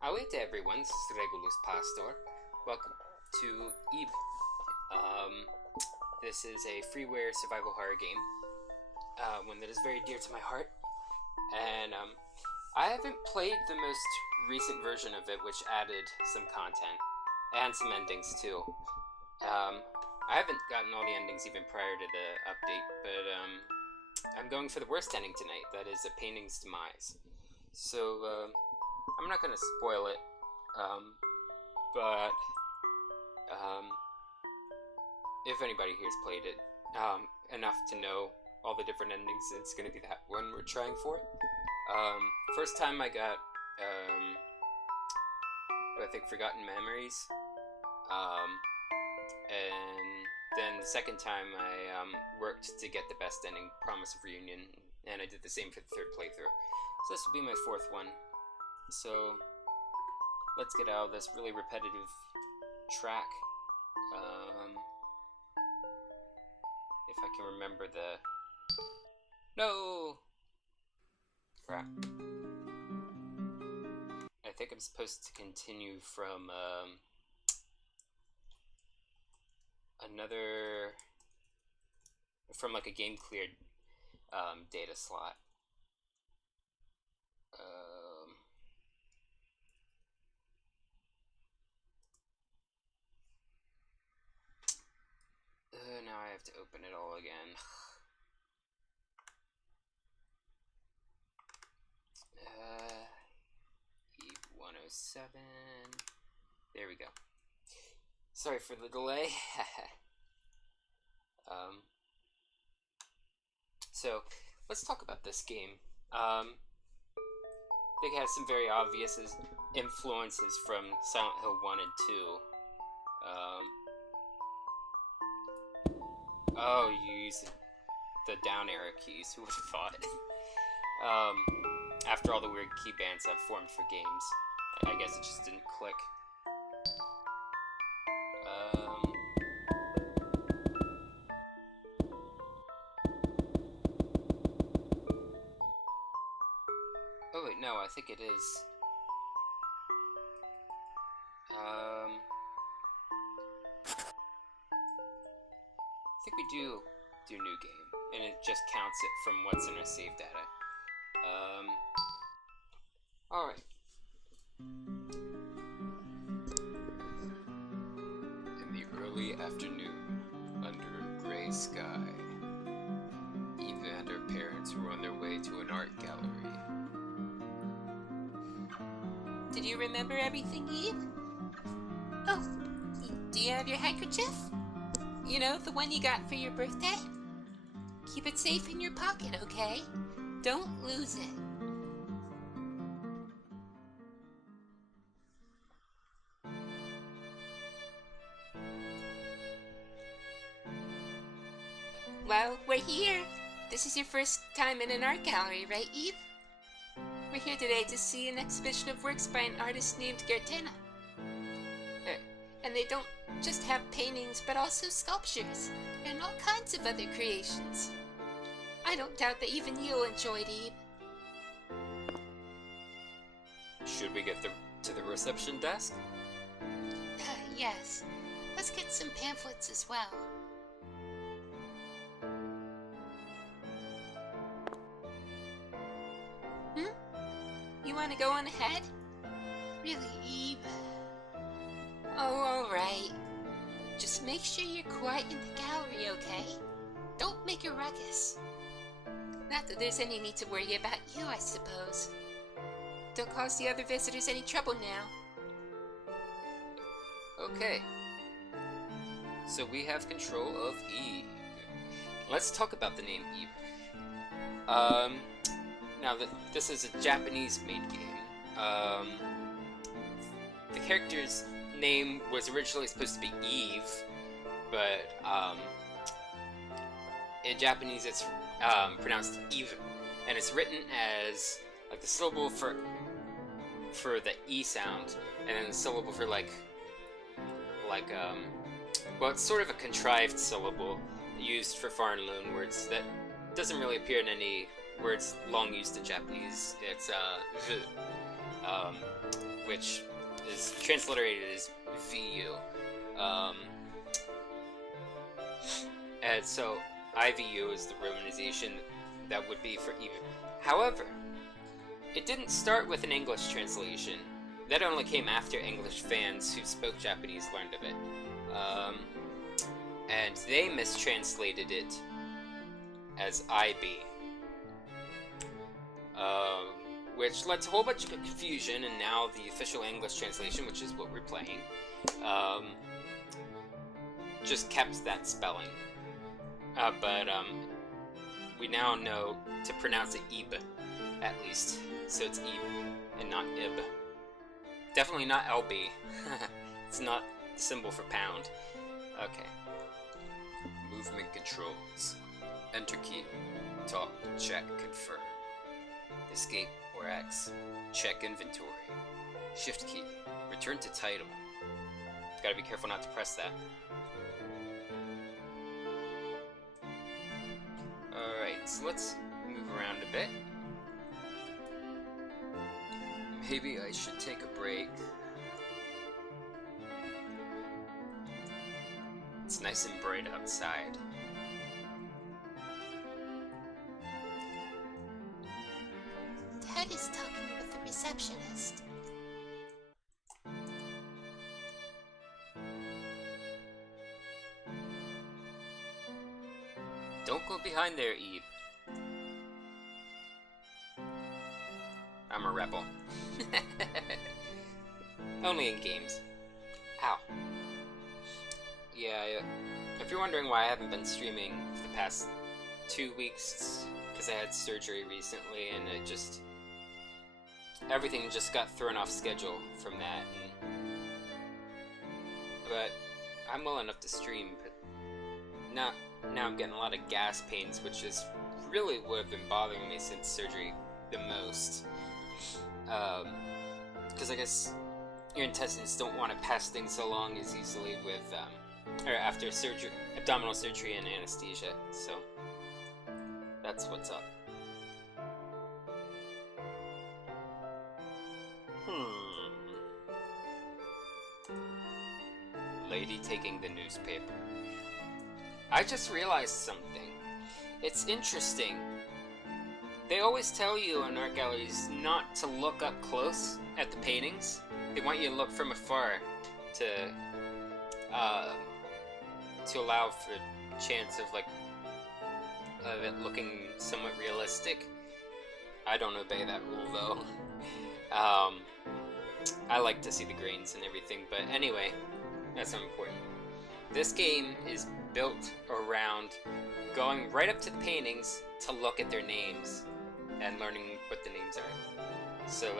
Away to everyone, this is Regulus Pastor. Welcome to Eve. This is a freeware survival horror game, one that is very dear to my heart, and I haven't played the most recent version of it, which added some content, and some endings too. I haven't gotten all the endings even prior to the update, but I'm going for the worst ending tonight, that is a painting's demise. So, I'm not gonna spoil it, but if anybody here's played it enough to know all the different endings, it's gonna be that one we're trying for. First time I got, I think Forgotten Memories, and then the second time I worked to get the best ending, Promise of Reunion, and I did the same for the third playthrough. So this will be my fourth one. So let's get out of this really repetitive track. If I can remember the... No! Crap. I think I'm supposed to continue from from like a game cleared data slot. Now I have to open it all again. Eve 107. There we go. Sorry for the delay. So, let's talk about this game. I think it has some very obvious influences from Silent Hill 1 and 2. Oh, you use the down arrow keys, who would have thought? After all the weird key bands I've formed for games, I guess it just didn't click. Oh wait, no, I think it is. I think we do new game, and it just counts it from what's in our save data. Alright. In the early afternoon, under a gray sky, Eve and her parents were on their way to an art gallery. Did you remember everything, Eve? Oh, do you have your handkerchief? You know, the one you got for your birthday? Keep it safe in your pocket, okay? Don't lose it. Well, we're here. This is your first time in an art gallery, right, Eve? We're here today to see an exhibition of works by an artist named Gertena. And they don't just have paintings, but also sculptures, and all kinds of other creations. I don't doubt that even you'll enjoy it, Eve. Should we get to the reception desk? Yes. Let's get some pamphlets as well. You want to go on ahead? Really, Eve? Oh, alright. Just make sure you're quiet in the gallery, okay? Don't make a ruckus. Not that there's any need to worry about you, I suppose. Don't cause the other visitors any trouble now. Okay. So we have control of Eve. Let's talk about the name Eve. Now this is a Japanese-made game. The character's name was originally supposed to be Eve, but in Japanese it's pronounced Eve, and it's written as like the syllable for the E sound, and then the syllable for well, it's sort of a contrived syllable used for foreign loan words that doesn't really appear in any words long used in Japanese. It's v, which is transliterated as VU. And so IVU is the romanization that would be for even. However, it didn't start with an English translation. That only came after English fans who spoke Japanese learned of it. And they mistranslated it as IB. Which led to a whole bunch of confusion, and now the official English translation, which is what we're playing, just kept that spelling. But we now know to pronounce it Ib, at least. So it's Ib, and not Ib. Definitely not LB. It's not the symbol for pound. Okay. Movement controls. Enter key. Talk, check, confirm. Escape or X. Check inventory. Shift key. Return to title. Gotta be careful not to press that. Alright, so let's move around a bit. Maybe I should take a break. It's nice and bright outside. Dad is talking with the receptionist. Don't go behind there, Eve. I'm a rebel. Only in games. Ow. Yeah, if you're wondering why I haven't been streaming for the past 2 weeks, because I had surgery recently, and everything just got thrown off schedule from that. But I'm well enough to stream, but now I'm getting a lot of gas pains, which is really what have been bothering me since surgery the most. Because I guess your intestines don't want to pass things along as easily with, or after surgery, abdominal surgery and anesthesia, so that's what's up. Lady taking the newspaper. I just realized something. It's interesting. They always tell you in art galleries not to look up close at the paintings. They want you to look from afar to allow for a chance of it looking somewhat realistic. I don't obey that rule though. I like to see the grains and everything, but anyway, that's not important. This game is built around going right up to the paintings to look at their names and learning what the names are. So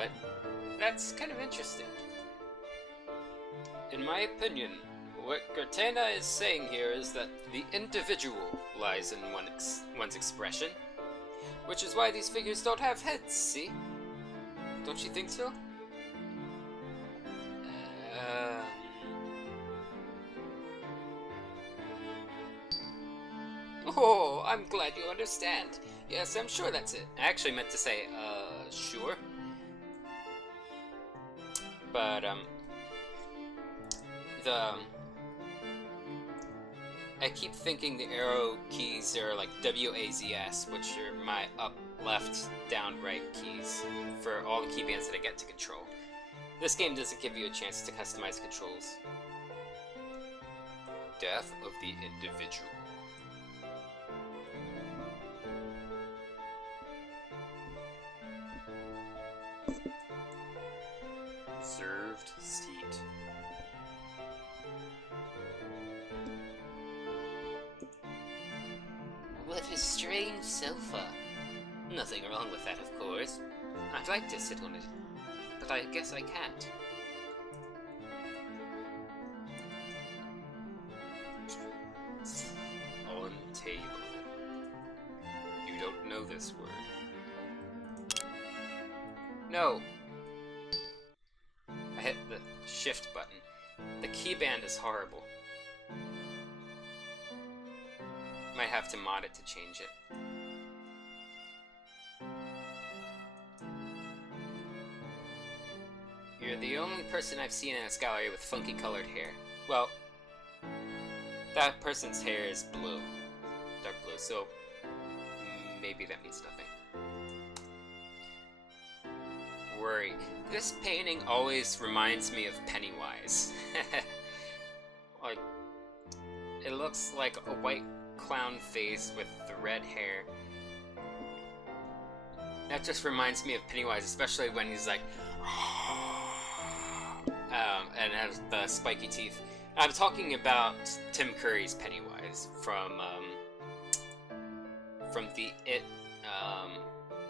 that's kind of interesting. In my opinion, what Gertena is saying here is that the individual lies in one's expression, which is why these figures don't have heads, see? Don't you think so? Oh, I'm glad you understand. Yes, I'm sure that's it. I actually meant to say, sure. But, I keep thinking the arrow keys are like WAZS, which are my up, left, down, right keys for all the key bands that I get to control. This game doesn't give you a chance to customize controls. Death of the individual. Reserved seat. What a strange sofa. Nothing wrong with that, of course. I'd like to sit on it, but I guess I can't. On table. You don't know this word. No. I hit the shift button. The keyband is horrible. Might have to mod it to change it. You're You're the only person I've seen in this gallery with funky colored hair. Well, that person's hair is blue. Dark blue, so maybe that means nothing. Worry. This painting always reminds me of Pennywise. Like, it looks like a white clown face with the red hair. That just reminds me of Pennywise, especially when he's like, and has the spiky teeth. I'm talking about Tim Curry's Pennywise from the It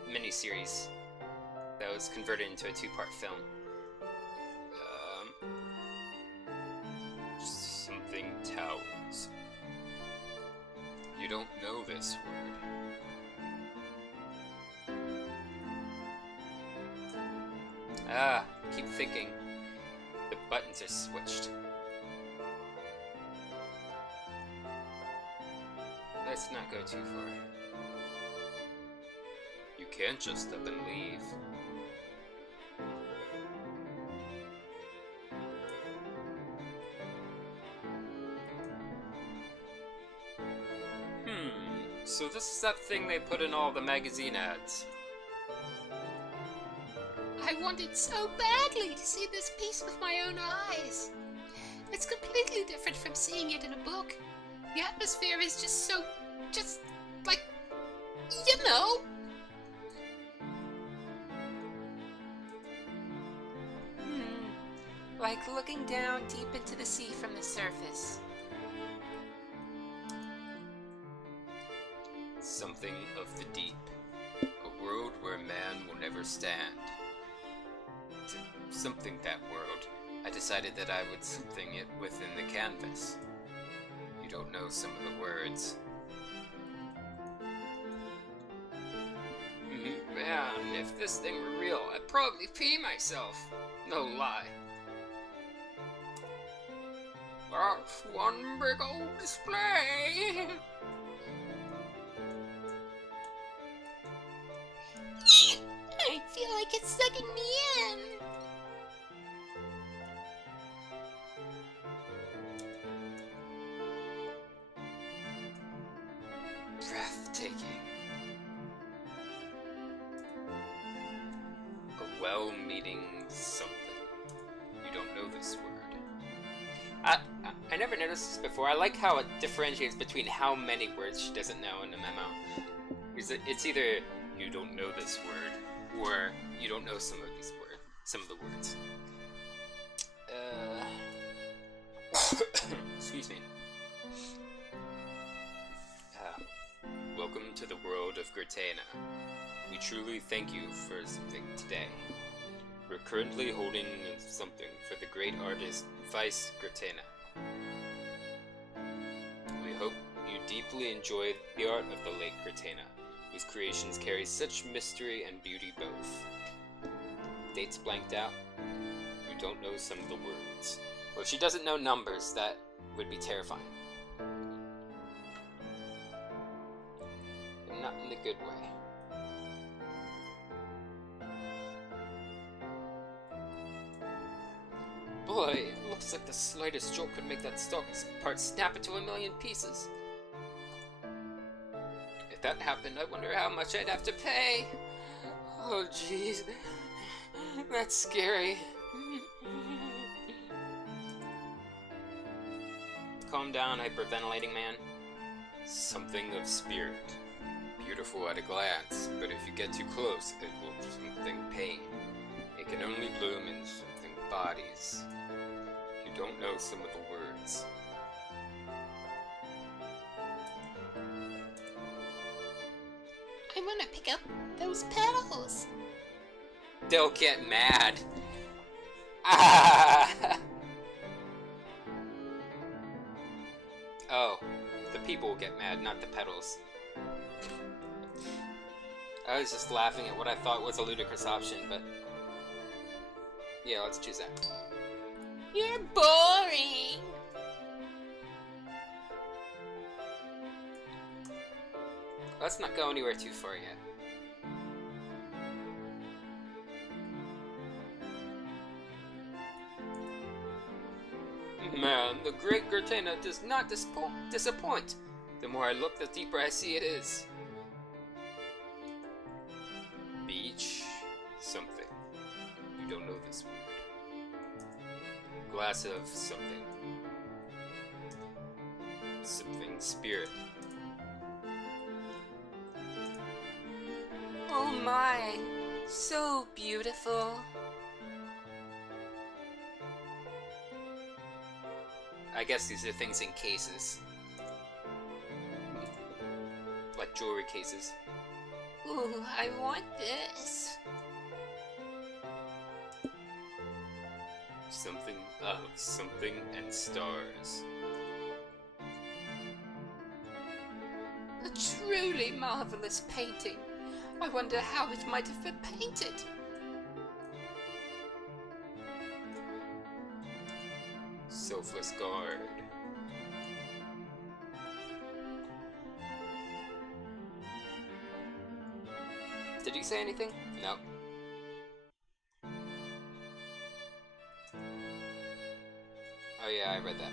miniseries that was converted into a 2-part film. Something towers. You don't know this word. Keep thinking. The buttons are switched. Let's not go too far. You can't just up and leave. So this is that thing they put in all the magazine ads. I wanted so badly to see this piece with my own eyes. It's completely different from seeing it in a book. The atmosphere is just like, you know. Like looking down deep into the sea from the surface. Something of the deep. A world where man will never stand. To something that world, I decided that I would something it within the canvas. You don't know some of the words. Man, if this thing were real, I'd probably pee myself. No lie. That's one big old display. I feel like it's sucking me in. Breathtaking. A well-meaning something. You don't know this word. I never noticed this before. I like how it differentiates between how many words she doesn't know in the memo. It's either you don't know this word, or you don't know some of the words. Excuse me. Welcome to the world of Gertana. We truly thank you for something today. We're currently holding something for the great artist Vice Gertana. We hope you deeply enjoy the art of the late Gertana, whose creations carry such mystery and beauty both. Dates blanked out. You don't know some of the words. Well, if she doesn't know numbers, that would be terrifying. But not in the good way. Boy, it looks like the slightest jolt could make that stalk part snap into a million pieces. If that happened, I wonder how much I'd have to pay. Oh, jeez. That's scary. Calm down, hyperventilating man. Something of spirit. Beautiful at a glance, but if you get too close, it will something pain. It can only bloom in something bodies. You don't know some of the words. I want to pick up those petals. They'll get mad. Ah! Oh, the people will get mad, not the petals. I was just laughing at what I thought was a ludicrous option, but yeah, let's choose that. You're boring. Let's not go anywhere too far yet. Man, the great Gertana does not disappoint. The more I look, the deeper I see it is. Beach something. You don't know this word. Glass of something. Something spirit. Oh my, so beautiful. I guess these are things in cases. Like jewelry cases. Ooh, I want this. Something of something and stars. A truly marvelous painting. I wonder how it might have been painted. Selfless guard. Did he say anything? No. Oh yeah, I read that.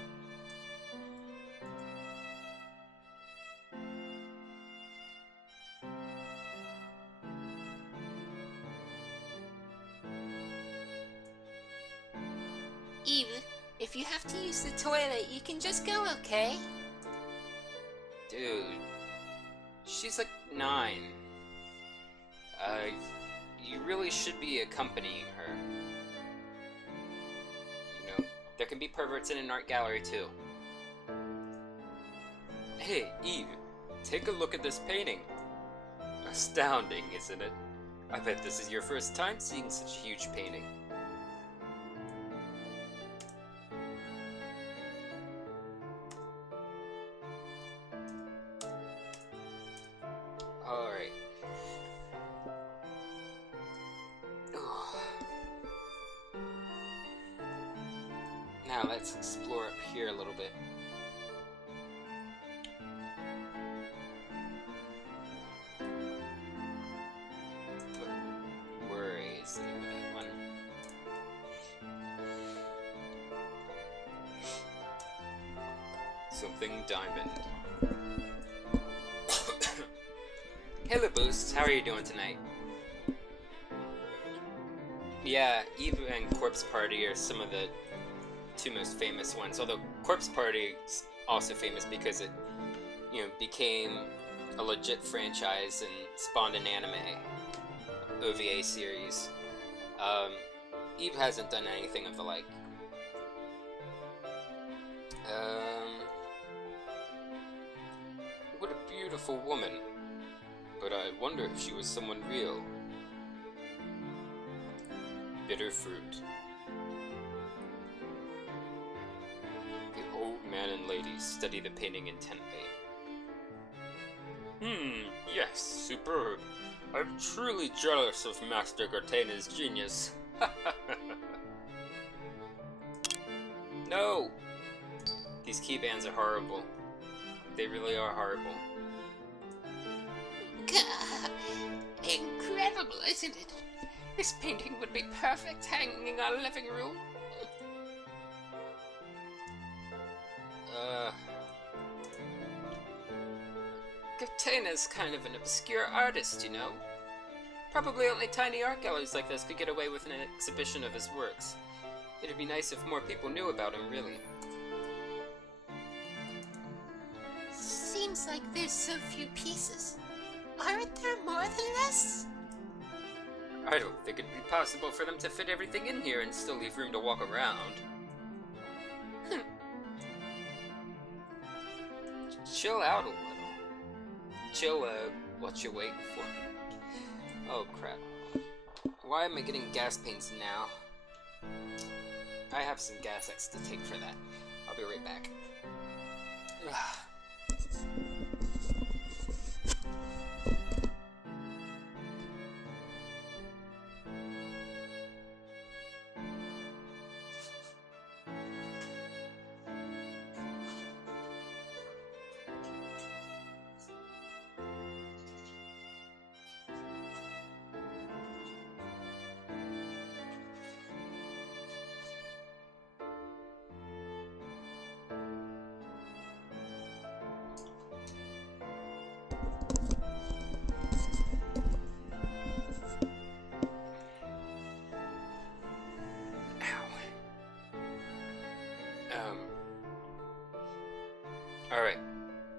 Eve, if you have to use the toilet, you can just go, okay? Dude. She's like 9. You really should be accompanying her. You know, there can be perverts in an art gallery too. Hey, Eve, take a look at this painting. Astounding, isn't it? I bet this is your first time seeing such a huge painting. Alright. Now let's explore up here a little bit. Where is the name of that one? Something diamond. Hello, Boost. How are you doing tonight? Yeah, Eve and Corpse Party are some of the 2 most famous ones. Although Corpse Party is also famous because it, you know, became a legit franchise and spawned an anime OVA series. Eve hasn't done anything of the like. What a beautiful woman. But I wonder if she was someone real. Bitter fruit. The old man and lady study the painting intently. Yes, superb. I'm truly jealous of Master Gartena's genius. No! These keybands are horrible. They really are horrible. Incredible, isn't it? This painting would be perfect hanging in our living room. Gartena's kind of an obscure artist, you know? Probably only tiny art galleries like this could get away with an exhibition of his works. It'd be nice if more people knew about him, really. Seems like there's so few pieces. Aren't there more than this? I don't think it'd be possible for them to fit everything in here and still leave room to walk around. Chill out a little. Chill, what you waiting for? Oh crap. Why am I getting gas pains now? I have some gas X to take for that. I'll be right back. Alright,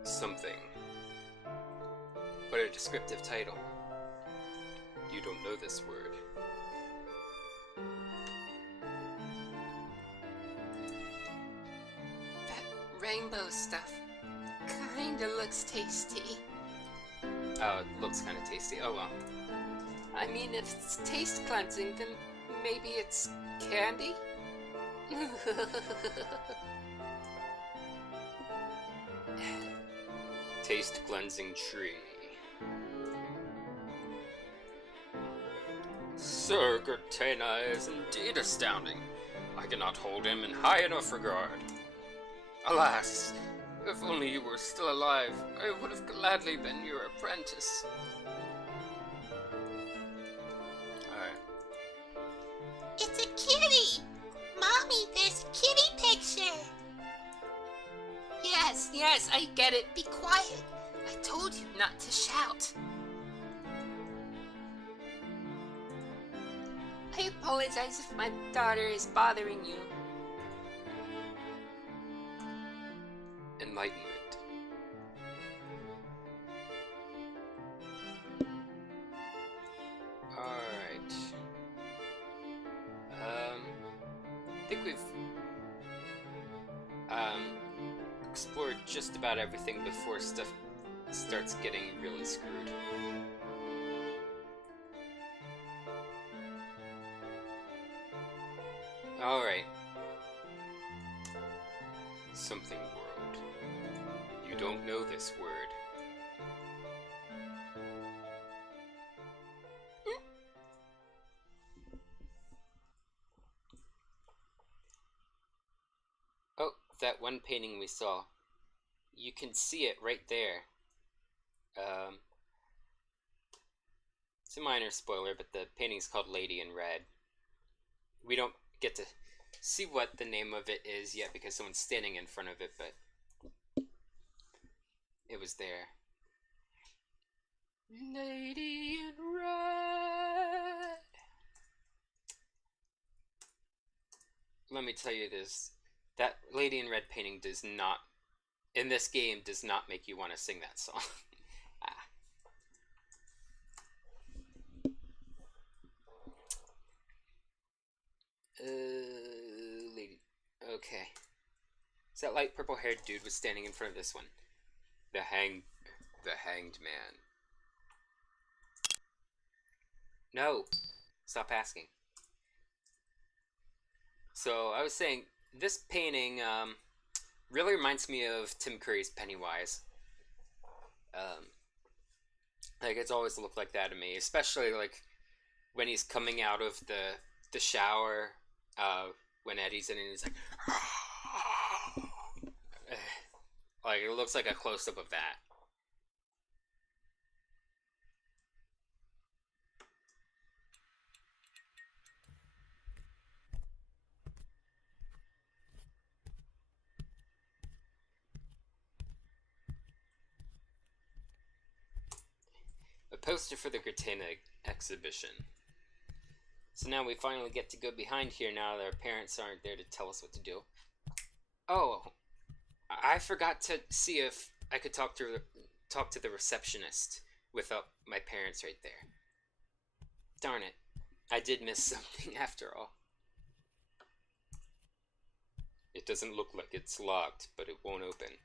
something. What a descriptive title. You don't know this word. That rainbow stuff kinda looks tasty. Oh, it looks kind of tasty. Oh well. I mean, if it's taste cleansing, then maybe it's candy? Taste cleansing tree. Sir Gertena is indeed astounding. I cannot hold him in high enough regard. Alas, if only you were still alive, I would have gladly been your apprentice. Alright. It's a kitty! Mommy, there's a kitty picture! Yes, I get it. Be quiet. I told you not to shout. I apologize if my daughter is bothering you. Enlightenment. Alright. I think we've explored just about everything before stuff starts getting really screwed. Alright. Something world. You don't know this word. Oh, that one painting we saw. You can see it right there. It's a minor spoiler, but the painting's called Lady in Red. We don't get to see what the name of it is yet because someone's standing in front of it, but it was there. Lady in Red. Let me tell you this. That Lady in Red painting does not, in this game, does not make you want to sing that song. Lady. Okay. So that light purple haired dude was standing in front of this one. The hanged man. No. Stop asking. So I was saying, this painting really reminds me of Tim Curry's Pennywise. Like it's always looked like that to me, especially like when he's coming out of the shower, when Eddie's in it, and he's like, like it looks like a close up of that. A poster for the Gratena exhibition. So now we finally get to go behind here now that our parents aren't there to tell us what to do. Oh, I forgot to see if I could talk to the receptionist without my parents right there. Darn it. I did miss something after all. It doesn't look like it's locked, but it won't open.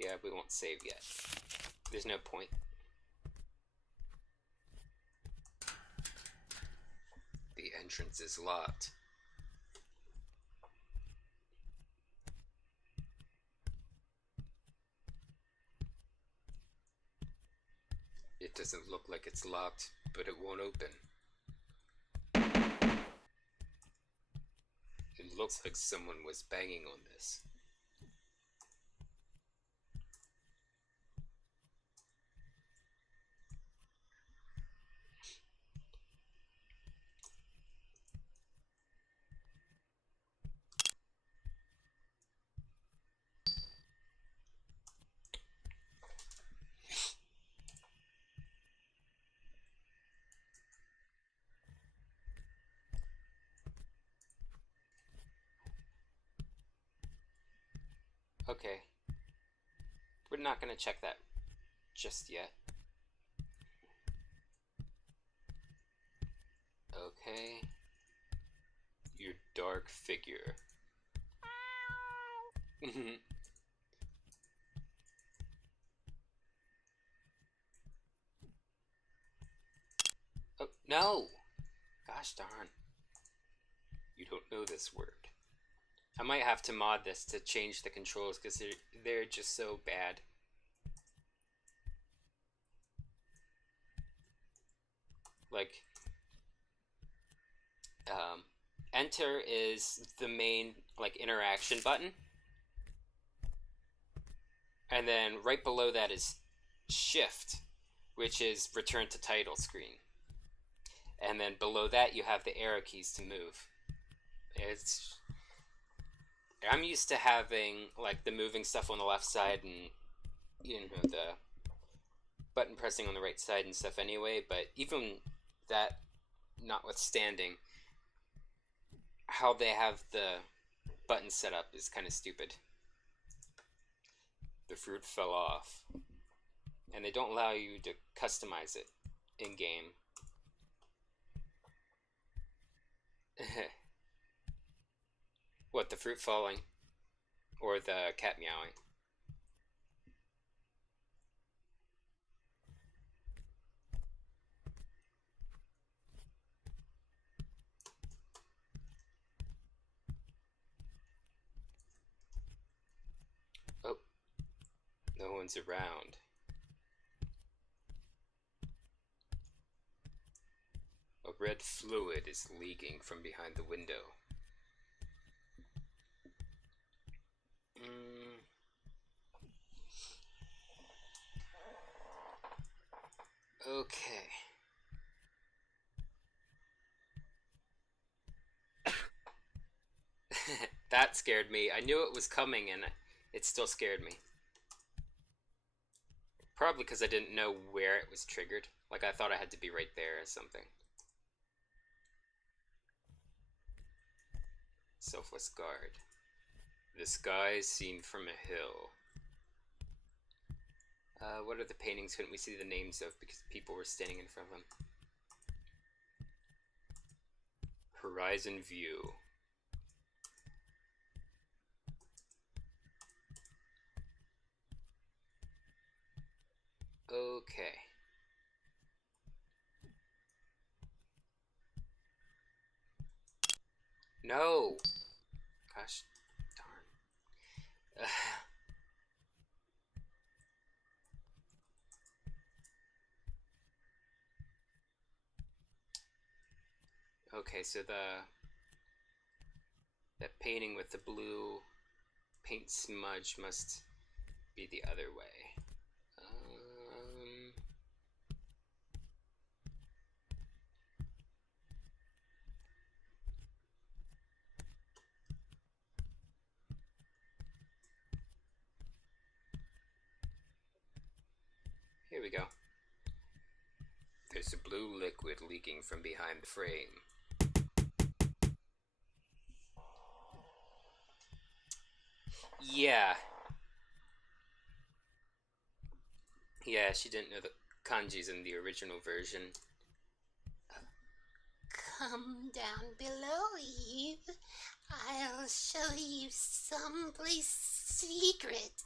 Yeah, we won't save yet. There's no point. The entrance is locked. It doesn't look like it's locked, but it won't open. It looks like someone was banging on this. Okay. We're not gonna check that just yet. Okay. Your dark figure. Oh, no! Gosh darn. You don't know this word. I might have to mod this to change the controls because they're just so bad. Like, enter is the main, like, interaction button. And then right below that is shift, which is return to title screen. And then below that you have the arrow keys to move. I'm used to having like the moving stuff on the left side and the button pressing on the right side and stuff anyway, but even that notwithstanding, how they have the button set up is kind of stupid. The fruit fell off. And they don't allow you to customize it in game. What, the fruit falling? Or the cat meowing? Oh, no one's around. A red fluid is leaking from behind the window. Okay. That scared me. I knew it was coming and it still scared me. Probably because I didn't know where it was triggered. Like I thought I had to be right there or something. Selfless guard. The sky seen from a hill. What are the paintings? Couldn't we see the names of because people were standing in front of them? Horizon view. Okay. No! Gosh darn. Okay, so that painting with the blue paint smudge must be the other way. Here we go. There's a blue liquid leaking from behind the frame. Yeah. Yeah, she didn't know the kanjis in the original version. Come down below, Eve. I'll show you someplace secret.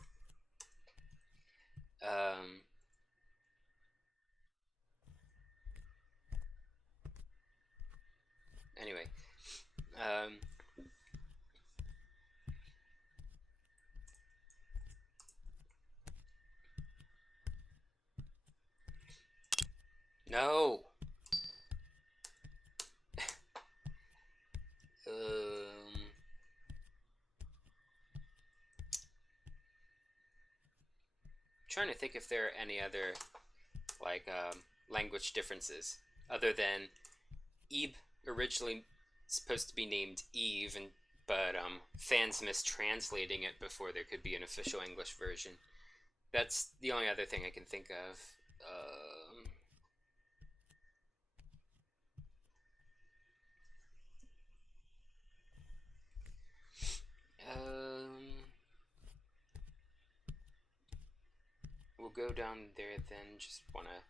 Anyway. No! Trying to think if there are any other like language differences other than Eve originally supposed to be named Eve, but fans mistranslating it before there could be an official English version. That's the only other thing I can think of. go down there then. Just want to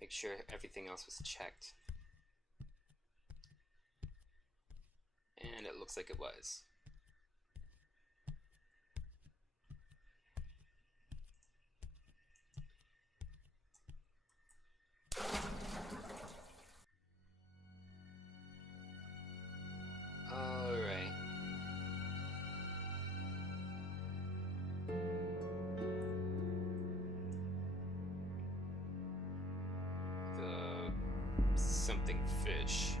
make sure everything else was checked. And it looks like it was. Alright. The something fish.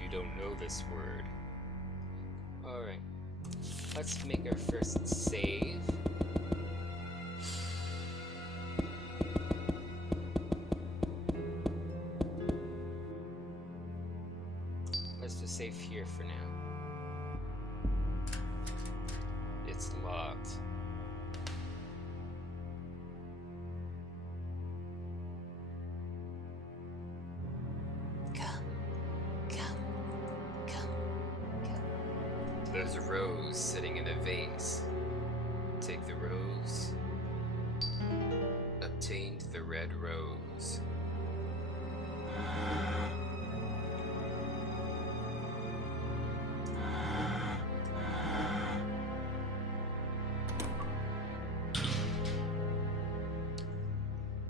You don't know this word. Alright. Let's make our first save. Let's just save here for now. It's locked. Come. There's a rose sitting in a vase. Take the rose. Obtained the red rose.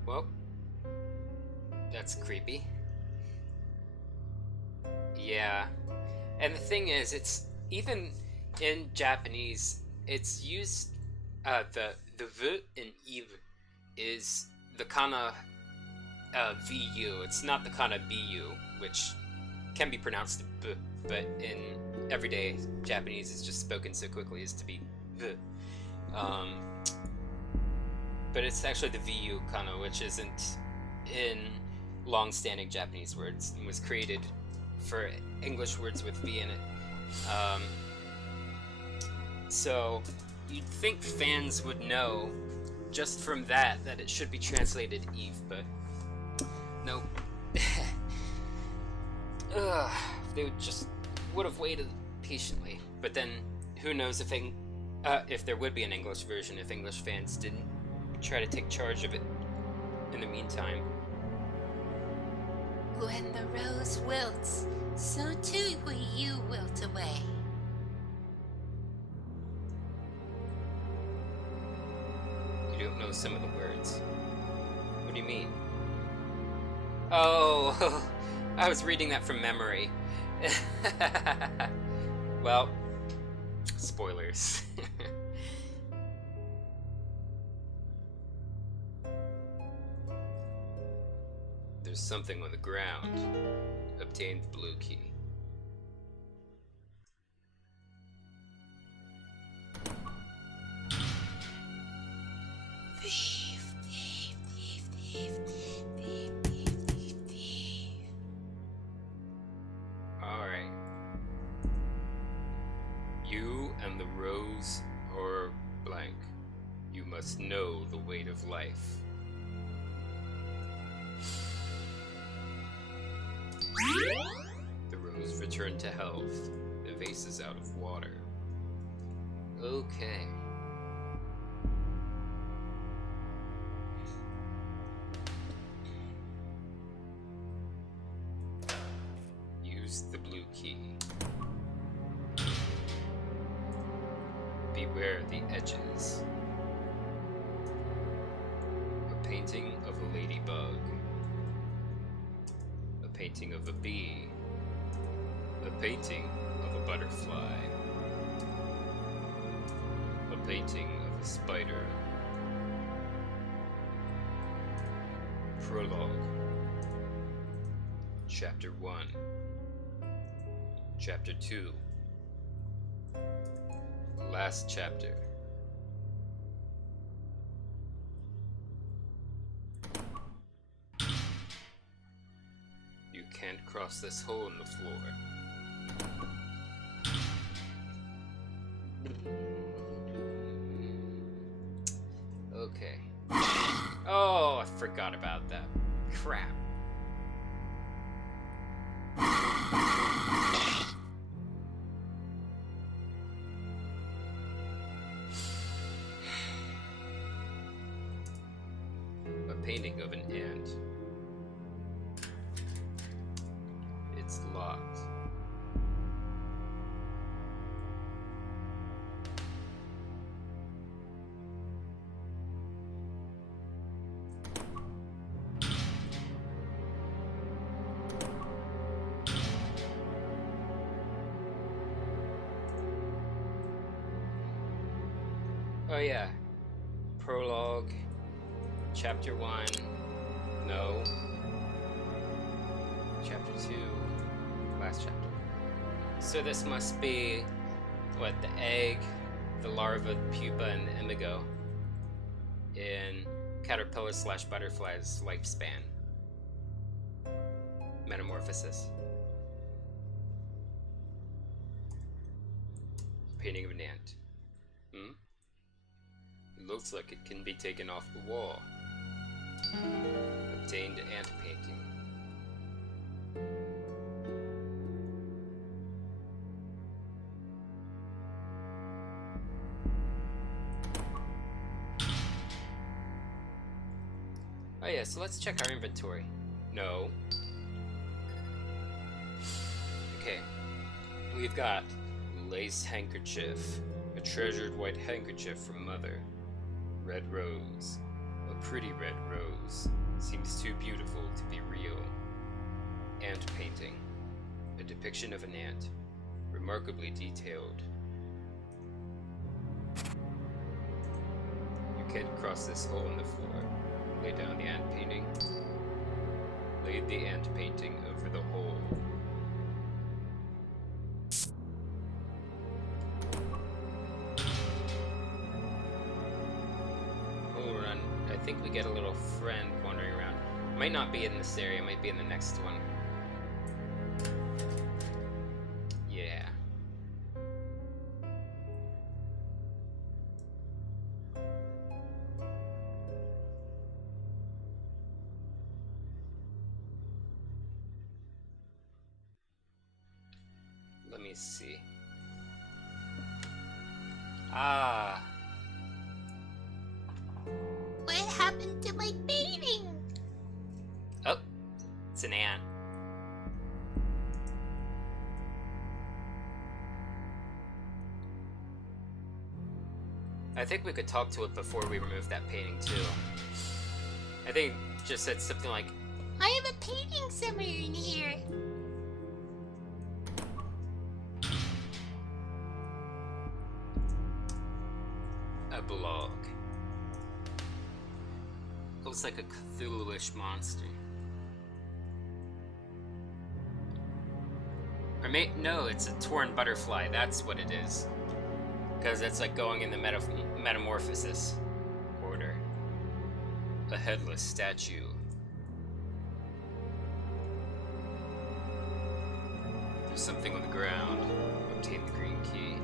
Well, that's creepy. Yeah. And the thing is, it's even in Japanese, it's used, the v in iv is the kana vu. It's not the kana bu, which can be pronounced b, but in everyday Japanese it's just spoken so quickly as to be v. But it's actually the vu kana, which isn't in long-standing Japanese words and was created for English words with v in it. So you'd think fans would know just from that it should be translated Eve, but nope. They would have waited patiently. But then who knows if there would be an English version if English fans didn't try to take charge of it in the meantime. When the rose wilts, so too will you wilt away. You don't know some of the words. What do you mean? Oh, I was reading that from memory. Well, spoilers. There's something on the ground. Obtain the blue key. Thief. Alright. You and the rose are blank. You must know the weight of life. The rose returned to health. The vase is out of water. Okay. Use the blue key. Beware the edges. A painting of a ladybug. A painting of a bee. A painting of a butterfly. A painting of a spider. Prologue. Chapter 1. Chapter 2. Last chapter. You can't cross this hole in the floor. Okay. Oh, I forgot about that. Crap. painting of an ant. It's locked. Oh yeah. Prologue. Chapter 1. No. Chapter 2. Last chapter. So this must be, what, the egg, the larva, the pupa, and the imago in caterpillar/butterfly's lifespan. Metamorphosis. Painting of an ant. It looks like it can be taken off the wall. Obtained ant painting. Oh yeah, so let's check our inventory. No. Okay. We've got lace handkerchief. A treasured white handkerchief from Mother. Red rose. A pretty red rose. Seems too beautiful to be real. Ant painting. A depiction of an ant. Remarkably detailed. You can't cross this hole in the floor. Lay down the ant painting. Laid the ant painting over the hole. I think we get a little friend wandering around. Might not be in this area, might be in the next one. Yeah. Let me see. Ah. What happened to my painting? Oh, it's an ant. I think we could talk to it before we remove that painting too. I think it just said something like, I have a painting somewhere in here. a blog. Looks like a Cthulhu-ish monster. Or no, it's a torn butterfly. That's what it is. Because it's like going in the metamorphosis order. A headless statue. There's something on the ground. Obtain the green key.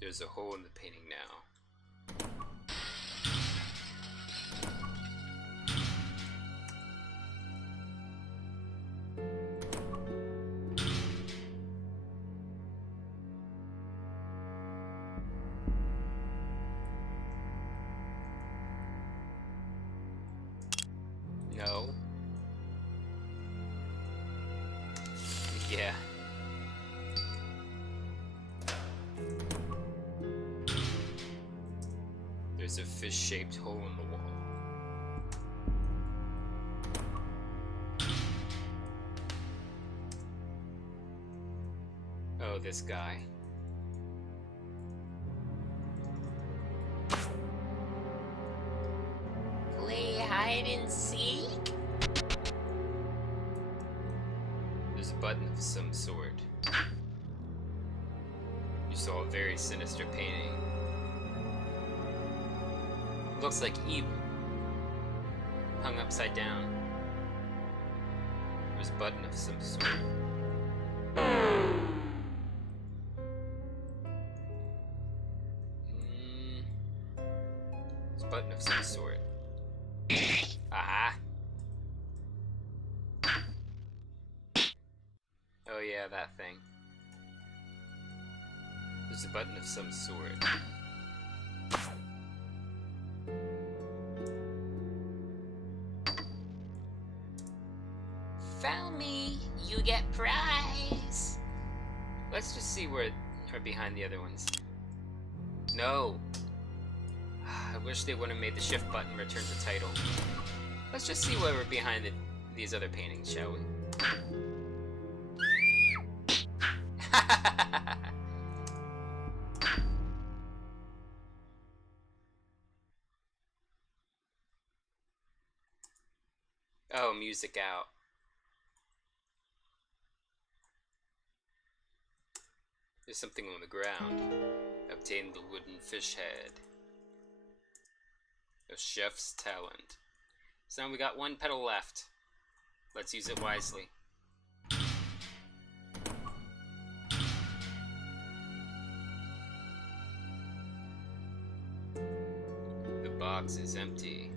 There's a hole in the painting now. No. Yeah. There's a fish-shaped hole in the wall. Oh, this guy. Play hide and seek? There's a button of some sort. You saw a very sinister painting. Looks like Eve hung upside down. There's a button of some sort. button of some sort. Aha! Oh yeah, that thing. There's a button of some sort. Found me. You get prize. Let's just see where are behind the other ones. No! I wish they would have made the shift button return to title. Let's just see where we're behind these other paintings, shall we? Oh, music out. There's something on the ground. Obtain the wooden fish head. A chef's talent. So now we got one petal left. Let's use it wisely. The box is empty.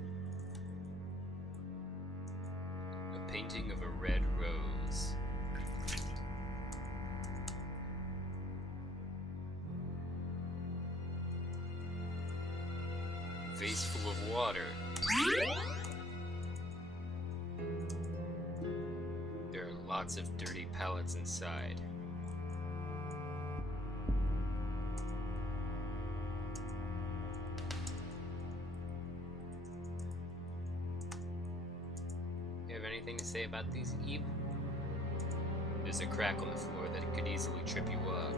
A painting of a red rose. Vase full of water. There are lots of dirty pellets inside. You have anything to say about these, Eve? There's a crack on the floor that could easily trip you up.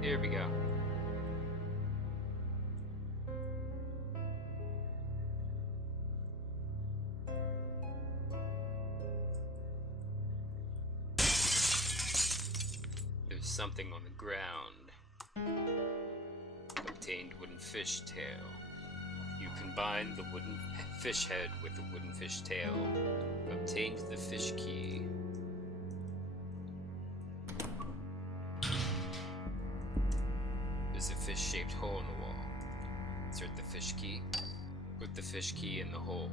Here we go. There's something on the ground. Obtained wooden fish tail. You combine the wooden fish head with the wooden fish tail. Obtained the fish key. There's a fish-shaped hole in the wall. Insert the fish key. Put the fish key in the hole.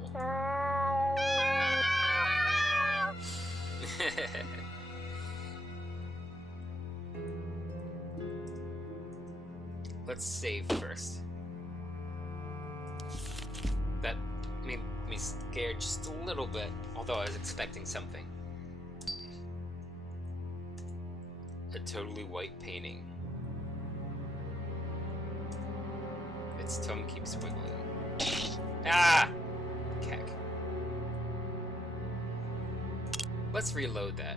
Let's save first. That made me scared just a little bit, although I was expecting something. A totally white painting. Its tongue keeps wiggling. Ah! Keck. Let's reload that.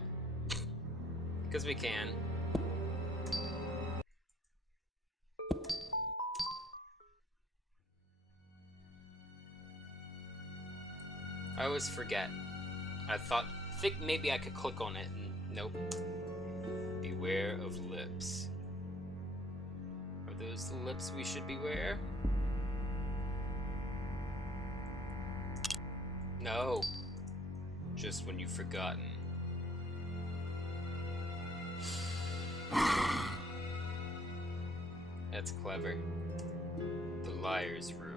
Because we can. I always forget. I think maybe I could click on it and nope. Beware of lips. Are those the lips we should beware? No. Just when you've forgotten. That's clever. The liar's room.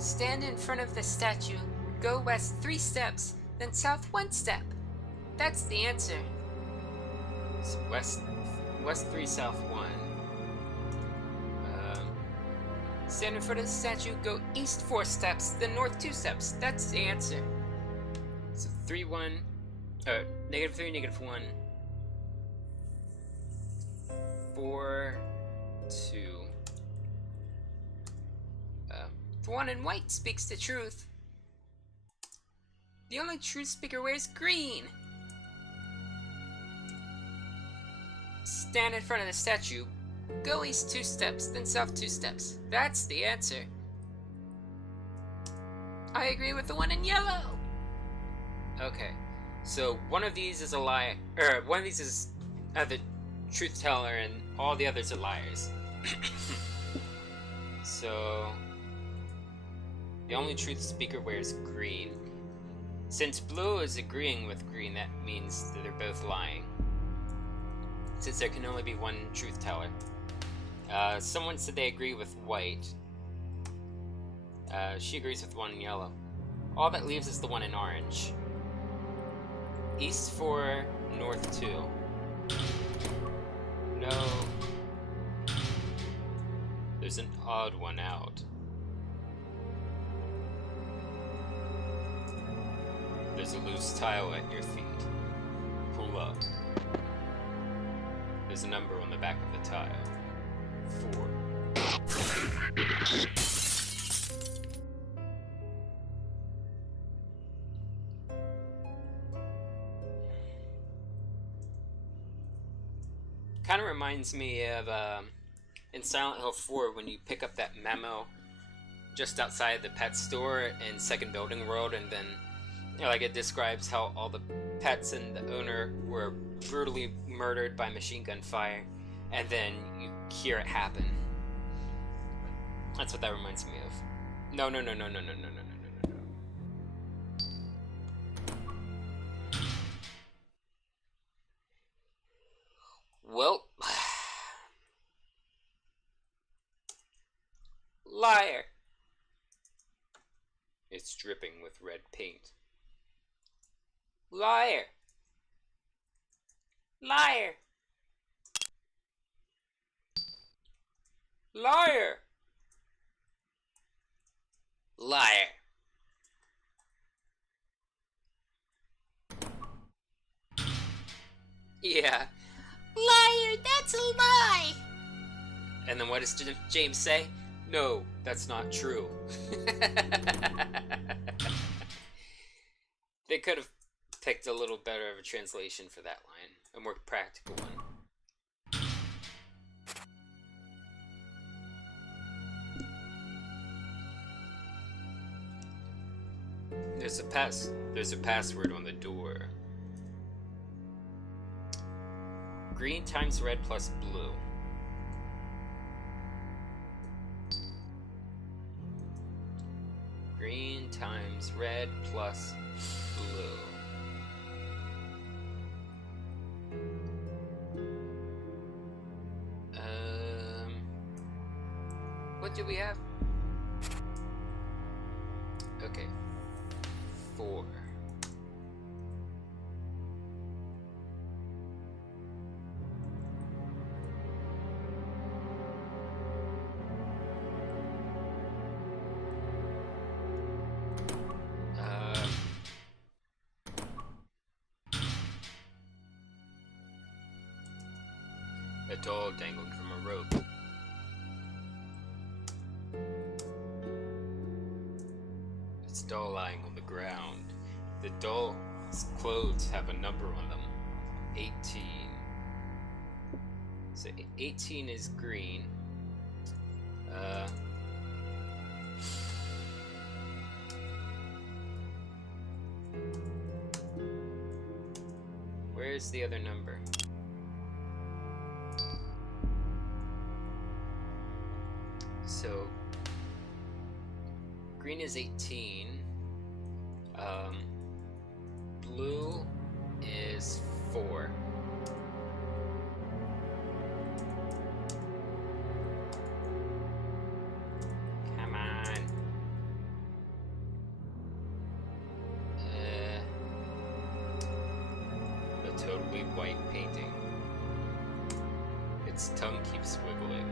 Stand in front of the statue, go west 3 steps, then south 1 step. That's the answer. So west 3, south 1. Stand in front of the statue, go east 4 steps, then north 2 steps. That's the answer. So 3, 1. -3, -1. 4, 2. The one in white speaks the truth. The only truth speaker wears green. Stand in front of the statue, go east 2 steps, then south 2 steps. That's the answer. I agree with the one in yellow. Okay, so one of these is a lie, or one of these is the truth teller, and all the others are liars. So the only truth speaker wears green. Since blue is agreeing with green, that means that they're both lying. Since there can only be one truth teller. Someone said they agree with white. She agrees with one in yellow. All that leaves is the one in orange. East 4, north 2. No. There's an odd one out. There's a loose tile at your feet. Pull up. There's a number on the back of the tile. 4. Kind of reminds me of in Silent Hill 4 when you pick up that memo just outside the pet store in Second Building World, and then like it describes how all the pets and the owner were brutally murdered by machine gun fire, and then you hear it happen. That's what that reminds me of. No. Well, liar. It's dripping with red paint. Liar. Liar. Liar. Liar. Yeah. Liar, that's a lie. And then what does James say? No, that's not true. They could have picked a little better of a translation for that line, a more practical one. There's a password on the door. Green times red plus blue. Green times red plus blue. What do we have? Okay. 4. A doll dangling from a rope. It's a doll lying on the ground. The doll's clothes have a number on them. 18. So 18 is green. Where's the other number? So green is 18. Blue is 4. Come on. A totally white painting. Its tongue keeps wiggling.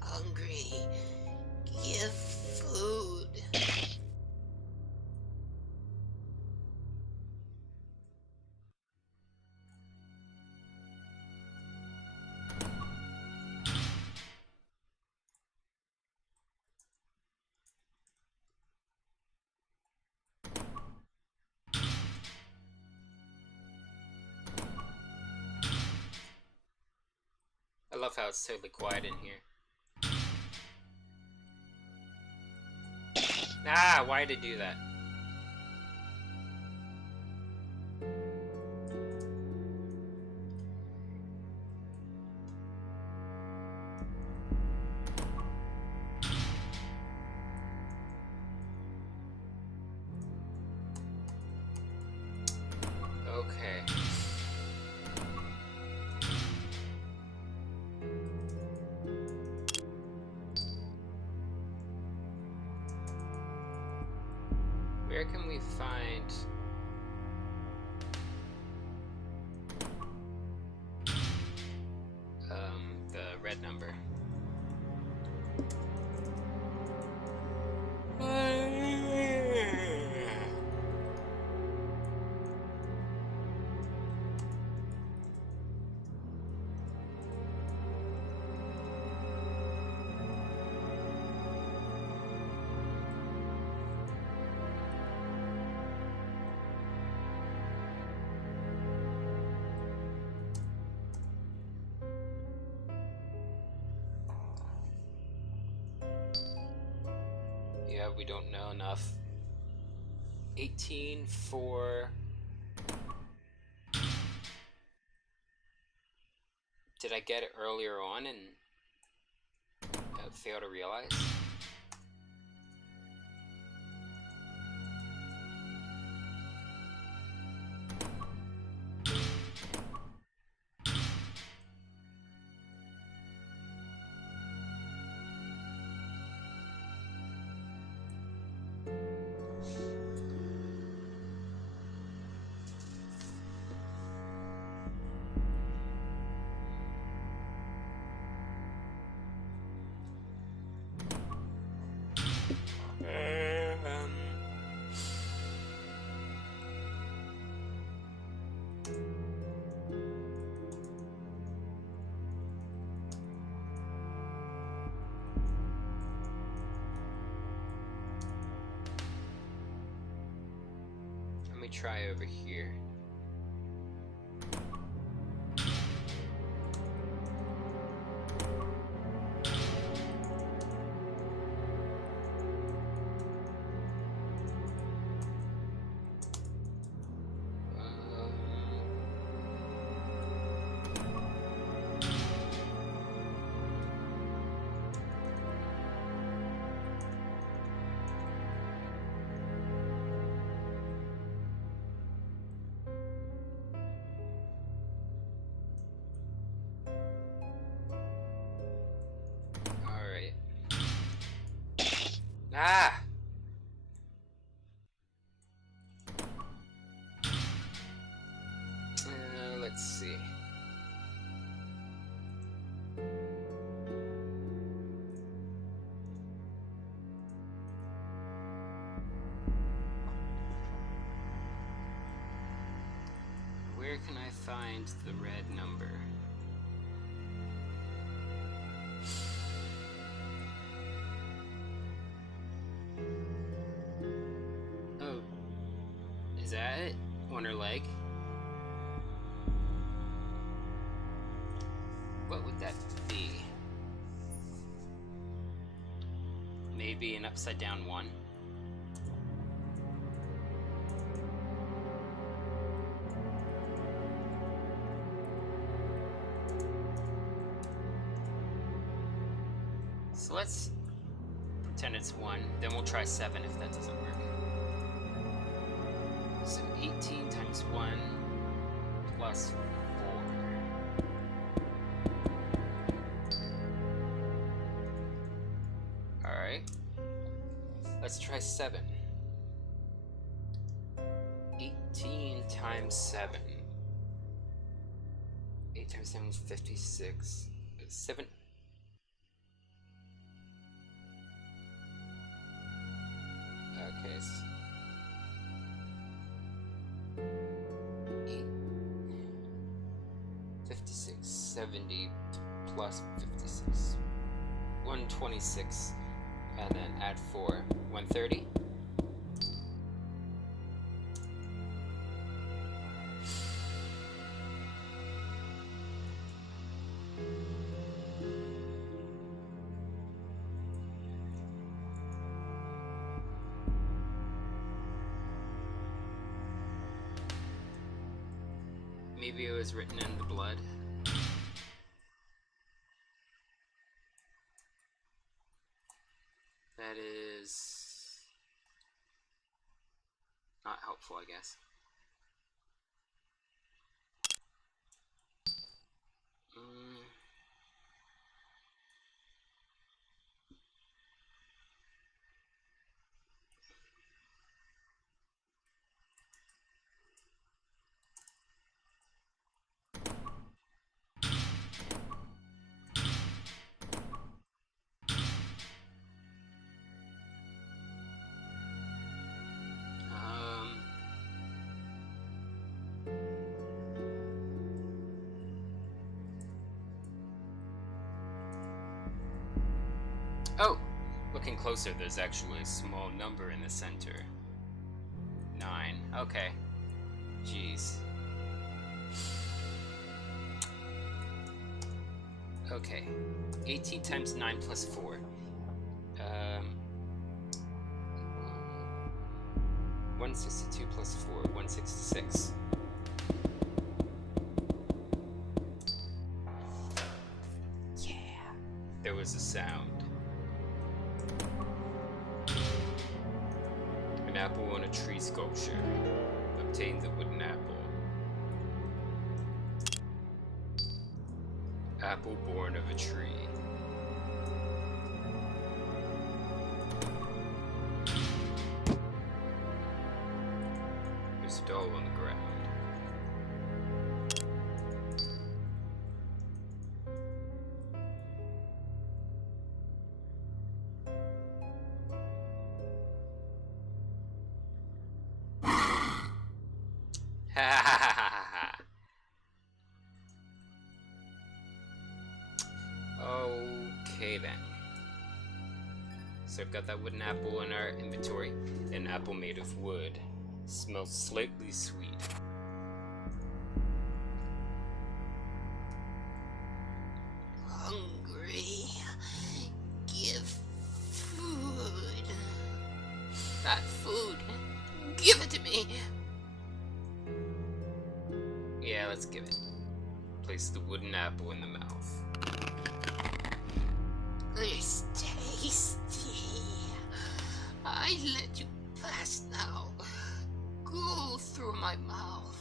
Hungry. Give food. love how it's totally quiet in here. Ah, why did it do that? Okay. Where can we find the red number? Yeah, we don't know enough. 18 for... Did I get it earlier on and fail to realize? Let me try over here. Ah! Let's see. Where can I find the red number? Oh, is that it? On her leg? What would that be? Maybe an upside down 1? So let's pretend it's 1, then we'll try 7 if that doesn't work. So 18 times 1 plus 4. Alright. Let's try 7. 18 times 7. 8 times 7 is 56. 7. Okay. 56, 70 plus 56. 126. And then add 4. 130. Maybe it was written in the blood. That is not helpful, I guess. Oh! Looking closer, there's actually a small number in the center. 9. Okay. Jeez. Okay. 18 times 9 plus 4. 162 plus 4. 166. Yeah. There was a sound. An apple on a tree sculpture. Obtain the wooden apple. Apple born of a tree. There's a doll on the ground. Okay then. So I've got that wooden apple in our inventory. An apple made of wood. Smells slightly sweet. Hungry. Give food. Not food. Give it to me. Yeah, let's give it. Place the wooden apple in the mouth. It's tasty. I let you pass now. Go through my mouth.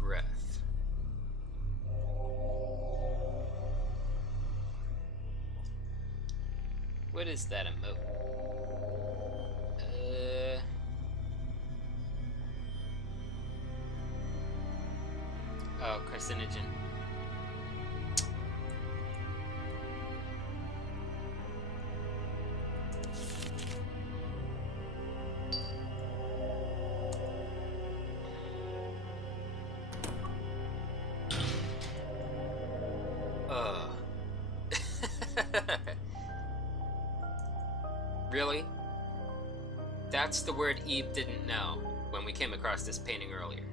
Breath. What is that emote? Oh, carcinogen. Really? That's the word Eve didn't know when we came across this painting earlier.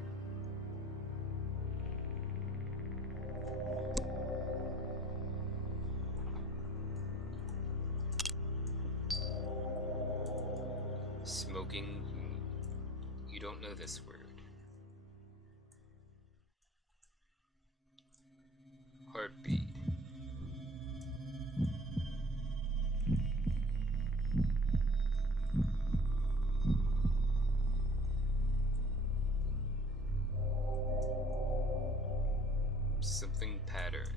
Smoking. You don't know this word. Heartbeat. Something pattern.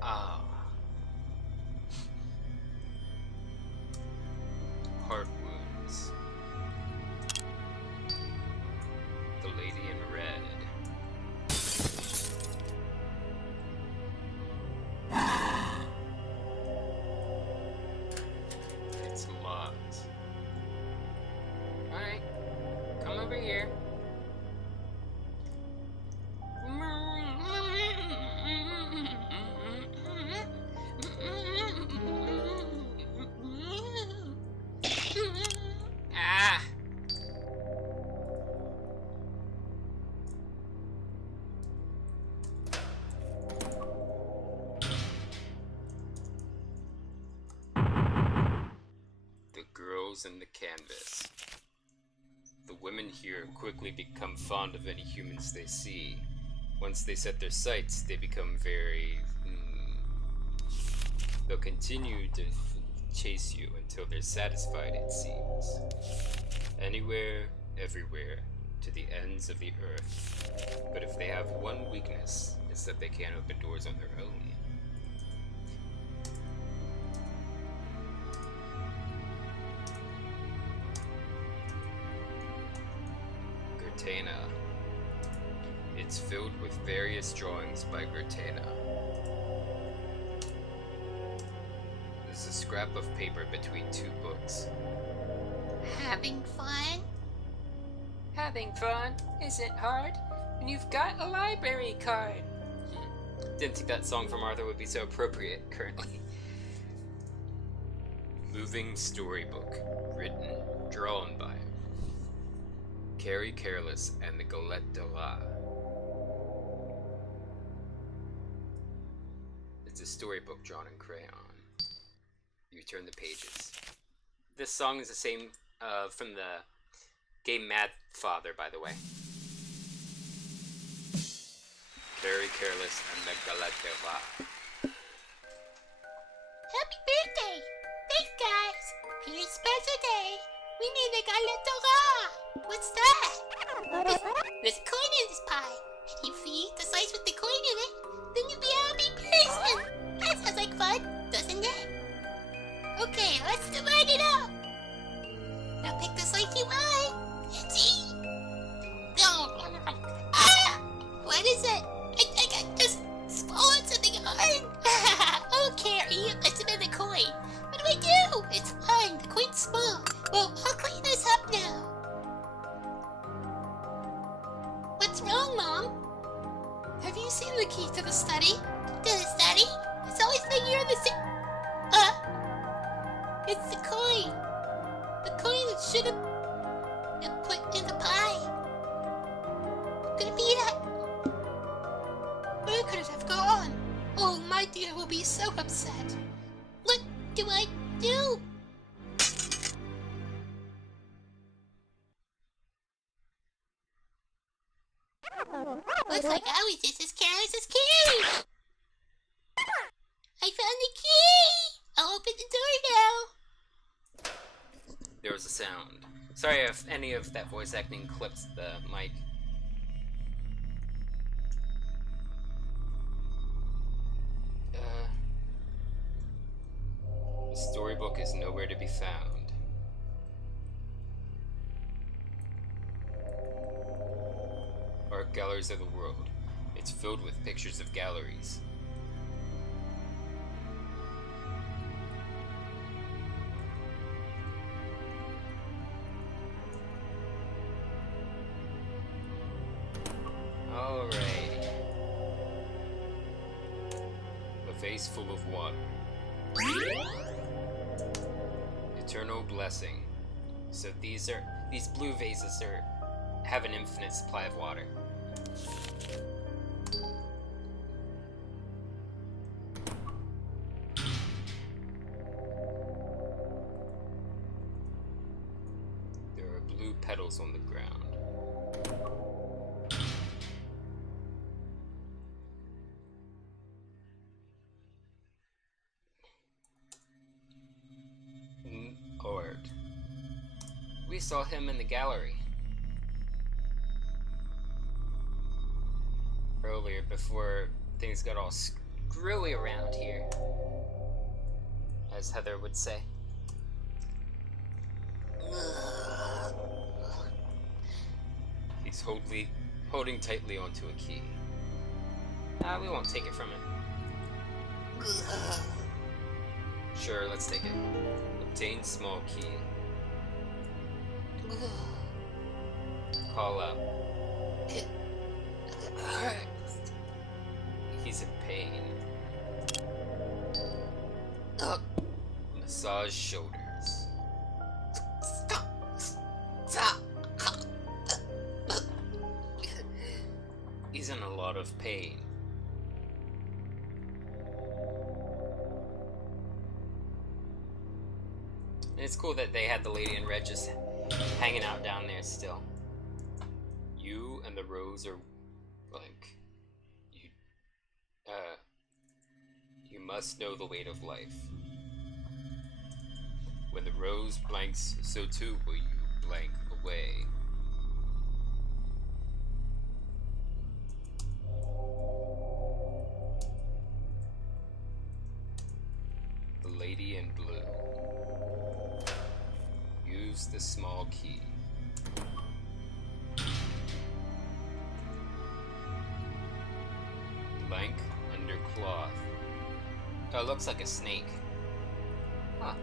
Ah. Heart wounds. The lady in red. It's locked. Alright. Come over here. doors in the canvas. The women here quickly become fond of any humans they see. Once they set their sights, they become very... They'll continue to chase you until they're satisfied, it seems. Anywhere, everywhere, to the ends of the earth. But if they have one weakness, it's that they can't open doors on their own. Gertana. It's filled with various drawings by Gertana. There's a scrap of paper between two books. Having fun? Having fun isn't hard when you've got a library card. Didn't think that song from Arthur would be so appropriate currently. Moving storybook, written, drawn by Carrie Careless and the Galette de la. It's a storybook drawn in crayon. You turn the pages. This song is the same from the game Mad Father, by the way. Carrie Careless and the Galette de la. Happy birthday! Thanks, guys! For your special day, we need a galette de la! What's that? There's a coin in this pie. And if you eat the slice with the coin in it, then you'll be a happy person! That sounds like fun, doesn't it? Okay, let's divide it up! Now pick the slice you want! Let's eat! Ah! What is it? I got just swallowed something hard! Oh, Carrie, let's spin the coin. What do I do? It's fine, the coin's small. Well, I'll clean this up now. What's wrong, Mom? Have you seen the key to the study? To the study? It's always been here in the it's the coin. The coin that should have been put in the pie. Could it be that? Where could it have gone? Oh, my dear will be so upset. What do I do? Looks like I was just as careless as Carrie. I found the key. I'll open the door now. There was a sound. Sorry if any of that voice acting clips the mic. The storybook is nowhere to be found. Art galleries of the world. It's filled with pictures of galleries. Alright. A vase full of water. Eternal blessing. So these blue vases have an infinite supply of water. There are blue petals on the ground. Ord. We saw him in the gallery earlier before things got all screwy around here, as Heather would say. He's holding tightly onto a key. We won't take it from him. Sure, let's take it. Obtain small key. Call up. He's in pain. Massage shoulders. Stop. He's in a lot of pain. It's cool that they had the lady in red just hanging out down there still. You and the rose are blank. You must know the weight of life. When the rose blanks, so too will you blank away. The lady in blue. Use the small key. Blank under cloth. Oh, it looks like a snake. Huh.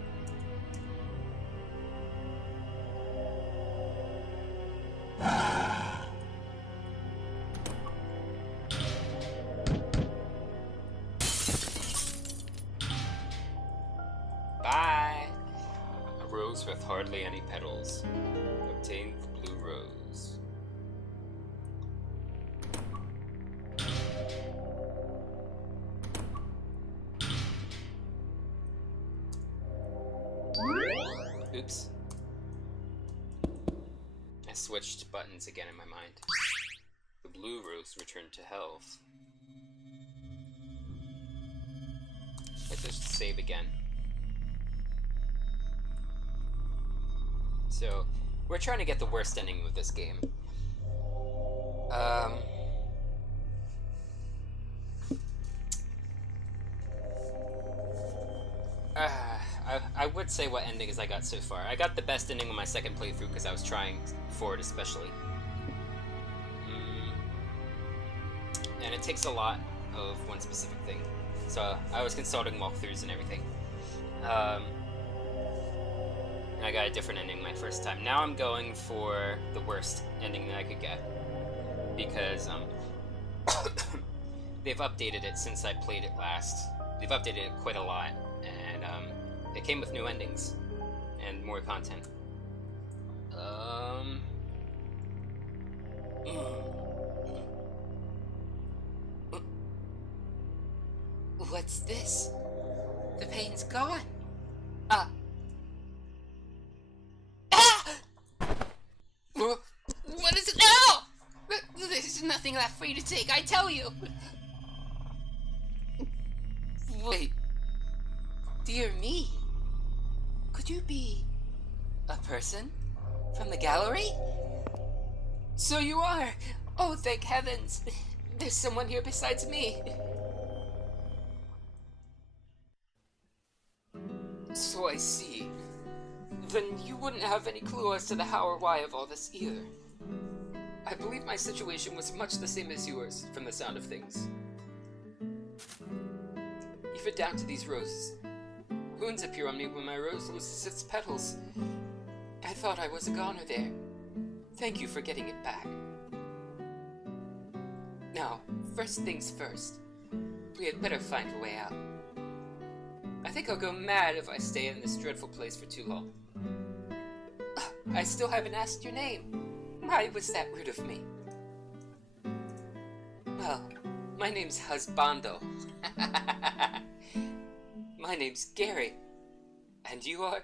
Bye! A rose with hardly any petals. Obtain the blue rose. Oops. I switched buttons again in my mind. The blue rose returned to health. Let's just save again. So, we're trying to get the worst ending with this game. I would say what endings I got so far. I got the best ending on my second playthrough because I was trying for it especially. And it takes a lot of one specific thing. So I was consulting walkthroughs and everything. And I got a different ending my first time. Now I'm going for the worst ending that I could get. Because they've updated it since I played it last. They've updated it quite a lot. And it came with new endings and more content. What's this? The pain's gone. Ah! What is it now? There's nothing left for you to take, I tell you. Wait. Dear me. Could you be a person from the gallery? So you are. Oh, thank heavens. There's someone here besides me. So I see. Then you wouldn't have any clue as to the how or why of all this either. I believe my situation was much the same as yours, from the sound of things. Even down to these roses. Wounds appear on me when my rose loses its petals. I thought I was a goner there. Thank you for getting it back. Now, first things first. We had better find a way out. I think I'll go mad if I stay in this dreadful place for too long. I still haven't asked your name. Why was that rude of me? Well, my name's Husbando. My name's Gary. And you are?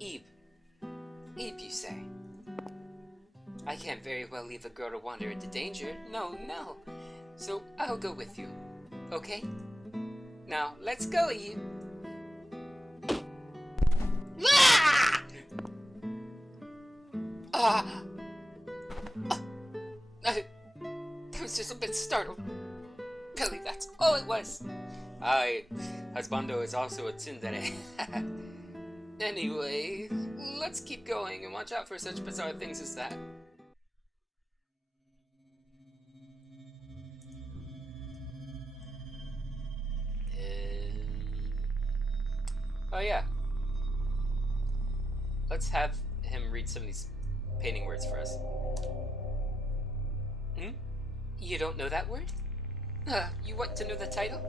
Eve. Eve, you say? I can't very well leave a girl to wander into danger. No. So I'll go with you. Okay? Now, let's go, Eve. I was just a bit startled. Really, that's all it was. Husbando is also a tsundere. Anyway, let's keep going and watch out for such bizarre things as that. Oh yeah. Let's have him read some of these painting words for us. You don't know that word? You want to know the title?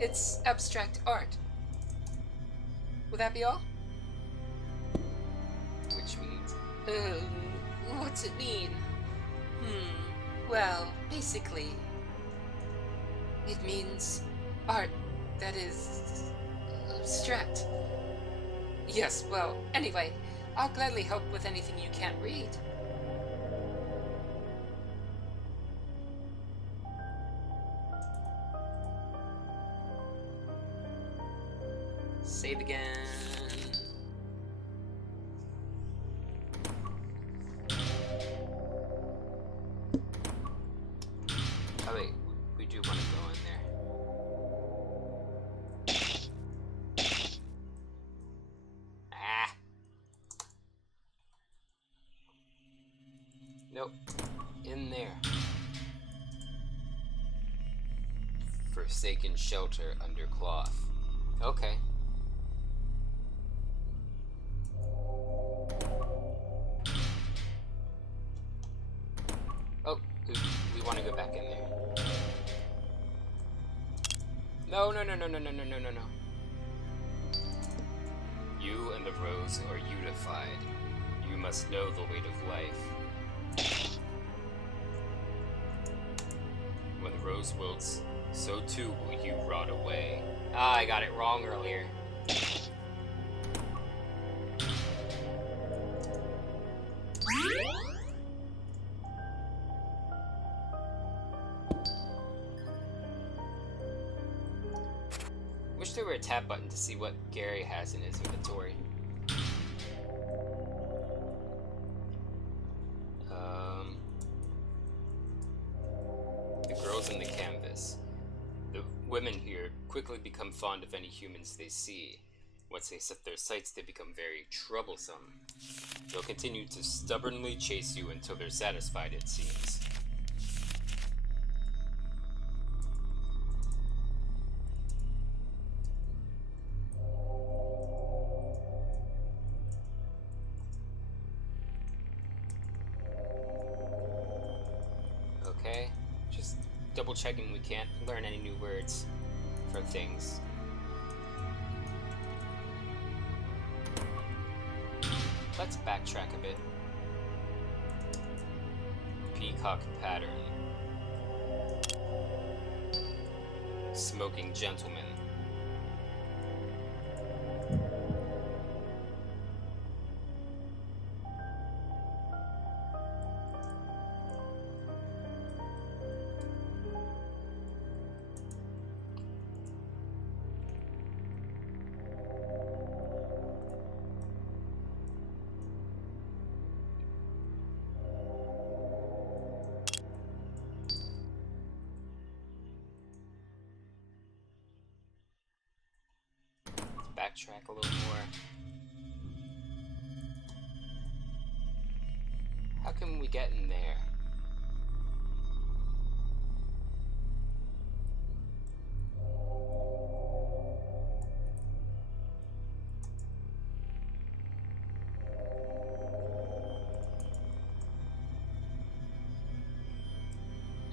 It's abstract art. Will that be all? Which means... what's it mean? Well, basically... it means art that is... abstract. Yes, well, anyway, I'll gladly help with anything you can't read. Save again. Oh wait, we do want to go in there. Ah. Nope. In there. Forsaken shelter under cloth. Okay. Oh, we want to go back in there. No. You and the rose are unified. You must know the weight of life. When the rose wilts, so too will you rot away. Ah, I got it wrong earlier. Wish there were a tap button to see what Gary has in his inventory. The girls in the canvas. The women here quickly become fond of any humans they see. Once they set their sights, they become very troublesome. They'll continue to stubbornly chase you until they're satisfied, it seems. Okay, just double checking we can't learn any new words for things. Let's backtrack a bit. Peacock pattern. Smoking gentleman. Backtrack a little more. How can we get in there?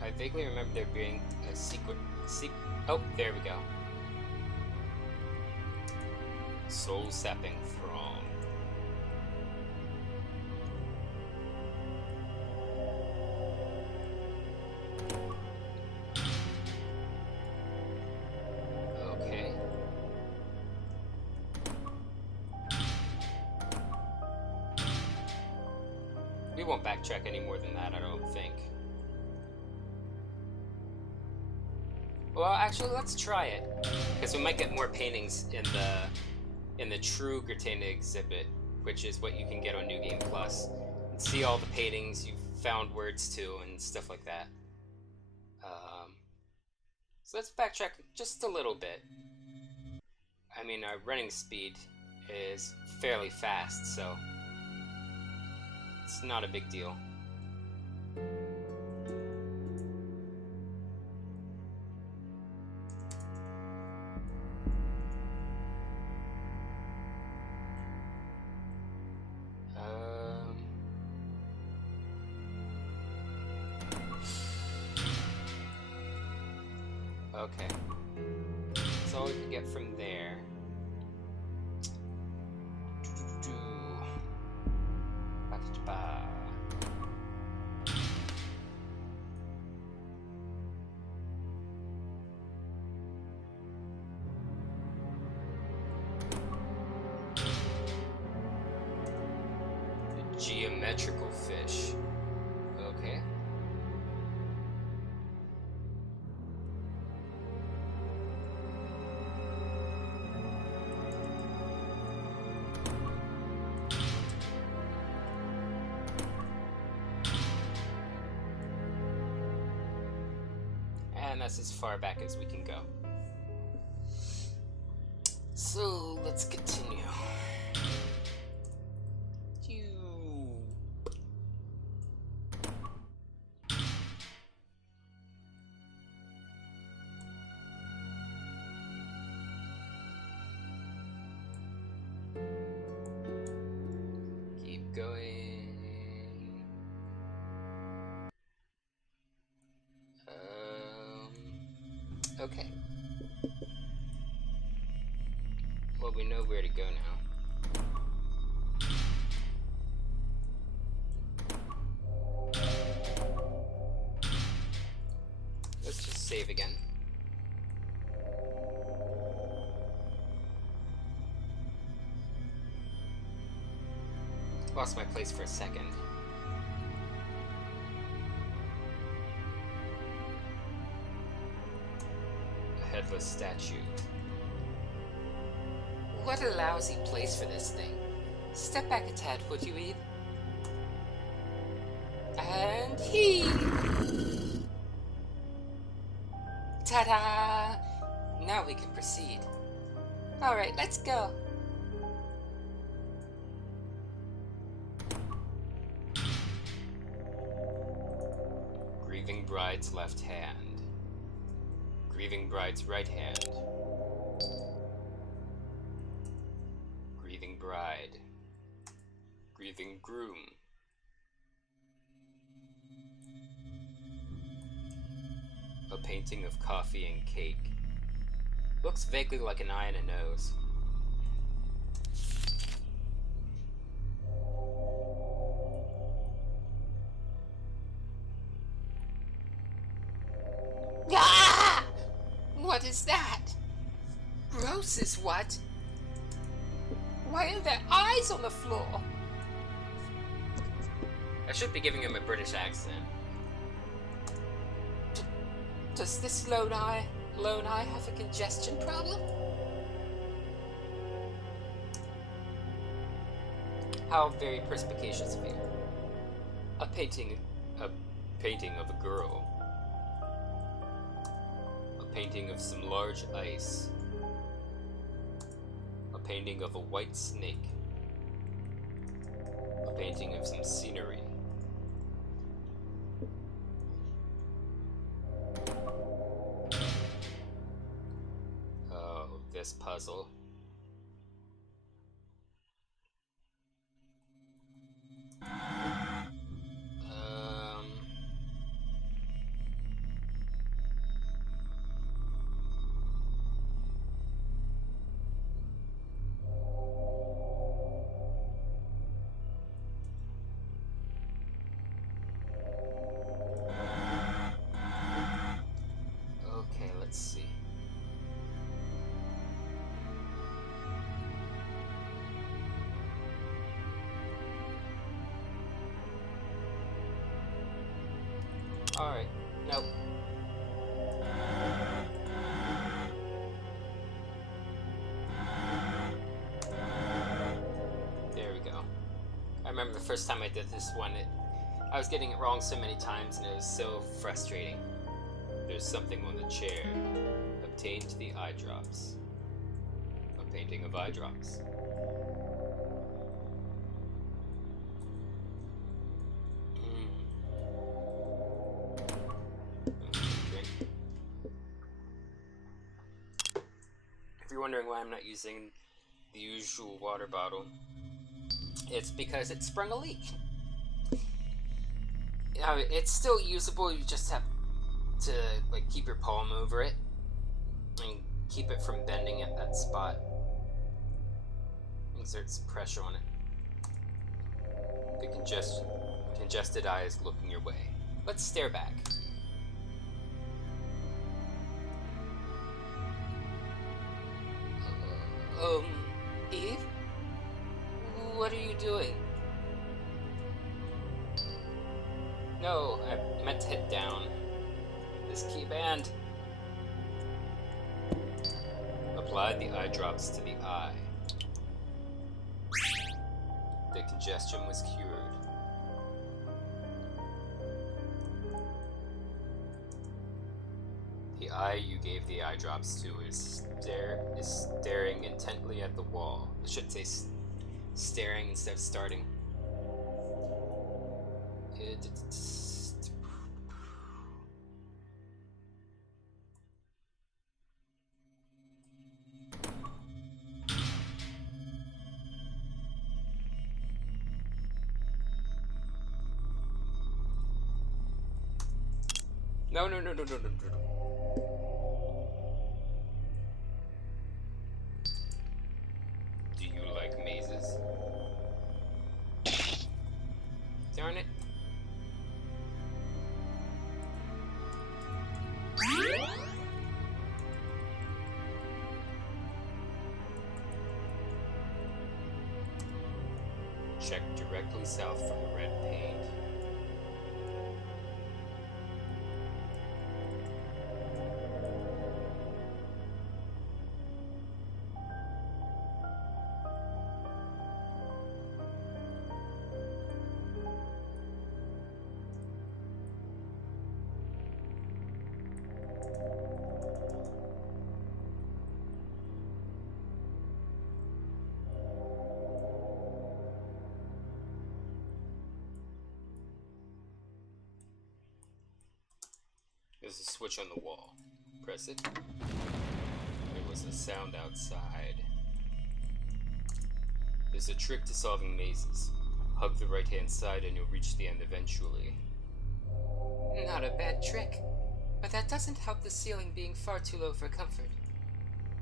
I vaguely remember there being a secret. Oh, there we go. Soul sapping throng. Okay. We won't backtrack any more than that, I don't think. Well, actually, let's try it, because we might get more paintings in the true Gratana exhibit, which is what you can get on New Game Plus, and see all the paintings you've found words to and stuff like that. So let's backtrack just a little bit. I mean, our running speed is fairly fast, so it's not a big deal. Okay. That's all we can get from there. Symmetrical fish. Okay. And that's as far back as we can go. So let's continue. Keep going. Okay. Well, we know where to go now. Let's just save again. Lost my place for a second. A headless statue. What a lousy place for this thing. Step back a tad, would you, Eve? And heave! Ta-da! Now we can proceed. Alright, let's go. Grieving bride's left hand. Grieving bride's right hand. Grieving bride. Grieving groom. A painting of coffee and cake. Looks vaguely like an eye and a nose. Ah! What is that? Gross is what? Why are there eyes on the floor? I should be giving him a British accent. Does this lone eye have a congestion problem? How very perspicacious of you. A painting of a girl. A painting of some large ice. A painting of a white snake. A painting of some scenery. Oh, this puzzle. Okay, let's see. Alright, nope. There we go. I remember the first time I did this one, I was getting it wrong so many times and it was so frustrating. There's something on the chair. Obtained the eye drops. A painting of eye drops. If you're wondering why I'm not using the usual water bottle, it's because it sprung a leak. It's still usable, you just have to keep your palm over it and keep it from bending at that spot. Exert some pressure on it. The congested eye is looking your way. Let's stare back. Eve? What are you doing? can't hit down this keyband. Applied the eye drops to the eye. The congestion was cured. The eye you gave the eye drops to is staring intently at the wall. I should say staring instead of starting. No. Do you like mazes? Darn it. Check directly south from the red paint. There's a switch on the wall. Press it. There was a sound outside. There's a trick to solving mazes. Hug the right-hand side and you'll reach the end eventually. Not a bad trick, but that doesn't help the ceiling being far too low for comfort.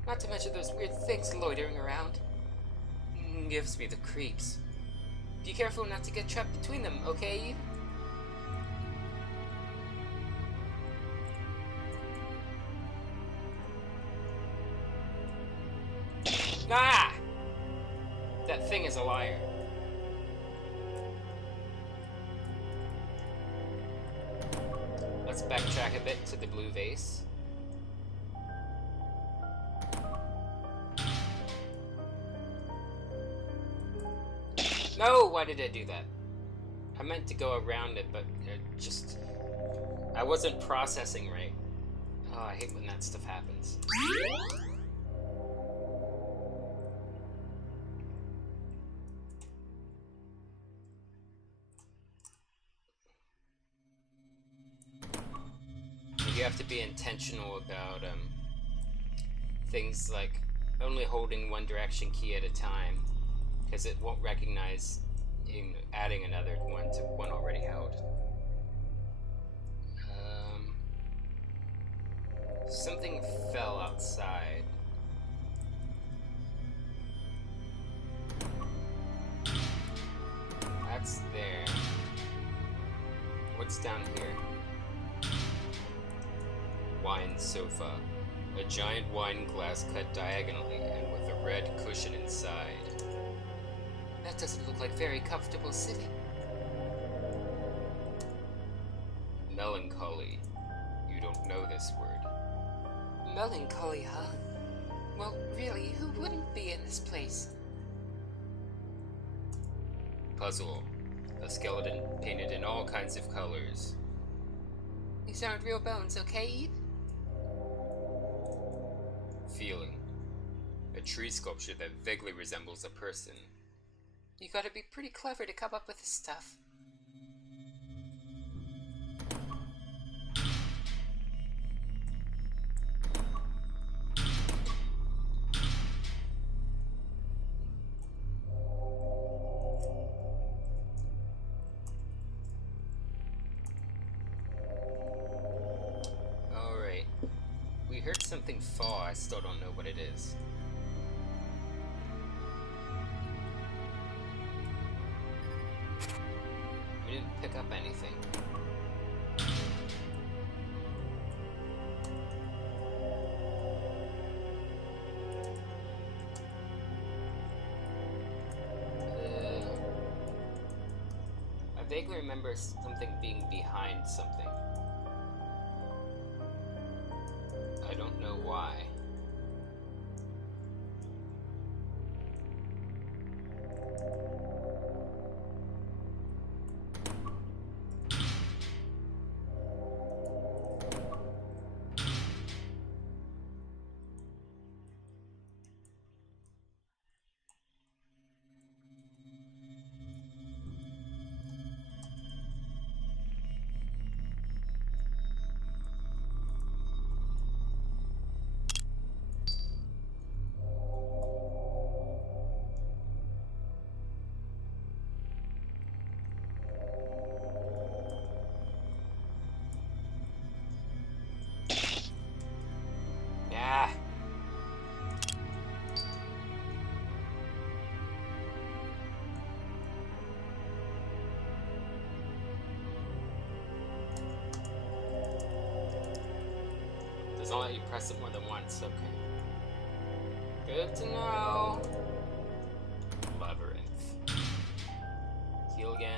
Not to mention those weird things loitering around. Gives me the creeps. Be careful not to get trapped between them, okay? Ah! That thing is a liar. Let's backtrack a bit to the blue vase. No! Why did I do that? I meant to go around it, but I wasn't processing right. Oh, I hate when that stuff happens. You have to be intentional about things like only holding one direction key at a time, because it won't recognize adding another one to one already held. Something fell outside. That's there. What's down here? Wine sofa. A giant wine glass cut diagonally and with a red cushion inside. That doesn't look like very comfortable sitting. Melancholy. You don't know this word. Melancholy, huh? Well, really, who wouldn't be in this place? Puzzle. A skeleton painted in all kinds of colors. These aren't real bones, okay, Eve? Feeling. A tree sculpture that vaguely resembles a person. You gotta be pretty clever to come up with this stuff. Alright. We heard something fall, I still don't know what it is. We didn't pick up anything. I vaguely remember something being behind something. why. Yeah. Doesn't let you press it more than once, okay. Good to know. Labyrinth. Heal again.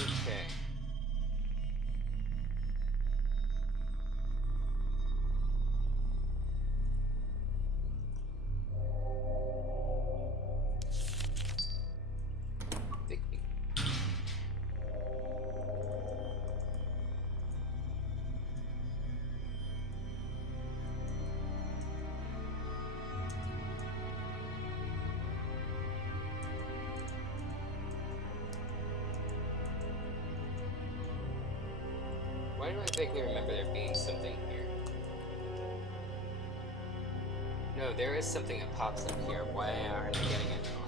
Okay. Digby. Why do I vaguely remember there being something here? No, there is something that pops up here. Why aren't I getting it now?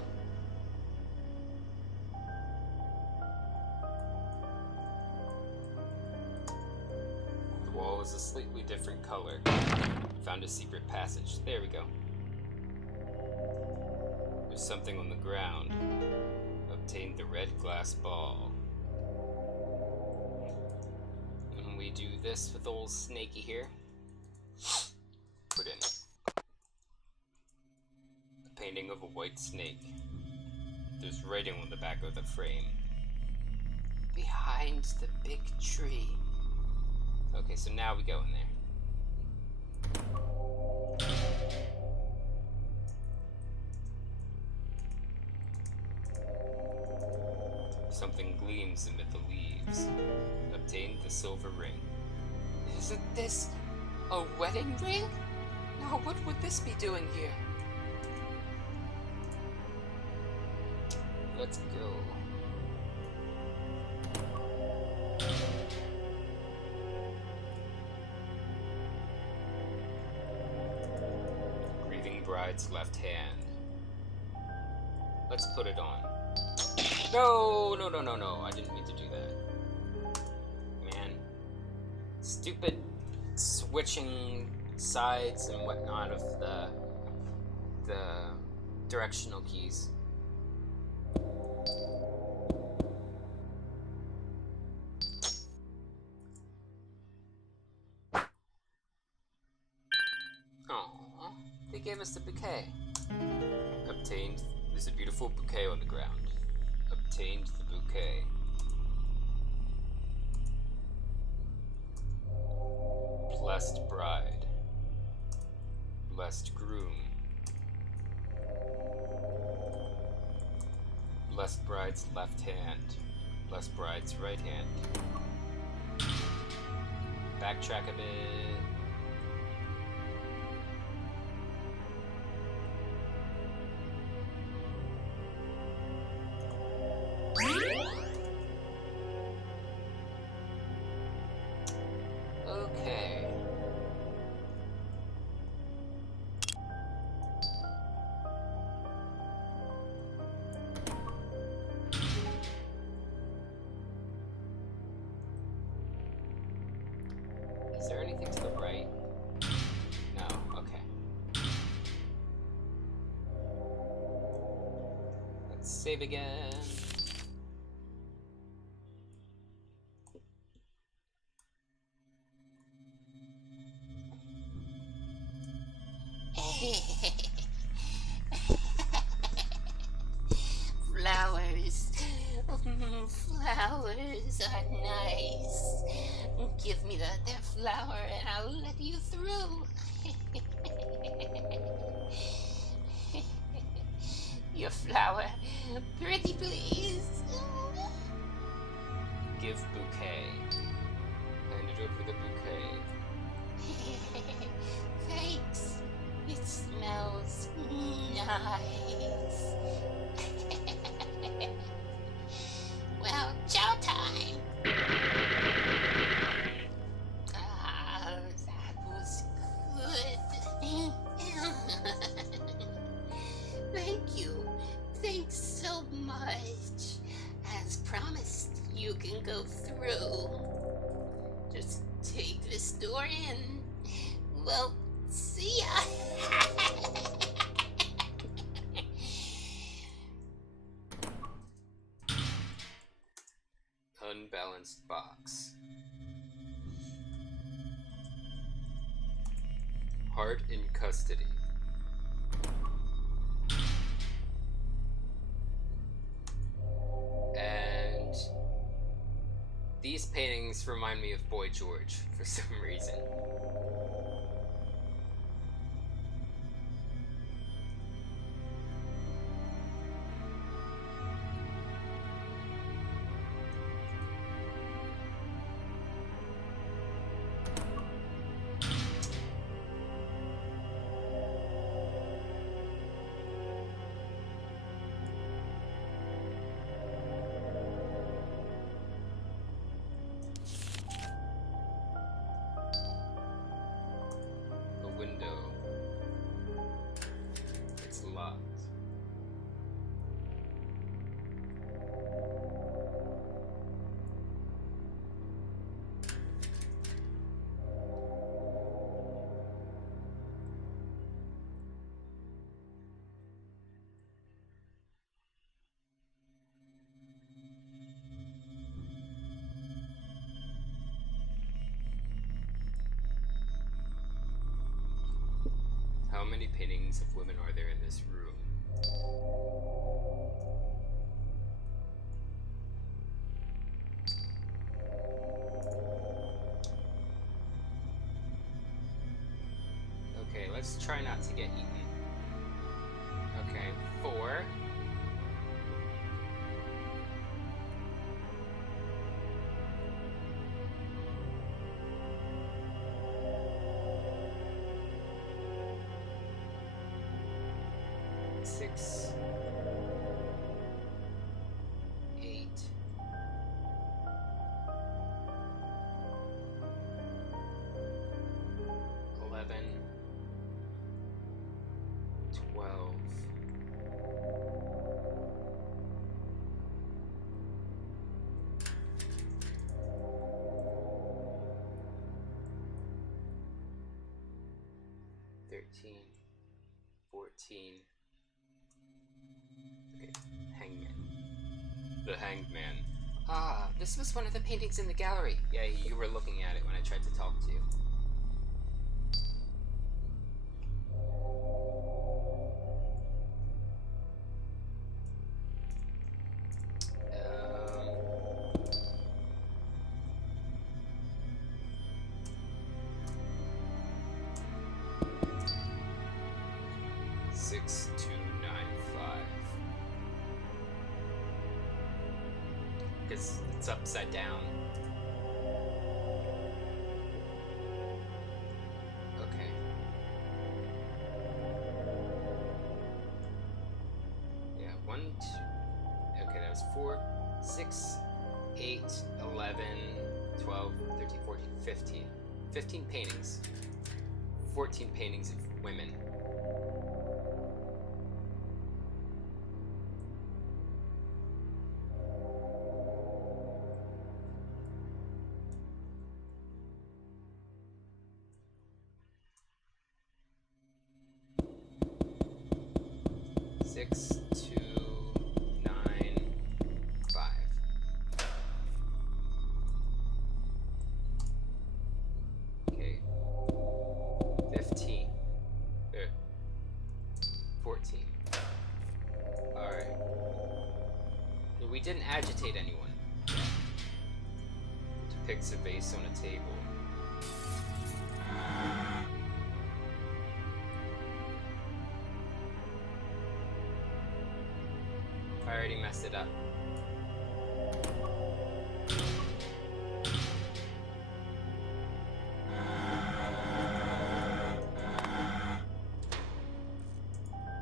The wall is a slightly different color. Found a secret passage. There we go. There's something on the ground. Obtained the red glass ball. And we do this with old Snakey here. Put in a painting of a white snake. There's writing on the back of the frame. Behind the big tree. Okay, so now we go in there. Something gleams amid the leaves. Obtained the silver ring. Isn't this a wedding ring? Now, what would this be doing here? Let's go. Grieving bride's left hand. Let's put it on. No, no, no, no, no. I didn't mean to do that. Man. Stupid switching sides and whatnot of the directional keys. Aww, they gave us the bouquet. Obtained. There's a beautiful bouquet on the ground. Obtained the bouquet. Blessed bride. Blessed groom. Blessed bride's left hand. Blessed bride's right hand. Backtrack a bit. Okay. Is there anything to the save again. Flowers. Flowers are nice. Give me that flower and I'll let you through. Your flower. Pretty please. Give bouquet. Handed over the bouquet. Thanks. It smells nice. Well, chow time. Ah, that was good. Thank you. Thanks so much. As promised, you can go through. Just take this door in. Well, see ya. Unbalanced box. Heart in custody. And these paintings remind me of Boy George for some reason. How many paintings of women are there in this room? Okay, let's try not to get eaten. Okay, 4. Six, 8, 11, 12, 13, 14. Hangman. The Hanged Man. Ah, this was one of the paintings in the gallery. Yeah, you were looking at it when I tried to talk to you. Six, 2, 9, 5. Because it's upside down. Okay. Yeah, 1, 2. Okay, that was 4, 6, 8, 11, 12, 13, 14, 15. 15 paintings. 14 paintings of women. Six, 2, 9, agitate anyone. Depicts a vase on a table. I already messed it up.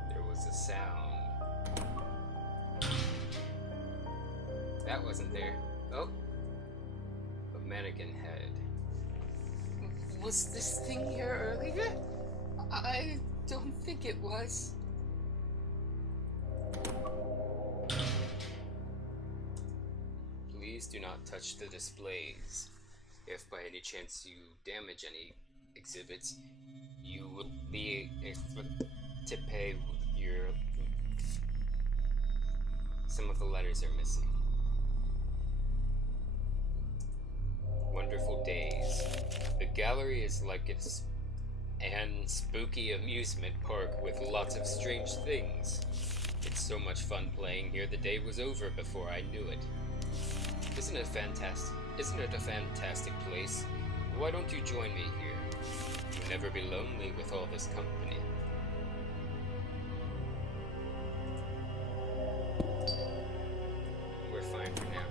There was a sound. That wasn't there. Oh. A mannequin head. Was this thing here earlier? I don't think it was. Please do not touch the displays. If by any chance you damage any exhibits, you will be to pay your... Some of the letters are missing. Wonderful days. The gallery is like an spooky amusement park with lots of strange things. It's so much fun playing here, the day was over before I knew it. Isn't it a fantastic place? Why don't you join me here? You'll never be lonely with all this company. We're fine for now.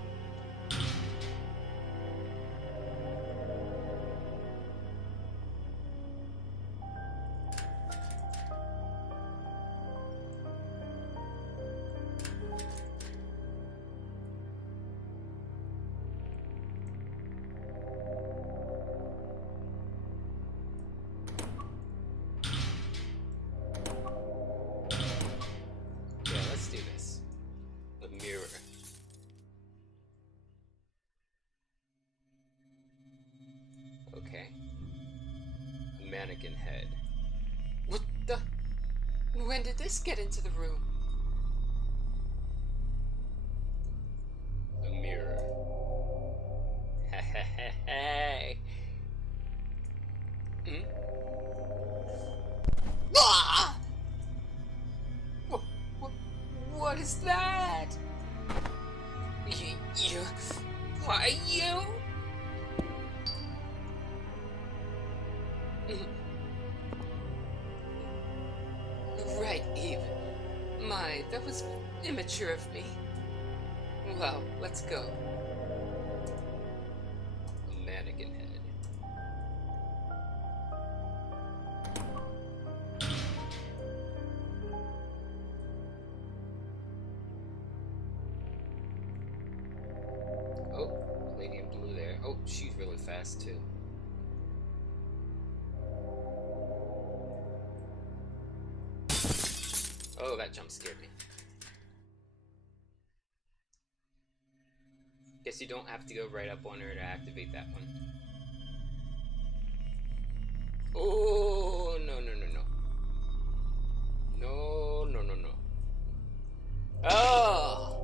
Okay. A mannequin head. What the? When did this get into the room? A mirror. Hey. Ah! What is that? You... Why you? Right, Eve. My, that was immature of me. Well, let's go. A mannequin head. Oh, lady in blue there. Oh, she's really fast too. Oh, that jump scared me. Guess you don't have to go right up on her to activate that one. Oh, no, no, no, no. No, no, no, no. Oh!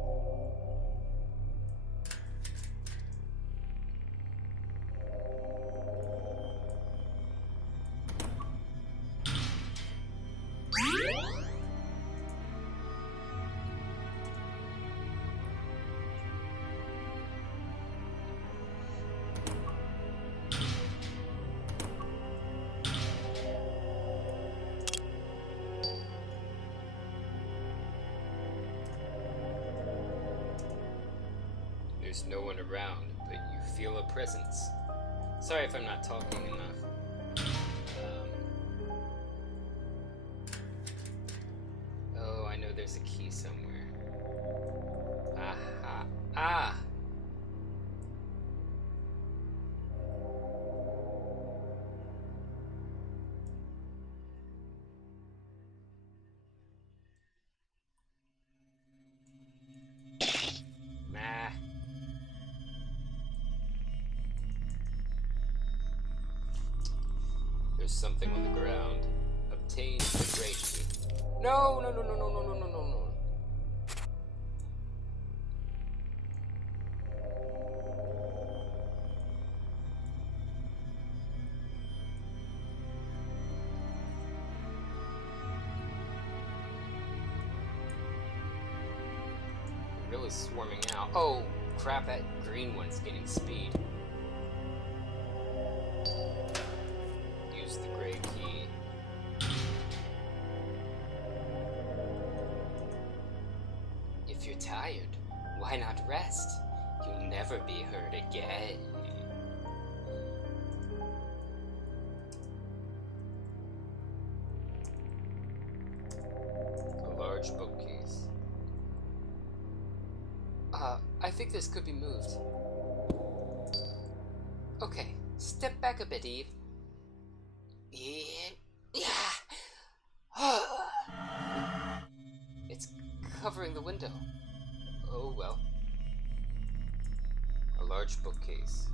There's no one around, but you feel a presence. Sorry if I'm not talking enough. Oh, I know there's a key somewhere. Aha. Ah! Nah. There's something on the ground. Obtain the great key. No, no, no, no, no, no, no, no, no, no. slowly swarming out. Oh, crap, that green one's getting speed. Use the gray key. If you're tired, why not rest? You'll never be hurt again. A large bookcase. I think this could be moved. Okay, step back a bit, Eve. Yeah. It's covering the window. Oh well. A large bookcase.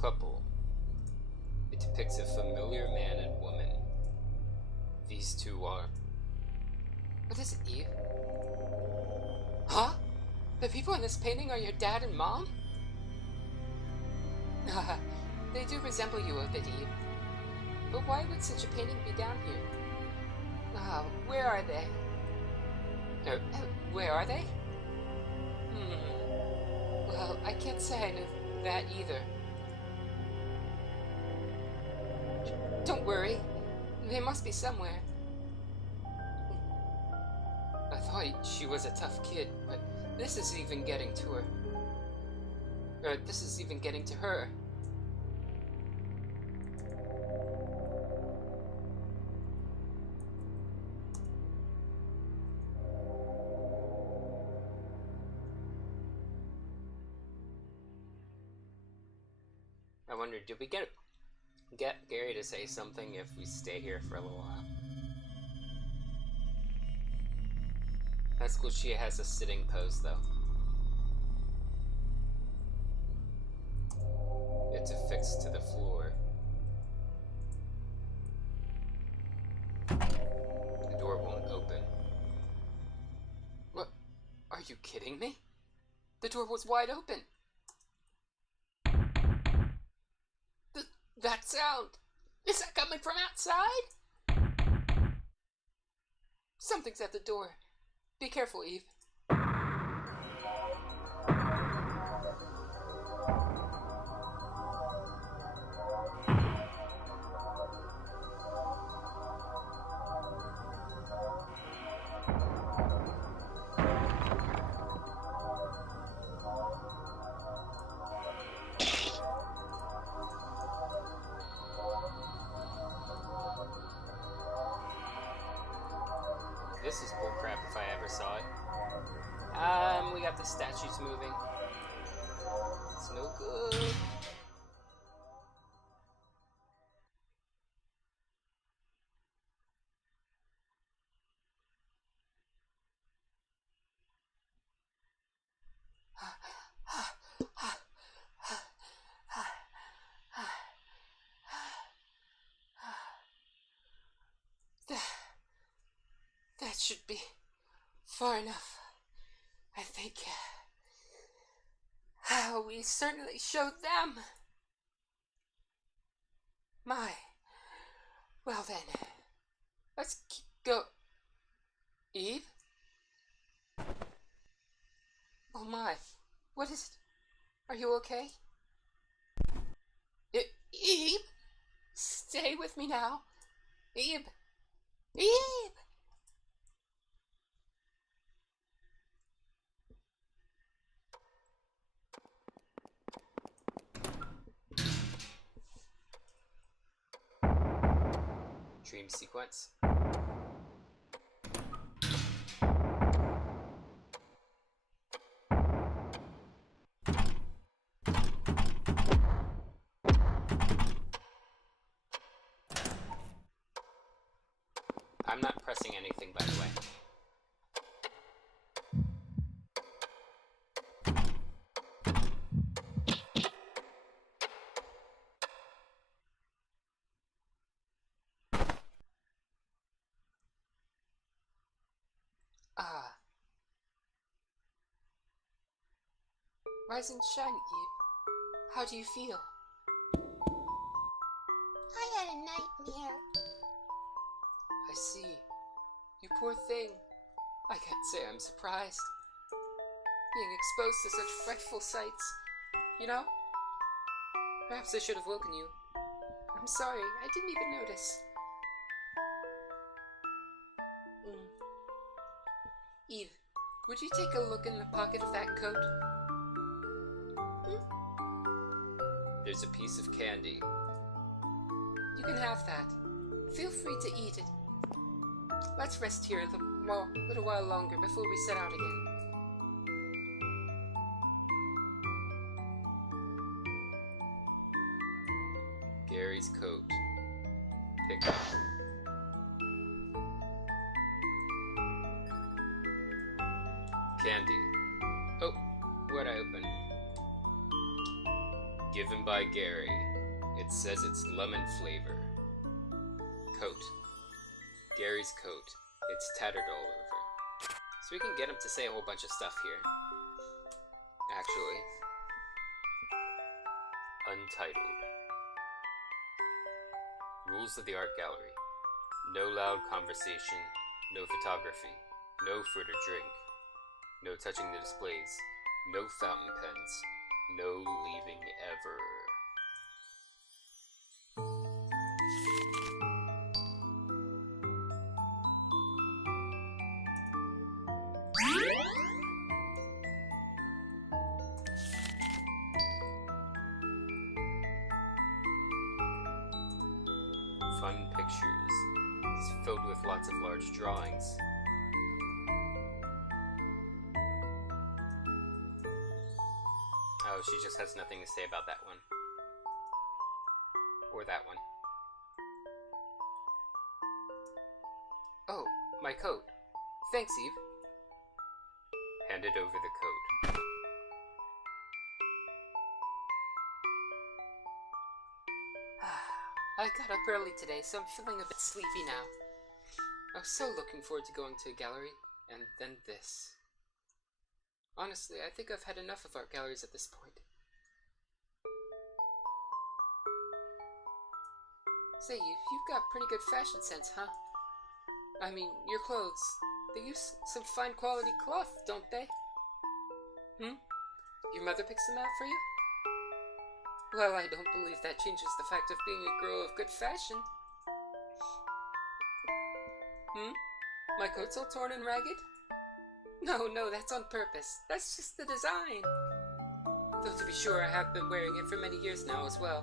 Couple. It depicts a familiar man and woman. These two are... What is it, Eve? Huh? The people in this painting are your dad and mom? They do resemble you a bit, Eve. But why would such a painting be down here? Where are they? Where are they? Well, I can't say I knew that either. Don't worry. They must be somewhere. I thought she was a tough kid, but this is even getting to her. This is even getting to her. I wonder, did we get Gary to say something if we stay here for a little while? That's cool. She has a sitting pose, though. It's affixed to the floor. The door won't open. What? Are you kidding me? The door was wide open. That sound! Is that coming from outside? Something's at the door. Be careful, Eve. This is bullcrap if I ever saw it. We got the statues moving. It's no good. That should be far enough, I think. We certainly showed them. My. Well then, let's go. Eve? Oh my, what is it? Are you okay? Eve? Stay with me now. Eve! Eve! Dream sequence. I'm not pressing anything, by the way. Rise and shine, Eve. How do you feel? I had a nightmare. I see. You poor thing. I can't say I'm surprised. Being exposed to such frightful sights, you know? Perhaps I should have woken you. I'm sorry, I didn't even notice. Eve, would you take a look in the pocket of that coat? There's a piece of candy. You can have that. Feel free to eat it. Let's rest here a little while longer before we set out again. Gary's coat. Pick up. Candy. Oh, what'd I open? Given by Gary. It says it's lemon flavor. Coat. Gary's coat. It's tattered all over. So we can get him to say a whole bunch of stuff here. Actually. Untitled. Rules of the art gallery. No loud conversation. No photography. No food or drink. No touching the displays. No fountain pens. No leaving ever. Fun pictures. It's filled with lots of large drawings. Oh, she just has nothing to say about that one. Or that one. Oh, my coat. Thanks, Eve. Handed over the coat. I got up early today, so I'm feeling a bit sleepy now. I was so looking forward to going to a gallery, and then this. Honestly, I think I've had enough of art galleries at this point. Say, you've got pretty good fashion sense, huh? I mean, your clothes, they use some fine quality cloth, don't they? Your mother picks them out for you? Well, I don't believe that changes the fact of being a girl of good fashion. My coat's all torn and ragged? No, that's on purpose. That's just the design. Though to be sure, I have been wearing it for many years now as well.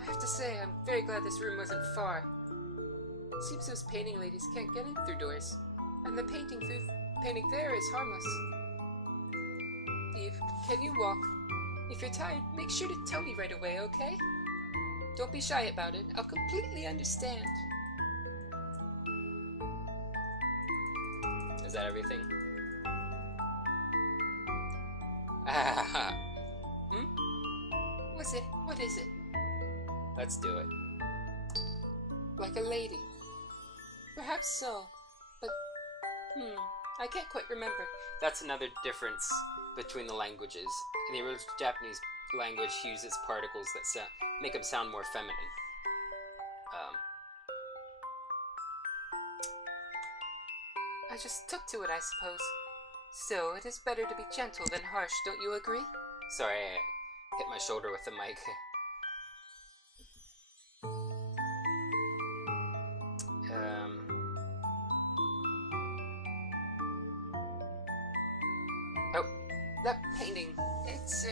I have to say, I'm very glad this room wasn't far. It seems those painting ladies can't get in through doors, and the painting there is harmless. Eve, can you walk? If you're tired, make sure to tell me right away, okay? Don't be shy about it. I'll completely understand. Is that everything? What is it? Let's do it. Like a lady. Perhaps so, but, I can't quite remember. That's another difference between the languages. In the original Japanese language, uses particles that make them sound more feminine. I just took to it, I suppose. Still, it is better to be gentle than harsh, don't you agree? Sorry, I hit my shoulder with the mic. Oh, that painting. It's,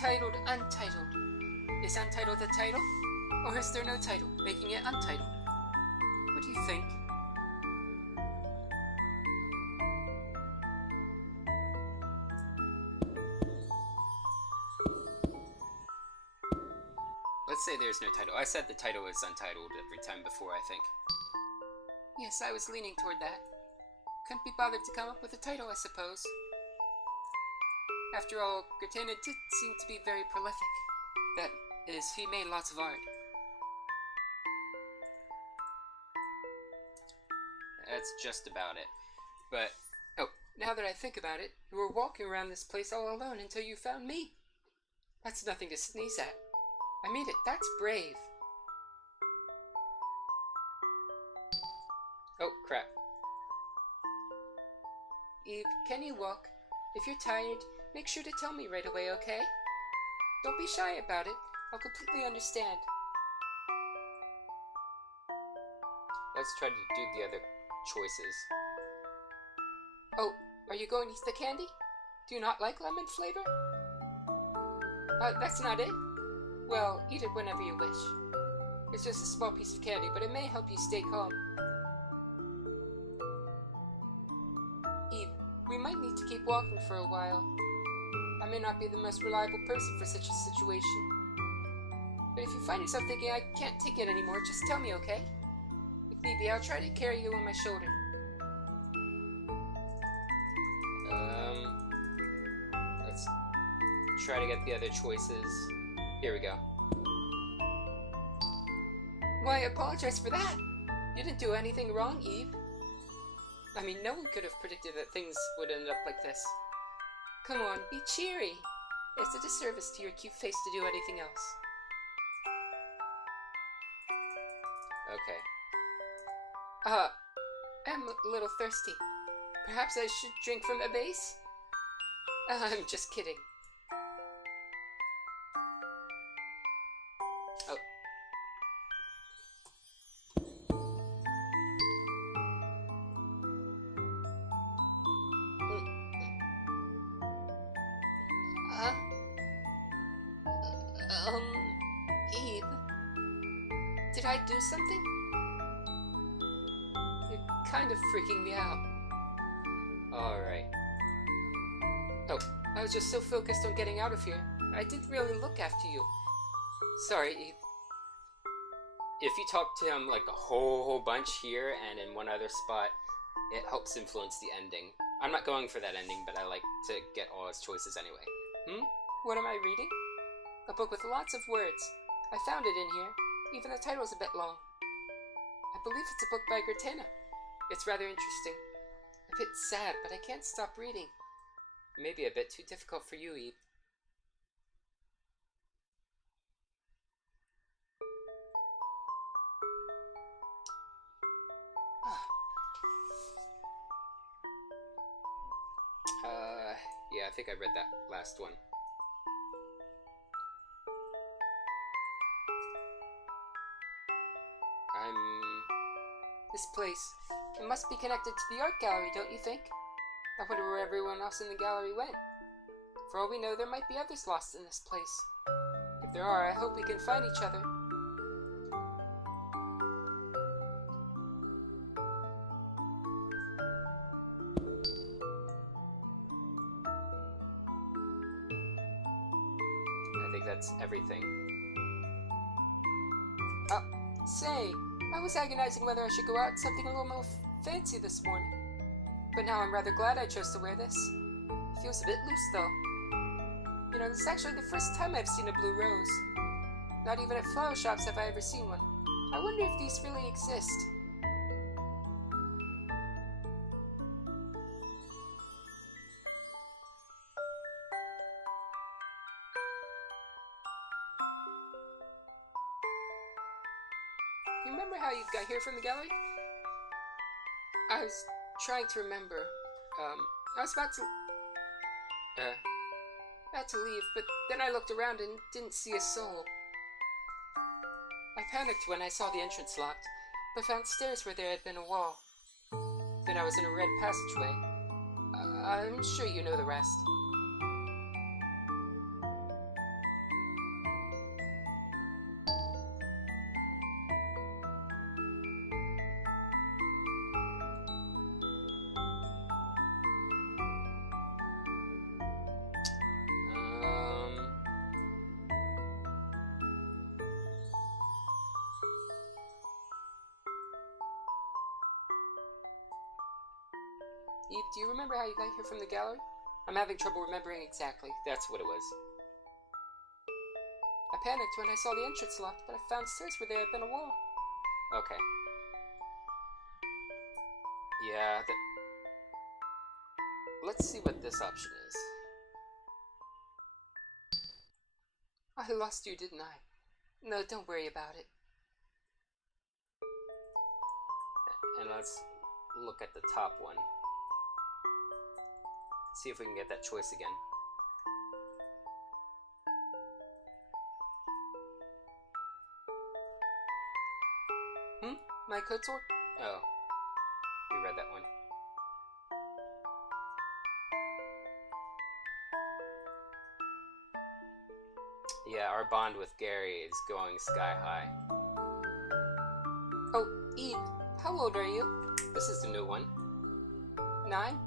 titled Untitled. Is Untitled the title? Or is there no title, making it untitled? What do you think? Let's say there's no title. I said the title is untitled every time before, I think. Yes, I was leaning toward that. Couldn't be bothered to come up with a title, I suppose. After all, Gertana did seem to be very prolific. That is, he made lots of art. That's just about it. But, now that I think about it, you were walking around this place all alone until you found me. That's nothing to sneeze at. I mean it, that's brave. oh crap. Eve, can you walk? If you're tired, make sure to tell me right away, okay? Don't be shy about it. I'll completely understand. Let's try to do the other choices. Oh, are you going to eat the candy? Do you not like lemon flavor? That's not it? Well, eat it whenever you wish. It's just a small piece of candy, but it may help you stay calm. Eve, we might need to keep walking for a while. I may not be the most reliable person for such a situation. But if you find yourself thinking I can't take it anymore, just tell me, okay? If need be, I'll try to carry you on my shoulder. Let's try to get the other choices. Here we go. Why, apologize for that. You didn't do anything wrong, Eve. I mean, no one could have predicted that things would end up like this. Come on, be cheery. It's a disservice to your cute face to do anything else. Okay. I'm a little thirsty. Perhaps I should drink from the base? I'm just kidding. Oh. Huh? Eve? Did I do something? You're kind of freaking me out. Alright. Oh, I was just so focused on getting out of here. I didn't really look after you. Sorry, Eve. If you talk to him like a whole bunch here and in one other spot, it helps influence the ending. I'm not going for that ending, but I like to get all his choices anyway. What am I reading? A book with lots of words. I found it in here. Even the title's a bit long. I believe it's a book by Gertana. It's rather interesting. A bit sad, but I can't stop reading. Maybe a bit too difficult for you, Eve. Yeah, I think I read that last one. This place. It must be connected to the art gallery, don't you think? I wonder where everyone else in the gallery went. For all we know, there might be others lost in this place. If there are, I hope we can find each other. I think that's everything. Say, I was agonizing whether I should go out in something a little more fancy this morning. But now I'm rather glad I chose to wear this. It feels a bit loose, though. You know, this is actually the first time I've seen a blue rose. Not even at flower shops have I ever seen one. I wonder if these really exist. You remember how you got here from the gallery? I was trying to remember. I was about to leave, but then I looked around and didn't see a soul. I panicked when I saw the entrance locked, but found stairs where there had been a wall. Then I was in a red passageway. I'm sure you know the rest. Eve, do you remember how you got here from the gallery? I'm having trouble remembering exactly. That's what it was. I panicked when I saw the entrance locked, but I found stairs where there had been a wall. Okay. Yeah, let's see what this option is. I lost you, didn't I? No, don't worry about it. And let's look at the top one. See if we can get that choice again. My code sword? Oh. We read that one. Yeah, our bond with Gary is going sky high. Oh, Eve, how old are you? This is the new one. 9?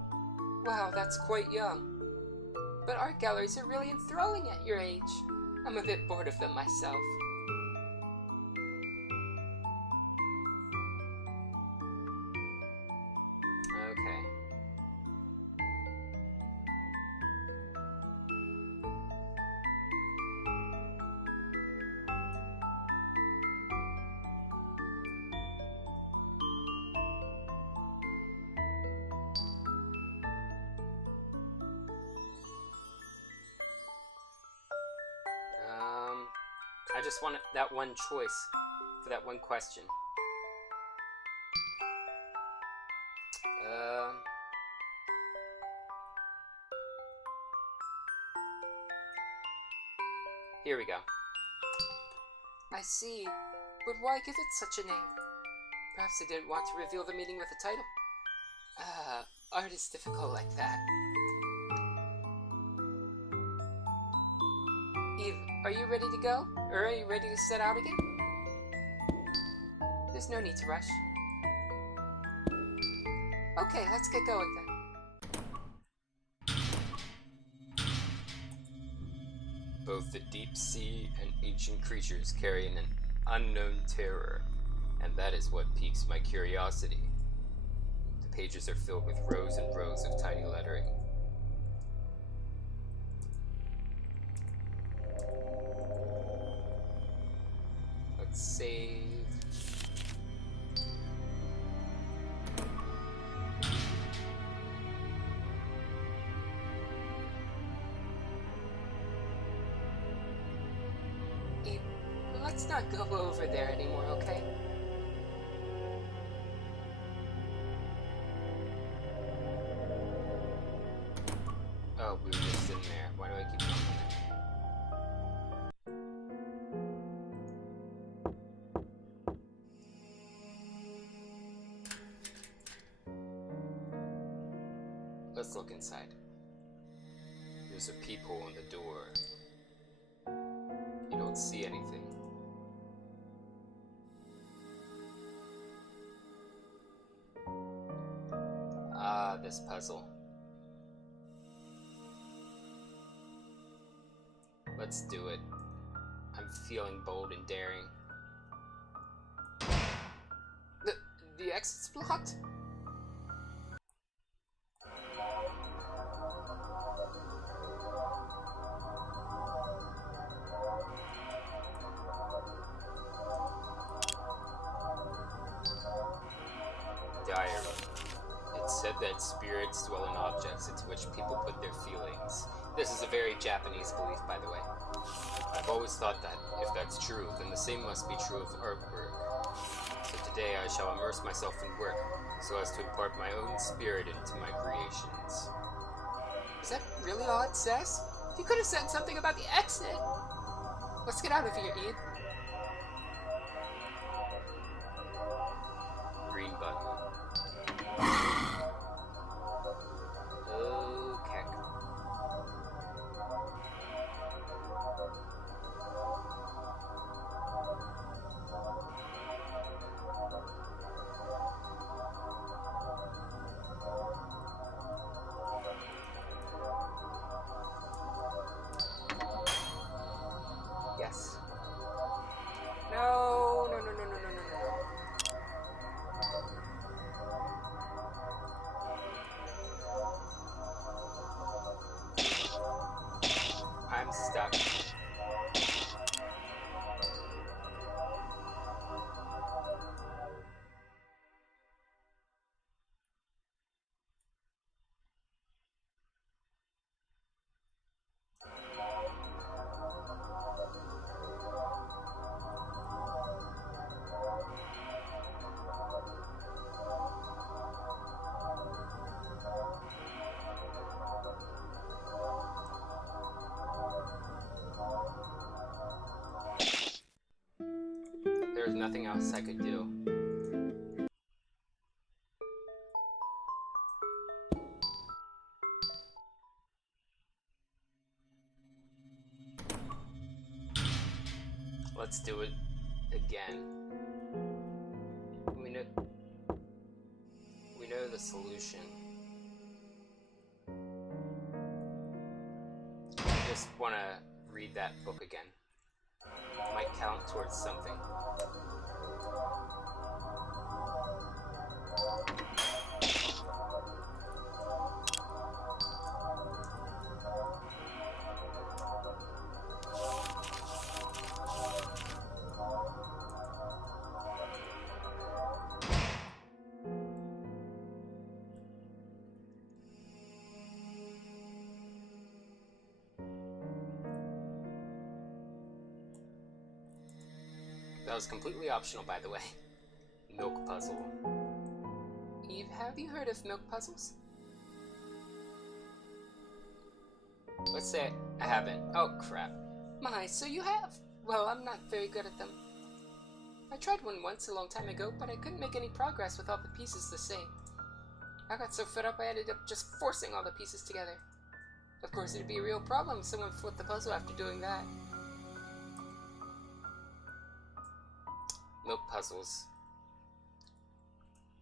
Wow, that's quite young. But art galleries are really enthralling at your age. I'm a bit bored of them myself. Okay. I just want that one choice for that one question. Here we go. I see, but why give it such a name? Perhaps they didn't want to reveal the meaning with a title. Art is difficult like that. Eve, are you ready to go? Or are you ready to set out again? There's no need to rush. Okay, let's get going then. Both the deep sea and ancient creatures carry an unknown terror, and that is what piques my curiosity. The pages are filled with rows and rows of tiny lettering. Let's save. Eve, let's not go over there anymore, okay? Oh, we were just in there. Why do I keep going there? Let's look inside. There's a peephole in the door. You don't see anything. Ah, this puzzle. Let's do it. I'm feeling bold and daring. The exit's blocked? Diary. It said that spirits dwell in objects into which people put their feelings. This is a very Japanese belief, by the way. I've always thought that, if that's true, then the same must be true of artwork. So today I shall immerse myself in work, so as to impart my own spirit into my creations. Is that really all it says? You could have said something about the exit. Let's get out of here, Eve. Green button. Okay. Yes. nothing else I could do. Let's do it again. We know the solution. I just want to read that book again. Might count towards something. That was completely optional, by the way. Milk puzzle. Eve, have you heard of milk puzzles? Let's say I haven't. Oh, crap. My, so you have. Well, I'm not very good at them. I tried one once a long time ago, but I couldn't make any progress with all the pieces the same. I got so fed up I ended up just forcing all the pieces together. Of course, it'd be a real problem if someone flipped the puzzle after doing that. Milk puzzles.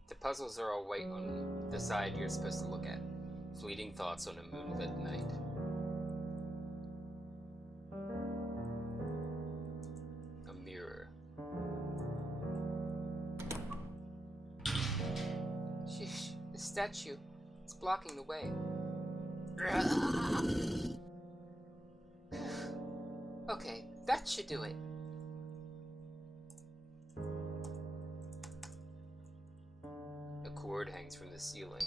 The puzzles are all white on the side you're supposed to look at. Fleeting thoughts on a moonlit night. A mirror. Sheesh, the statue. It's blocking the way. Okay, that should do it. Cord hangs from the ceiling.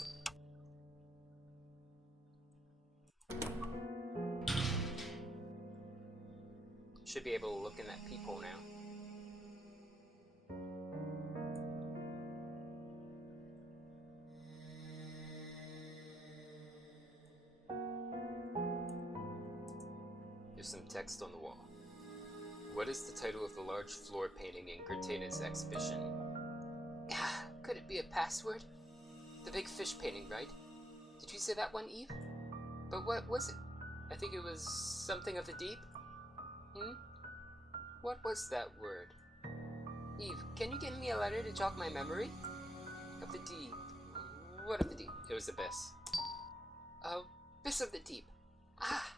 Should be able to look in that peephole now. There's some text on the wall. What is the title of the large floor painting in Gertana's exhibition? Could it be a password? The big fish painting, right? Did you say that one, Eve? But what was it? I think it was something of the deep? What was that word? Eve, can you give me a letter to jog my memory? Of the deep. What of the deep? It was abyss. Abyss of the deep. Ah!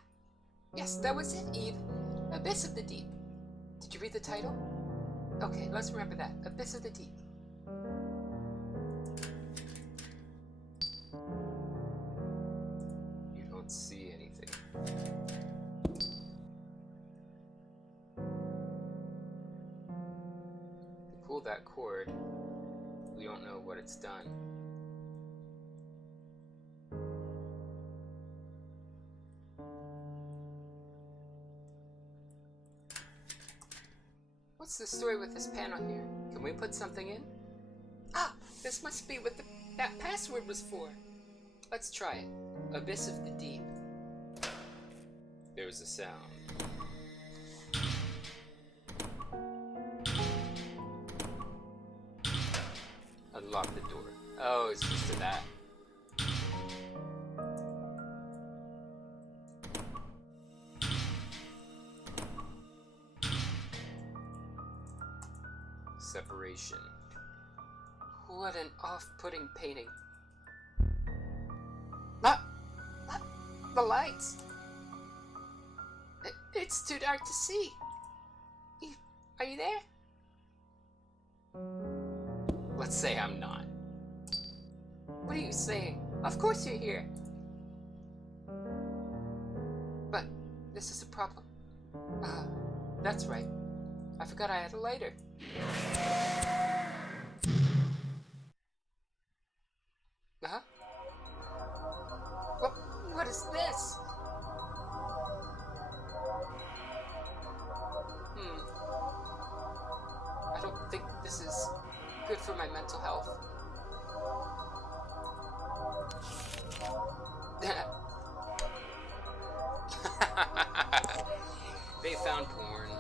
Yes, that was it, Eve. Abyss of the deep. Did you read the title? Okay, let's remember that. Abyss of the deep. See anything. To pull that cord, we don't know what it's done. What's the story with this panel here? Can we put something in? Ah, this must be what that password was for. Let's try it. Abyss of the deep. There was a sound. Unlock the door. Oh, it's just to that. Separation. What an off-putting painting. The lights! It's too dark to see. Are you there? Let's say I'm not. What are you saying? Of course you're here. But this is a problem. That's right. I forgot I had a lighter. Huh? What is this? I don't think this is good for my mental health. They found porn.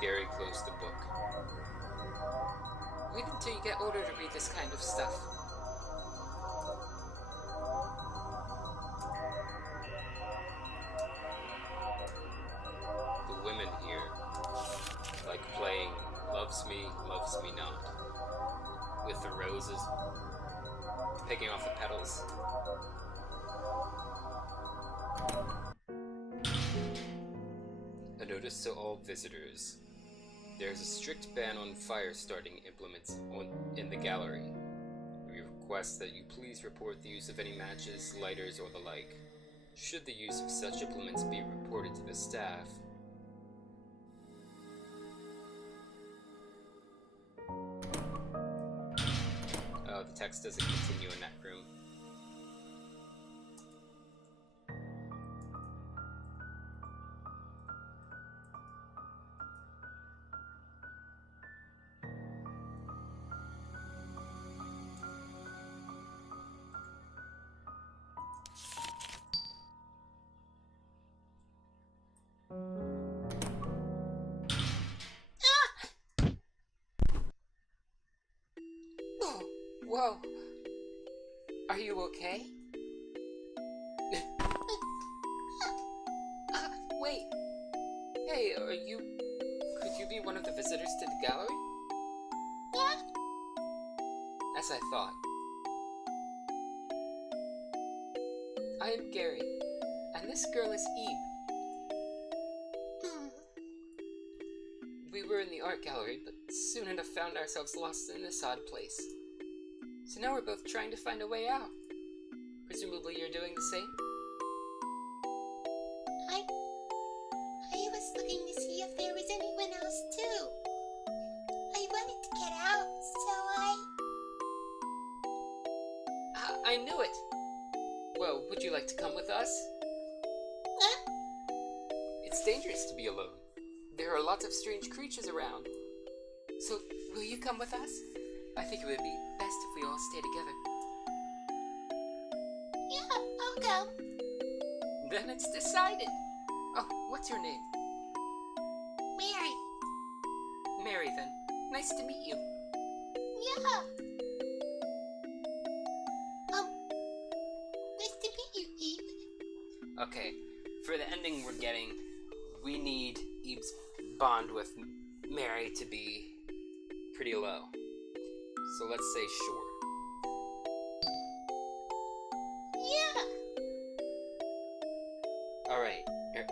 Gary closed the book. Wait until you get older to read this kind of stuff. The women here like playing Loves Me Not, with the roses picking off the petals. A notice to all visitors. There's a strict ban on fire-starting implements in the gallery. We request that you please report the use of any matches, lighters, or the like. Should the use of such implements be reported to the staff, the text doesn't continue in that room. Oh, whoa. Are you okay? Wait. Hey, could you be one of the visitors to the gallery? Yeah? As I thought. I am Gary, and this girl is Eve. We were in the art gallery, but soon enough found ourselves lost in this odd place. So now we're both trying to find a way out. Presumably you're doing the same? I was looking to see if there was anyone else too. I wanted to get out, so I knew it! Well, would you like to come with us? Huh? It's dangerous to be alone. There are lots of strange creatures around. So, will you come with us? I think it would be best if we all stay together. Yeah, I'll go. Then it's decided. Oh, what's your name? Mary. Mary, then. Nice to meet you. Yeah. Nice to meet you, Eve. Okay, for the ending we're getting, we need Eve's bond with Mary to be pretty low. So let's say sure. Yeah.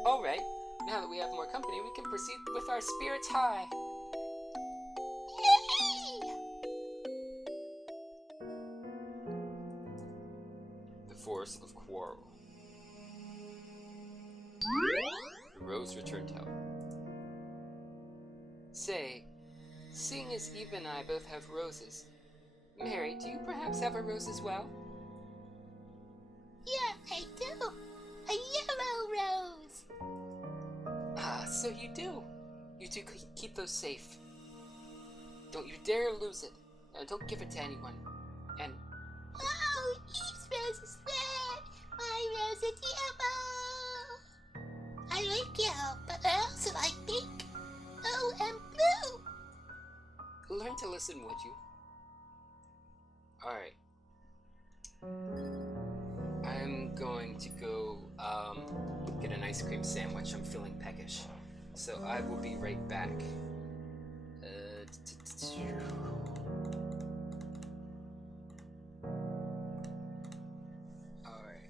Alright. Now that we have more company, we can proceed with our spirits high. Yay! The Forest of Quarrel. The Rose returned home. Say, seeing as Eve and I both have roses, Mary, do you perhaps have a rose as well? Yeah, I do. A yellow rose. Ah, so you do. You two keep those safe. Don't you dare lose it, and don't give it to anyone. And Oh, Eve's rose is red. My rose is yellow. I like yellow, but I also like pink. Oh, and blue. learn to listen, would you? Alright. I'm going to go get an ice cream sandwich. I'm feeling peckish. So I will be right back. Alright.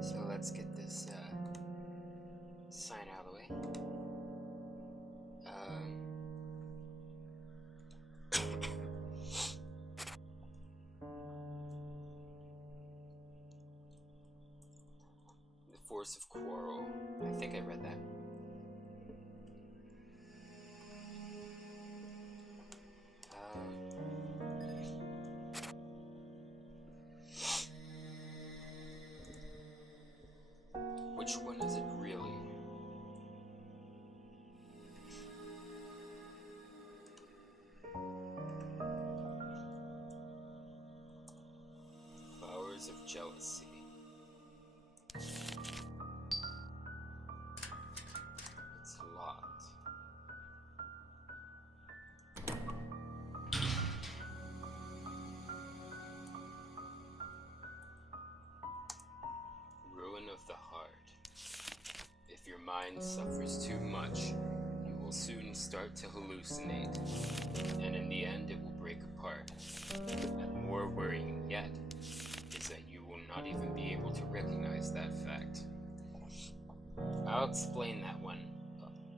So let's get this sign out of the way. The Force of Quarrel. I think I read that. Which one is it really? Flowers of Jealousy. It's locked. Ruin of the heart. If your mind suffers too much, you will soon start to hallucinate, and in the end it will break apart. And more worrying yet is that you will not even be able to recognize that fact. I'll explain that one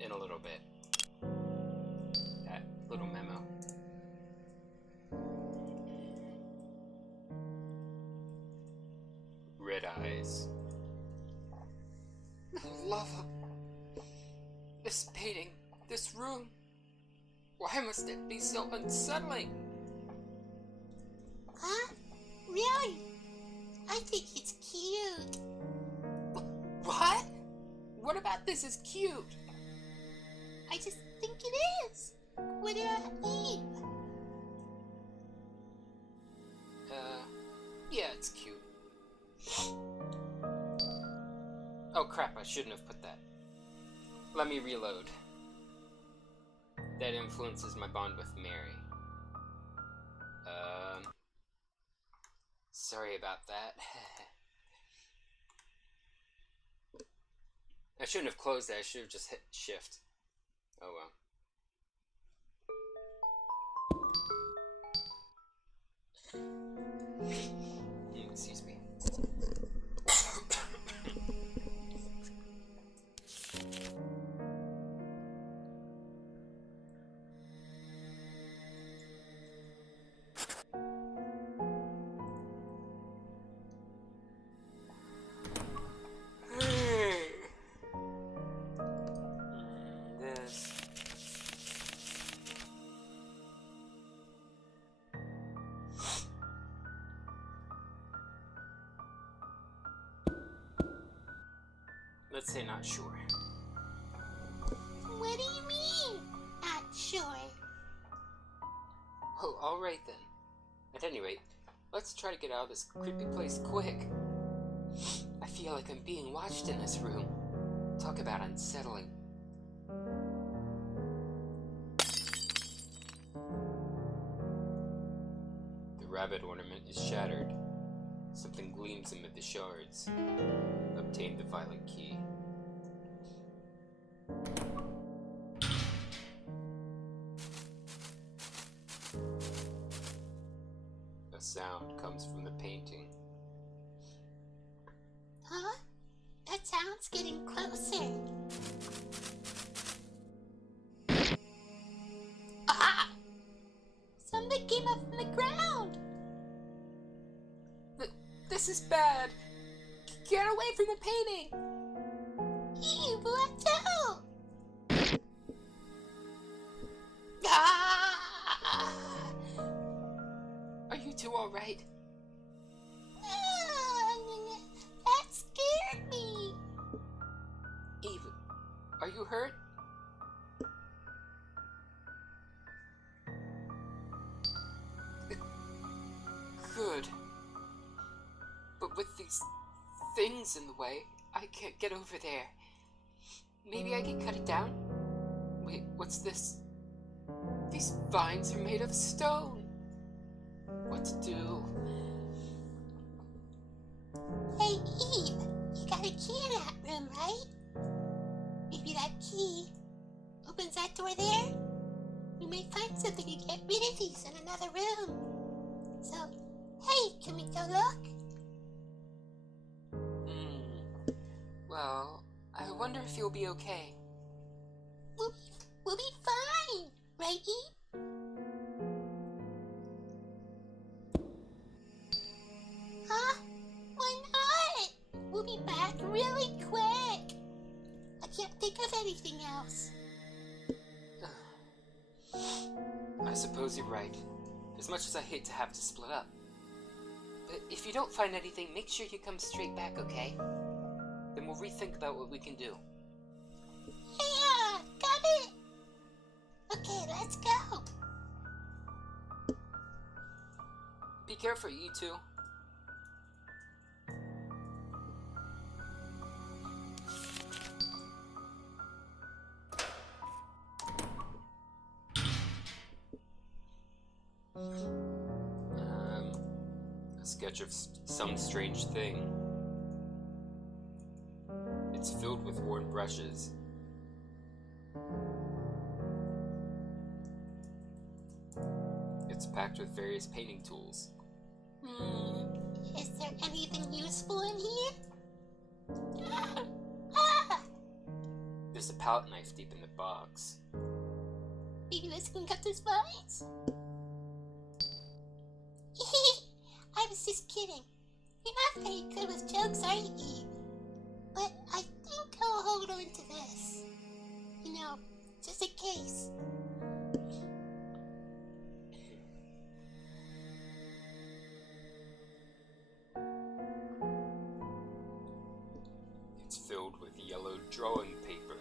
in a little bit. That little memo. Red eyes. Love this painting, this room. Why must it be so unsettling? Huh? Really? I think it's cute. What? What about this is cute? I just think it is. What about Eve? Yeah, it's cute. Oh crap, I shouldn't have put that. Let me reload. That influences my bond with Mary. Sorry about that. I shouldn't have closed that, I should have just hit shift. Oh well. Excuse me. This. Let's say not sure. What do you mean? Not sure. Oh, alright then. At any rate, let's try to get out of this creepy place quick. I feel like I'm being watched in this room. Talk about unsettling. The rabbit ornament is shattered. Something gleams amid the shards. Obtain the violet key. A sound comes from the painting. Huh? That sound's getting closer. Ah! Something came up from the ground. This is bad. Get away from the painting. Eve, watch out! Ah! Are you two alright? That scared me. Eve, are you hurt? Good. But with these things in the way, I can't get over there. Maybe I can cut it down? Wait, what's this? These vines are made of stone. What to do? Hey, Eve, you got a key in that room, right? Maybe that key opens that door there? We might find something to get rid of these in another room. So, hey, me go look? Well, I wonder if you'll be okay. We'll be fine, right, Eve? Huh? Why not? We'll be back really quick. I can't think of anything else. I suppose you're right. As much as I hate to have to split up. But if you don't find anything, make sure you come straight back, okay? Then we'll rethink about what we can do. Yeah, got it. Okay, let's go. Be careful, you two. A sketch of some strange thing. It's filled with worn brushes. It's packed with various painting tools. Is there anything useful in here? Ah! There's a palette knife deep in the box. Maybe this can cut the spines? I was just kidding. You're not very good with jokes, are you, Eve? But I think I'll hold on to this. You know, just in case. It's filled with yellow drawing paper.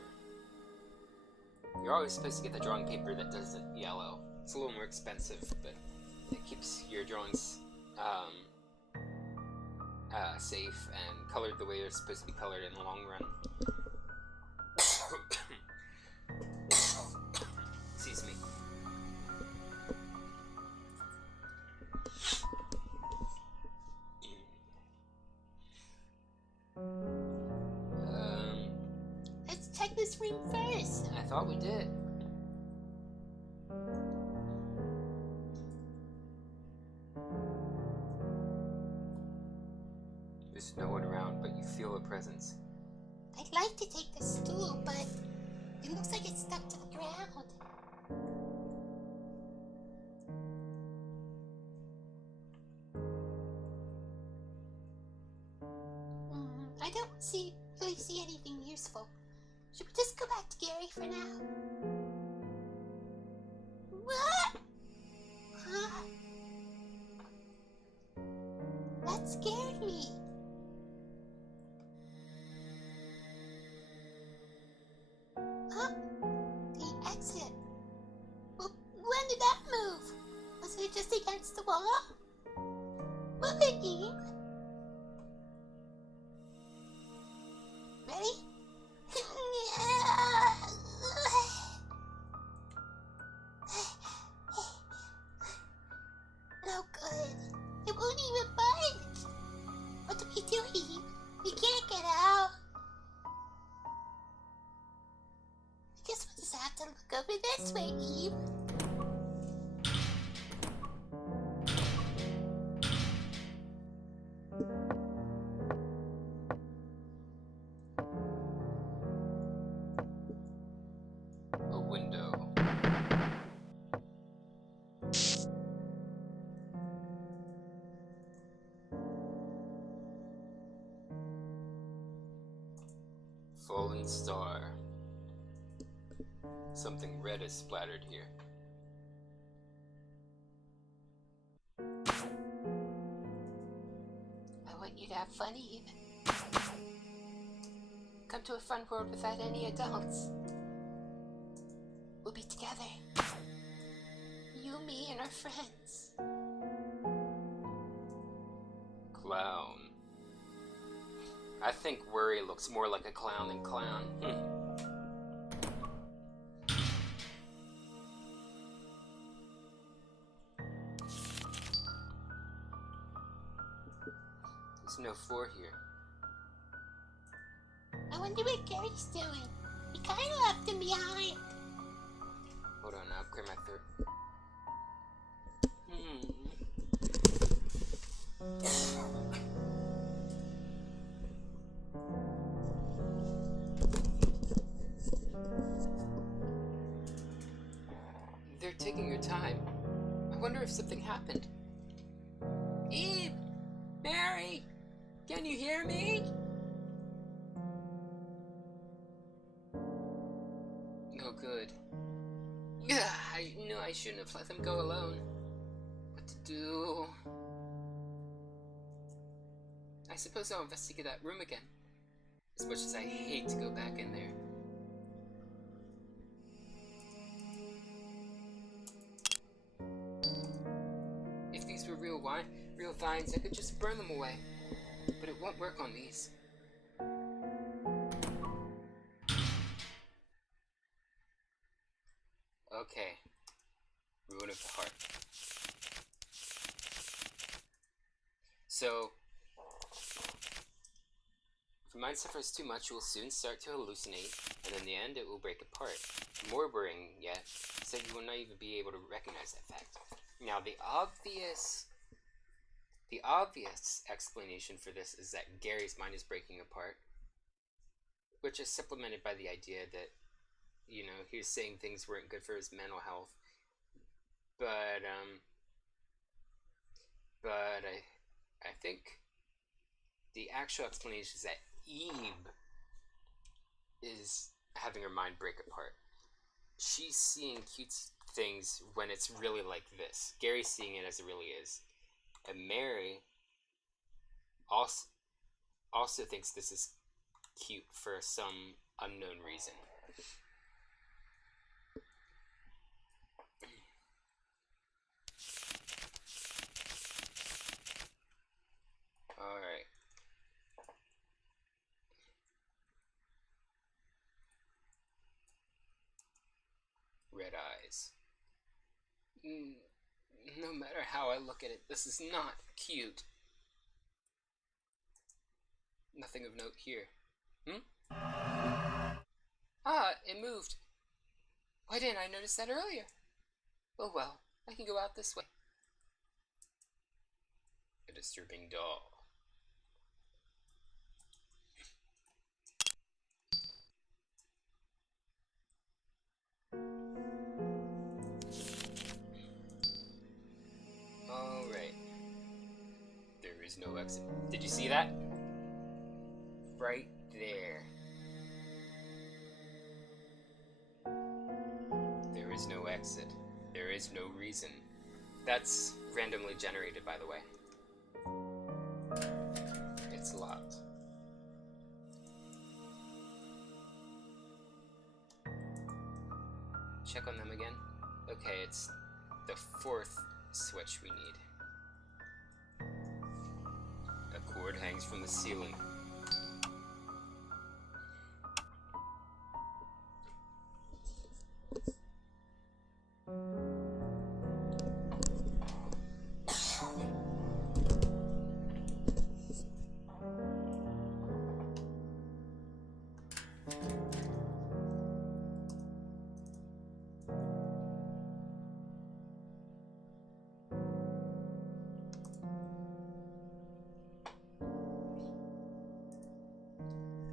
You're always supposed to get the drawing paper that doesn't yellow. It's a little more expensive, but it keeps your drawings safe and colored the way they're supposed to be colored in the long run. Excuse me. Let's check this room first. I thought we did. There's no one around, but you feel a presence. I'd like to take the stool, but it looks like it's stuck to the ground. I don't really see anything useful. Should we just go back to Gary for now? What? Huh? That scared me. Huh? The exit. Well, when did that move? Was it just against the wall? Move it, Eve. Ready? No good. It won't even budge. What do we do, Eve? We can't get out. I guess we'll just have to look over this way, Eve. A window. Fallen star. Something red is splattered here. I want you to have fun, Eve. Come to a fun world without any adults. We'll be together. You, me, and our friends. Clown. I think Worry looks more like a clown than clown. There's no floor here. I wonder what Gary's doing. We kind of left him behind. Hold on, I'll clear my throat. if something happened. Eve! Mary! Can you hear me? No good. I knew I shouldn't have let them go alone. What to do? I suppose I'll investigate that room again. As much as I hate to go back in there. If these were real vines, I could just burn them away. But it won't work on these. Okay. Ruin of the heart. So, if your mind suffers too much, you will soon start to hallucinate, and in the end it will break apart. More worrying yet, is that you will not even be able to recognize that fact. Now, the obvious explanation for this is that Gary's mind is breaking apart, which is supplemented by the idea that, you know, he was saying things weren't good for his mental health. But I think the actual explanation is that Eve is having her mind break apart. She's seeing cute things when it's really like this. Gary's seeing it as it really is. And Mary also thinks this is cute for some unknown reason. Alright. Red eyes. No matter how I look at it, this is not cute. Nothing of note here. Ah, it moved. Why didn't I notice that earlier? Oh well, I can go out this way. A disturbing doll. Alright. There is no exit. Did you see that? Right there. There is no exit. There is no reason. That's randomly generated, by the way. It's locked. Check on them again. Okay, it's the fourth switch we need. A cord hangs from the ceiling.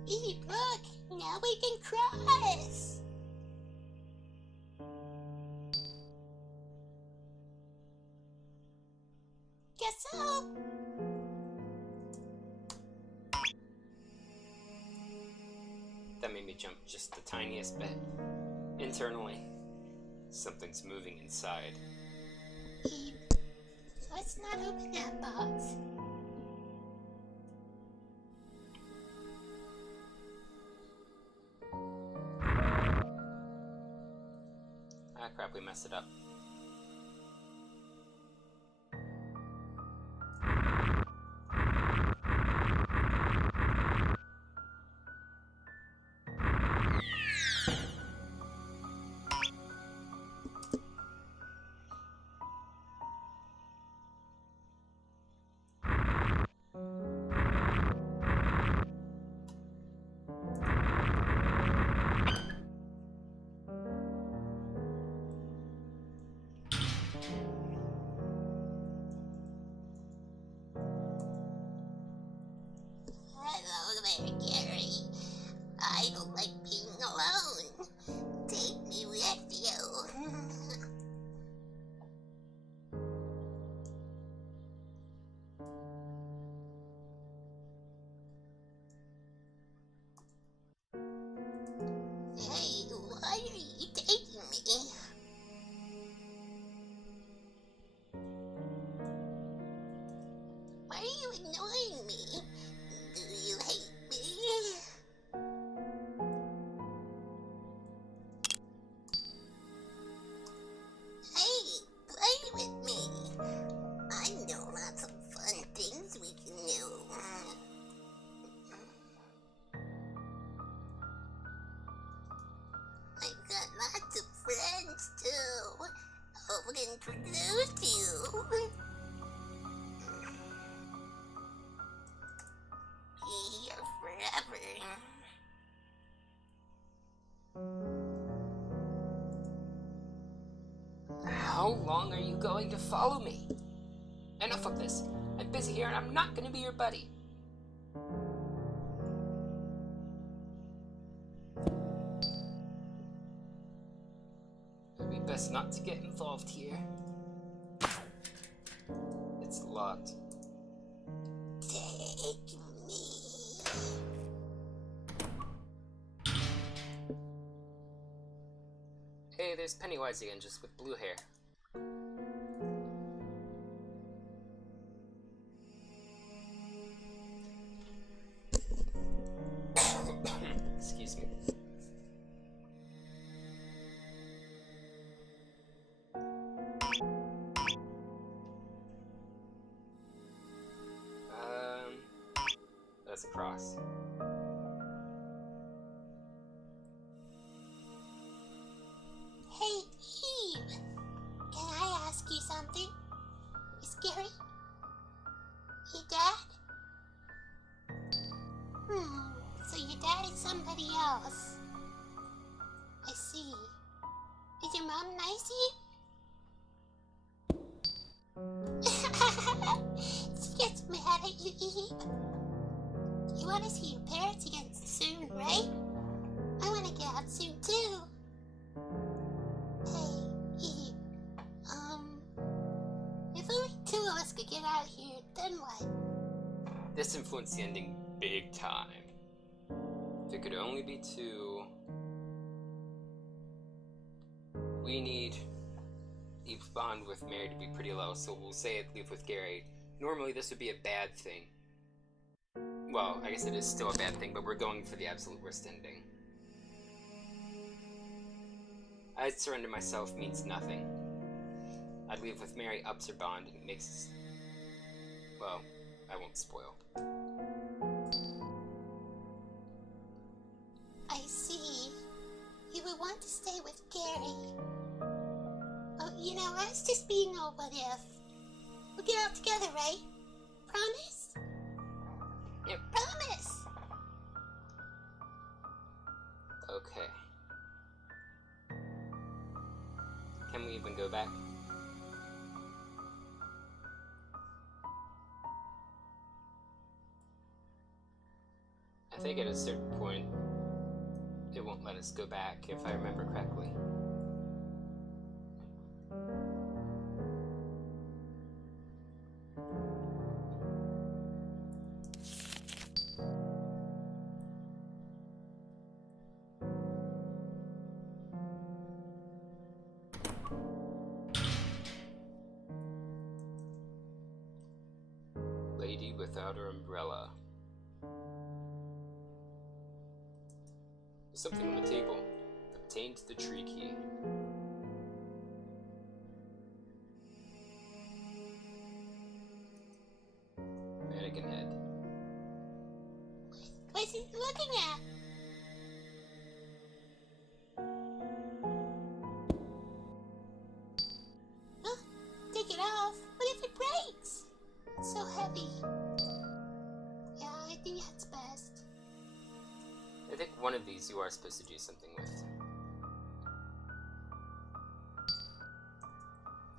Eve, look! Now we can cross! Guess so. That made me jump just the tiniest bit. Internally, something's moving inside. Eve, let's not open that box. Ah, crap, we messed it up. Why are you ignoring me? Do you hate me? Hey, play with me. I know lots of fun things we can do. I've got lots of friends too. Hope I can introduce you. Be here forever. How long are you going to follow me? Enough of this. I'm busy here and I'm not going to be your buddy. It'd be best not to get involved here. It's locked. Take me. Hey, there's Pennywise again, just with blue hair. Excuse me. That's a cross. Hey, Eve. Can I ask you something? Is Gary your dad? So your dad is somebody else. I see. Is your mom nice to you? She gets mad at you, Eve. You want to see your parents again soon, right? I want to get out soon, too. Hey, Eve. If only two of us could get out of here, then what? This influenced the ending big time. If it could only be two... We need Eve's bond with Mary to be pretty low, so we'll say it leave with Gary. Normally this would be a bad thing. Well, I guess it is still a bad thing, but we're going for the absolute worst ending. I'd surrender myself means nothing. I'd leave with Mary ups her bond and it makes... Well, I won't spoil. I see. You would want to stay with Gary. Oh, you know, I was just being all what if. We'll get out together, right? Promise? Yep. Promise! Okay. Can we even go back? I think at a certain point, it won't let us go back, if I remember correctly. Lady without her umbrella. There's something on the table. Obtained the tree key. Mannequin head. What's he looking at? Huh? Take it off. What if it breaks? It's so heavy. Yeah, I think that's best. I think one of these you are supposed to do something with.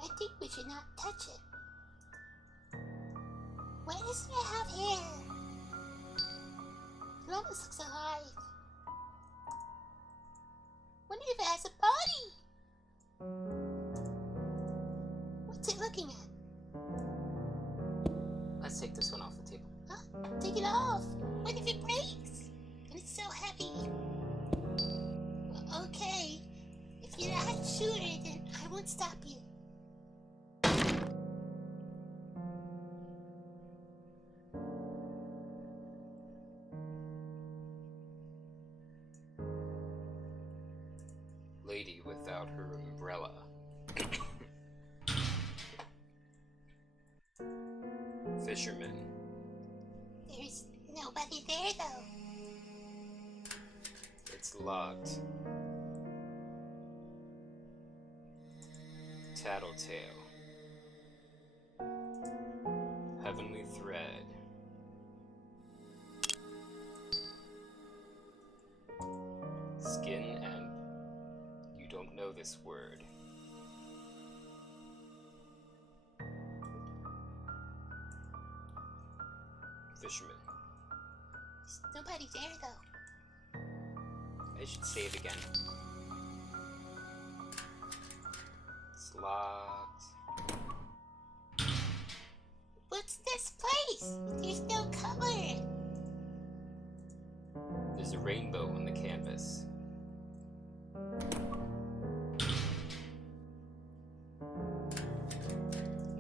I think we should not touch it. Why doesn't it have hair? It almost looks alive. Wonder if it has a body? What's it looking at? Let's take this one off the table. Huh? Take it off. What if it breaks? And it's so heavy. Okay. If you're not sure, then I won't stop you. Fisherman. There's nobody there, though. It's locked. Tattletale. Heavenly thread. Skin and you don't know this word. Fisherman. There's nobody there, though. I should save again. It's locked. What's this place? There's no color. There's a rainbow on the canvas.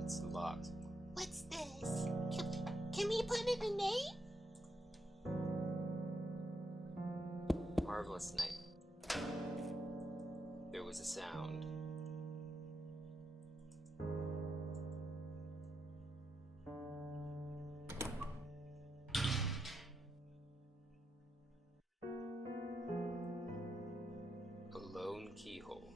It's locked. What's this? Can we put in a name? Marvelous night. There was a sound. A lone keyhole.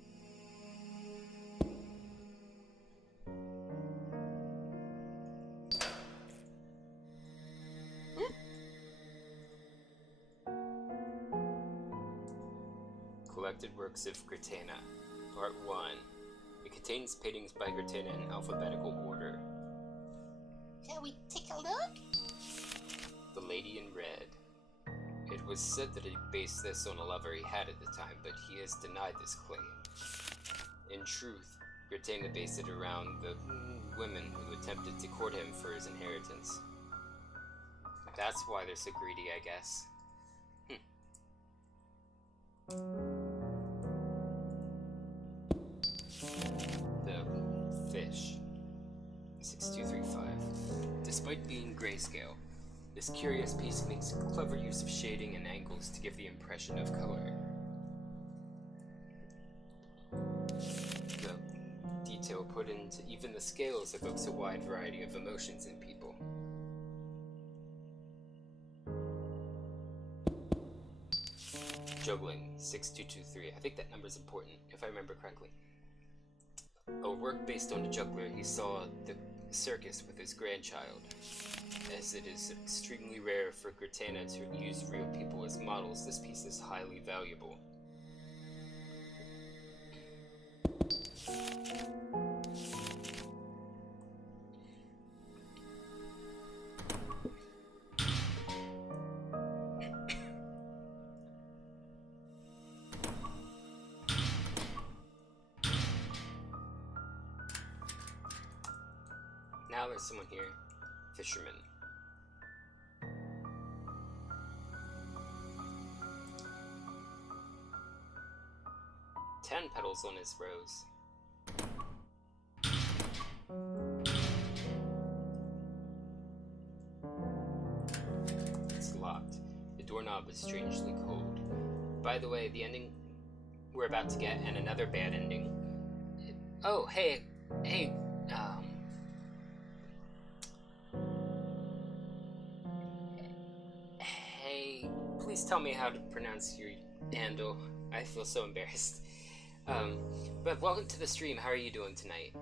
Collected works of Gratena. Part 1. It contains paintings by Gratena in alphabetical order. Shall we take a look? The Lady in Red. It was said that he based this on a lover he had at the time, but he has denied this claim. In truth, Gratena based it around the women who attempted to court him for his inheritance. That's why they're so greedy, I guess. The fish. 6235. Despite being grayscale, this curious piece makes clever use of shading and angles to give the impression of color. The detail put into even the scales evokes a wide variety of emotions in people. Juggling, 6223. I think that number is important, if I remember correctly. A work based on a juggler, he saw the circus with his grandchild. As it is extremely rare for Gratena to use real people as models, this piece is highly valuable. Now there's someone here. Fisherman. Ten petals on his rose. It's locked. The doorknob is strangely cold. By the way, the ending we're about to get, and another bad ending. Oh, hey, please tell me how to pronounce your handle. I feel so embarrassed. But welcome to the stream. How are you doing tonight?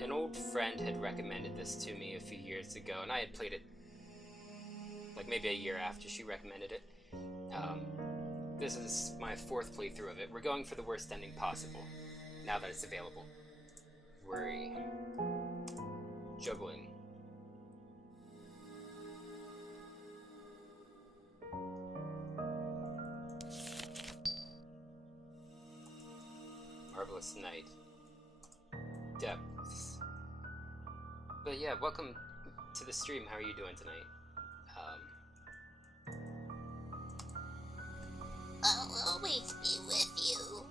An old friend had recommended this to me a few years ago, and I had played it like maybe a year after she recommended it. This is my fourth playthrough of it. We're going for the worst ending possible, now that it's available. Worry. Juggling. Marvelous night. Depths. But yeah, welcome to the stream. How are you doing tonight? I'll always be with you.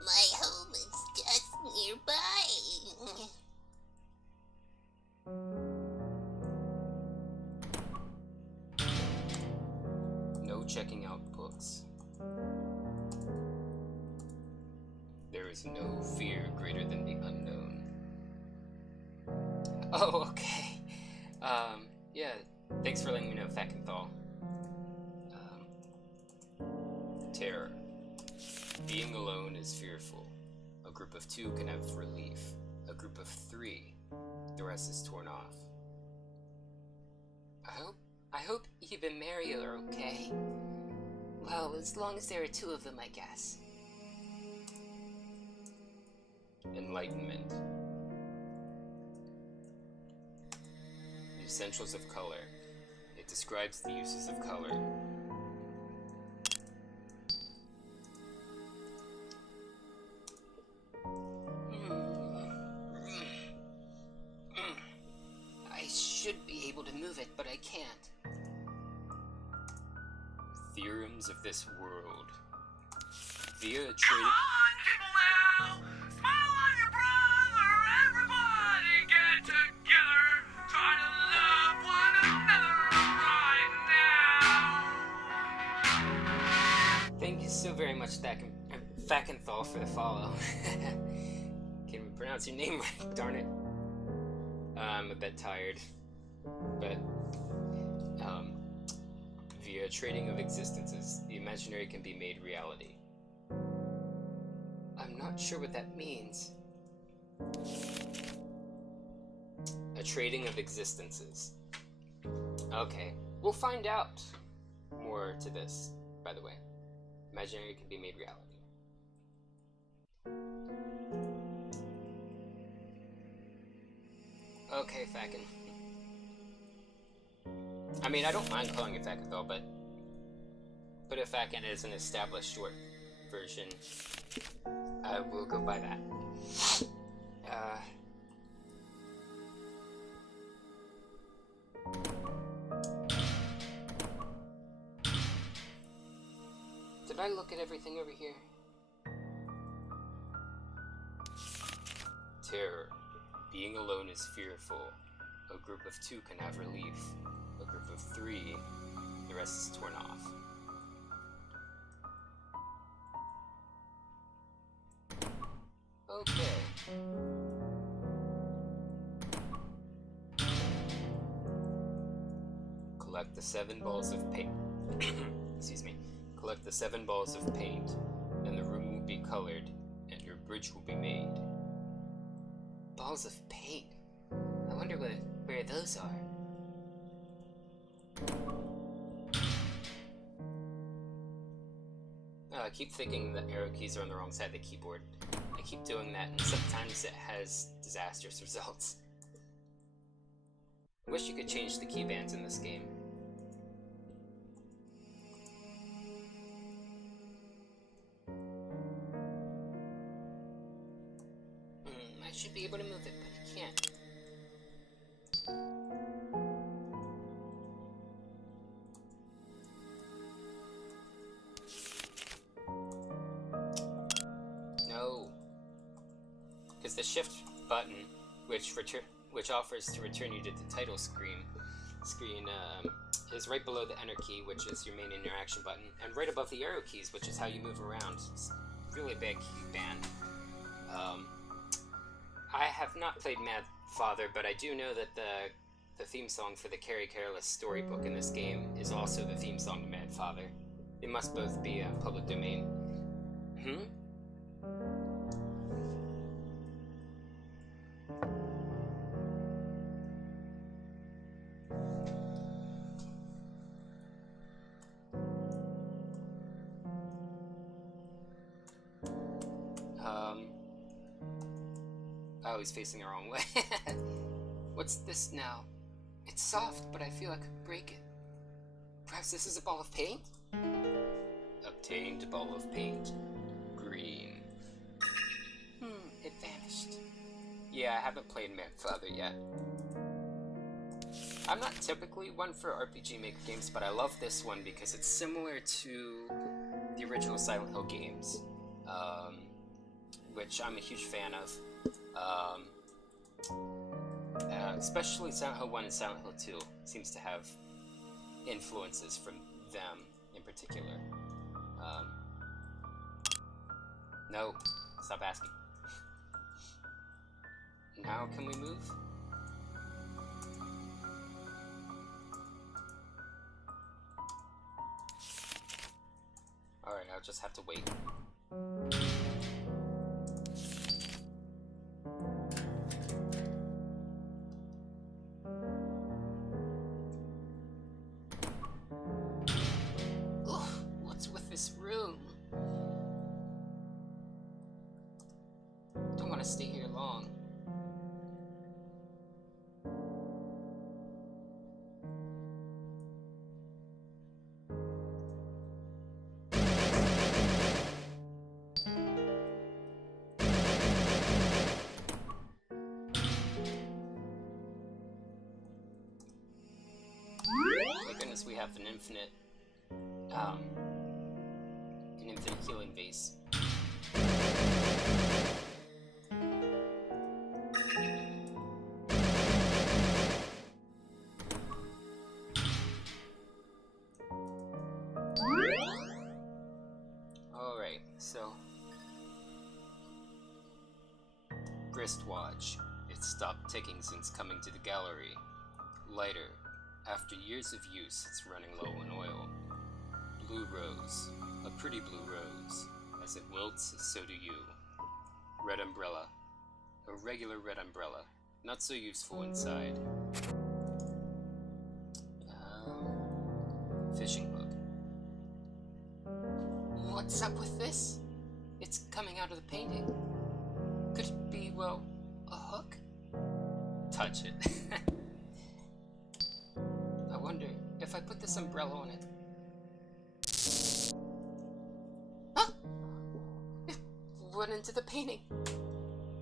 My home is just nearby. No checking out books. There is no fear greater than the Oh, okay. Yeah, thanks for letting me know, Fackenthal. Terror. Being alone is fearful. A group of 2 can have relief. A group of 3, the rest is torn off. I hope Eve and Mary are okay. Well, as long as there are 2 of them, I guess. Enlightenment. The essentials of color. It describes the uses of color. I should be able to move it, but I can't. Theorems of this world. Via Come trading. on, people now! Smile on your brother! Everybody get together! Try to love one another right now! Thank you so very much, Fackenthal, for the follow. Can't even pronounce your name right, darn it. I'm a bit tired, but via trading of existences, the imaginary can be made reality. I'm not sure what that means. A trading of existences. Okay, we'll find out more to this, by the way. Imaginary can be made reality. Okay, Fakken. I mean, I don't mind calling it Fackenthal, but if Fakken is an established short version, I will go by that. Did I look at everything over here? Terror. Being alone is fearful. A group of 2 can have relief. A group of 3, the rest is torn off. Okay. Collect the 7 balls of paint. Excuse me. Collect the 7 balls of paint, and the room will be colored, and your bridge will be made. Balls of paint? I wonder where those are. I keep thinking the arrow keys are on the wrong side of the keyboard. I keep doing that, and sometimes it has disastrous results. I wish you could change the keybands in this game. I should be able to move it, but I can't. No. Because the shift button, which offers to return you to the title screen, is right below the enter key, which is your main interaction button, and right above the arrow keys, which is how you move around. It's really a big keyban. I have not played Mad Father, but I do know that the theme song for the Carrie Careless storybook in this game is also the theme song to Mad Father. They must both be public domain. Oh, he's facing the wrong way. What's this now? It's soft, but I feel I could break it. Perhaps this is a ball of paint? Obtained a ball of paint. Green. It vanished. Yeah, I haven't played Mad Father yet. I'm not typically one for RPG Maker games, but I love this one because it's similar to the original Silent Hill games, which I'm a huge fan of. Especially Silent Hill 1 and Silent Hill 2 seems to have influences from them in particular. No, stop asking. Now can we move? just have to wait. Oof, what's with this room? Don't want to stay here long. Thank goodness we have an infinite healing base. Alright, so wristwatch. It stopped ticking since coming to the gallery. Lighter. After years of use, it's running low in oil. Blue rose. A pretty blue rose. As it wilts, so do you. Red umbrella. A regular red umbrella. Not so useful inside. Fishing hook. What's up with this? It's coming out of the painting. Could it be, well, a hook? Touch it. I wonder if I put this umbrella on it. Huh? It went into the painting.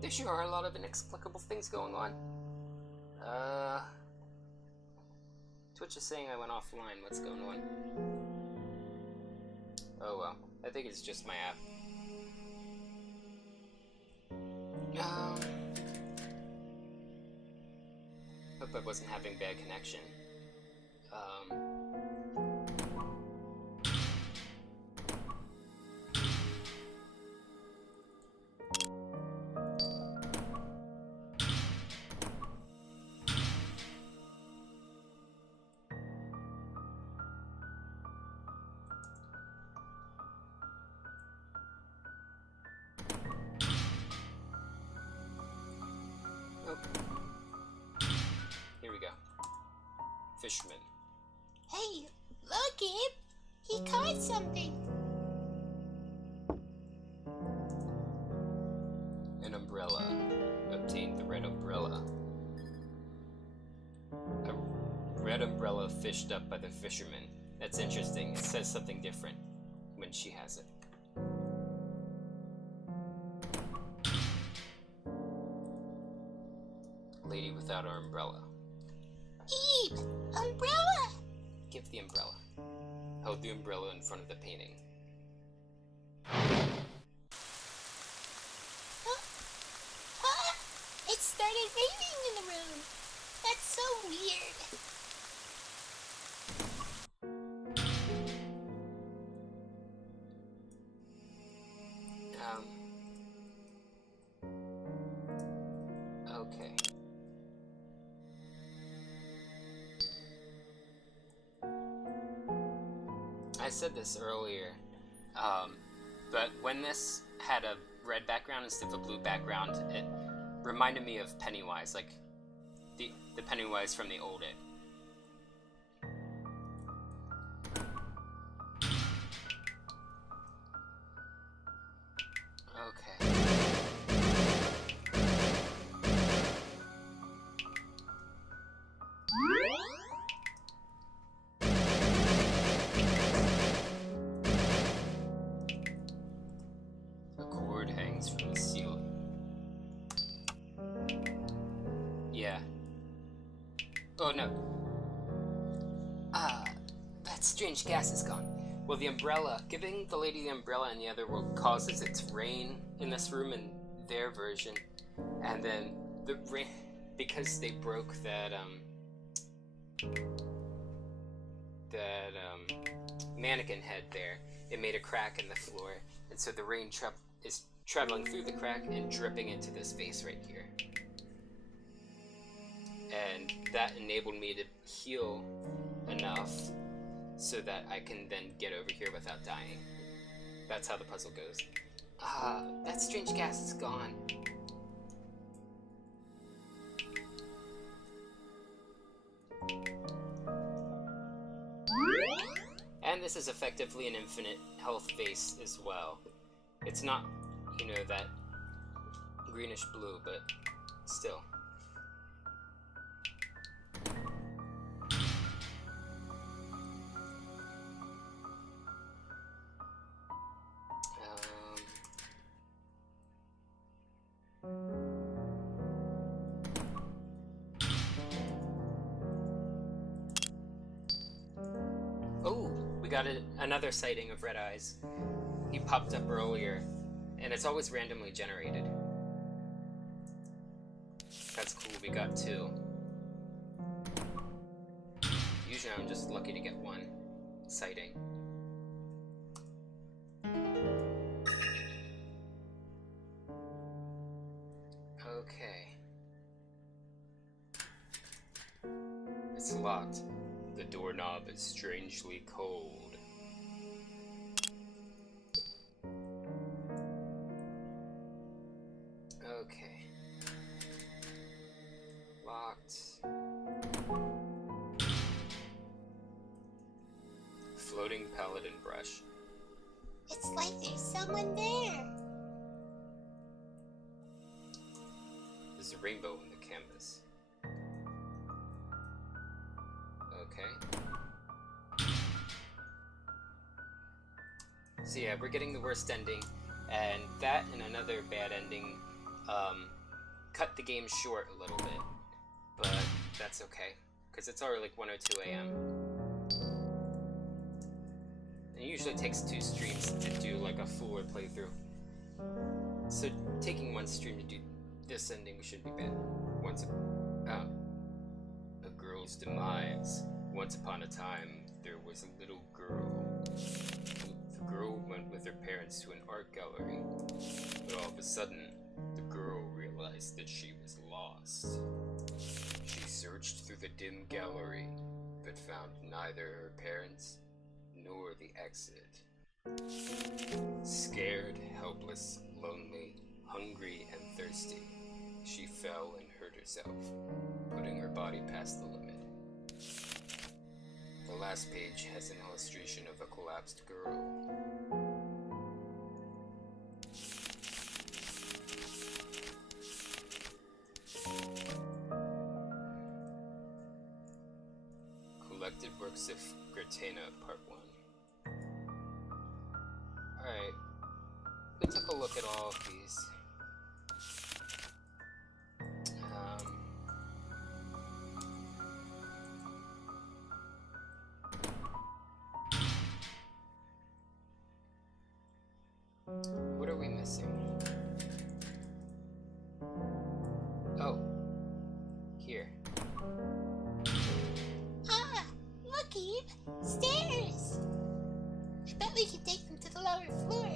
There sure are a lot of inexplicable things going on. Twitch is saying I went offline. What's going on? Oh well. I think it's just my app. Hope I wasn't having bad connection. Oh. Here we go. Fisherman. Hey, look, Abe. He caught something. An umbrella. Obtained the red umbrella. A red umbrella fished up by the fisherman. That's interesting. It says something different when she has it. Lady without her umbrella. Abe, umbrella. Give the umbrella. Hold the umbrella in front of the painting. Huh? It started raining in the room. That's so weird. Okay. I said this earlier, but when this had a red background instead of a blue background, it reminded me of Pennywise, like the Pennywise from the old It. Okay. A cord hangs from the ceiling. Yeah. Oh no. That strange gas is gone. Well, the umbrella, giving the lady the umbrella in the other world causes it to rain in this room in their version, and then the rain, because they broke that mannequin head there, it made a crack in the floor, and so the rain is traveling through the crack and dripping into this vase right here. And that enabled me to heal enough so that I can then get over here without dying. that's how the puzzle goes. That strange gas is gone. And this is effectively an infinite health base as well. It's not, you know, that greenish blue, but still. Oh, we got another sighting of Red Eyes. He popped up earlier, and it's always randomly generated. That's cool, we got 2. Usually I'm just lucky to get 1 sighting. Okay. It's locked. The doorknob is strangely cold. Okay. Locked. Floating paladin brush. It's like there's someone there. There's a rainbow in the canvas. Okay. So yeah, we're getting the worst ending, and that and another bad ending cut the game short a little bit, but that's okay, because it's already like 1:02 a.m. And it usually takes 2 streams to do like a fuller playthrough. So taking 1 stream to do this ending shouldn't be bad. A girl's demise. Once upon a time, there was a little girl. The girl went with her parents to an art gallery, but all of a sudden, the girl realized that she was lost. She searched through the dim gallery, but found neither her parents nor the exit. Scared, helpless, lonely, hungry, and thirsty, she fell and hurt herself, putting her body past the limit. The last page has an illustration of a collapsed girl. Collected Works of Gertana, Part 1. Alright, we took a look at all of these. What are we missing? Oh, here. Ah, look, Eve. Stairs. I bet we can take them to the lower floor.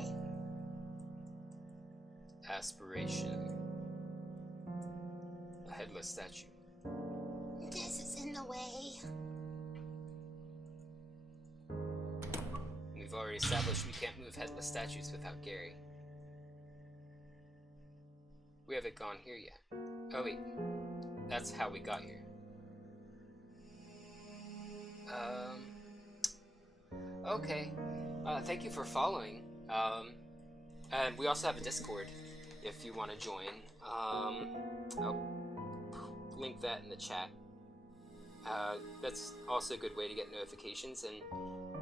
Aspiration. A headless statue. This is in the way. We've already established we can't move headless statues without Gary. We haven't gone here yet. Oh wait, that's how we got here. Okay. Thank you for following. And we also have a Discord if you want to join. I'll link that in the chat. That's also a good way to get notifications and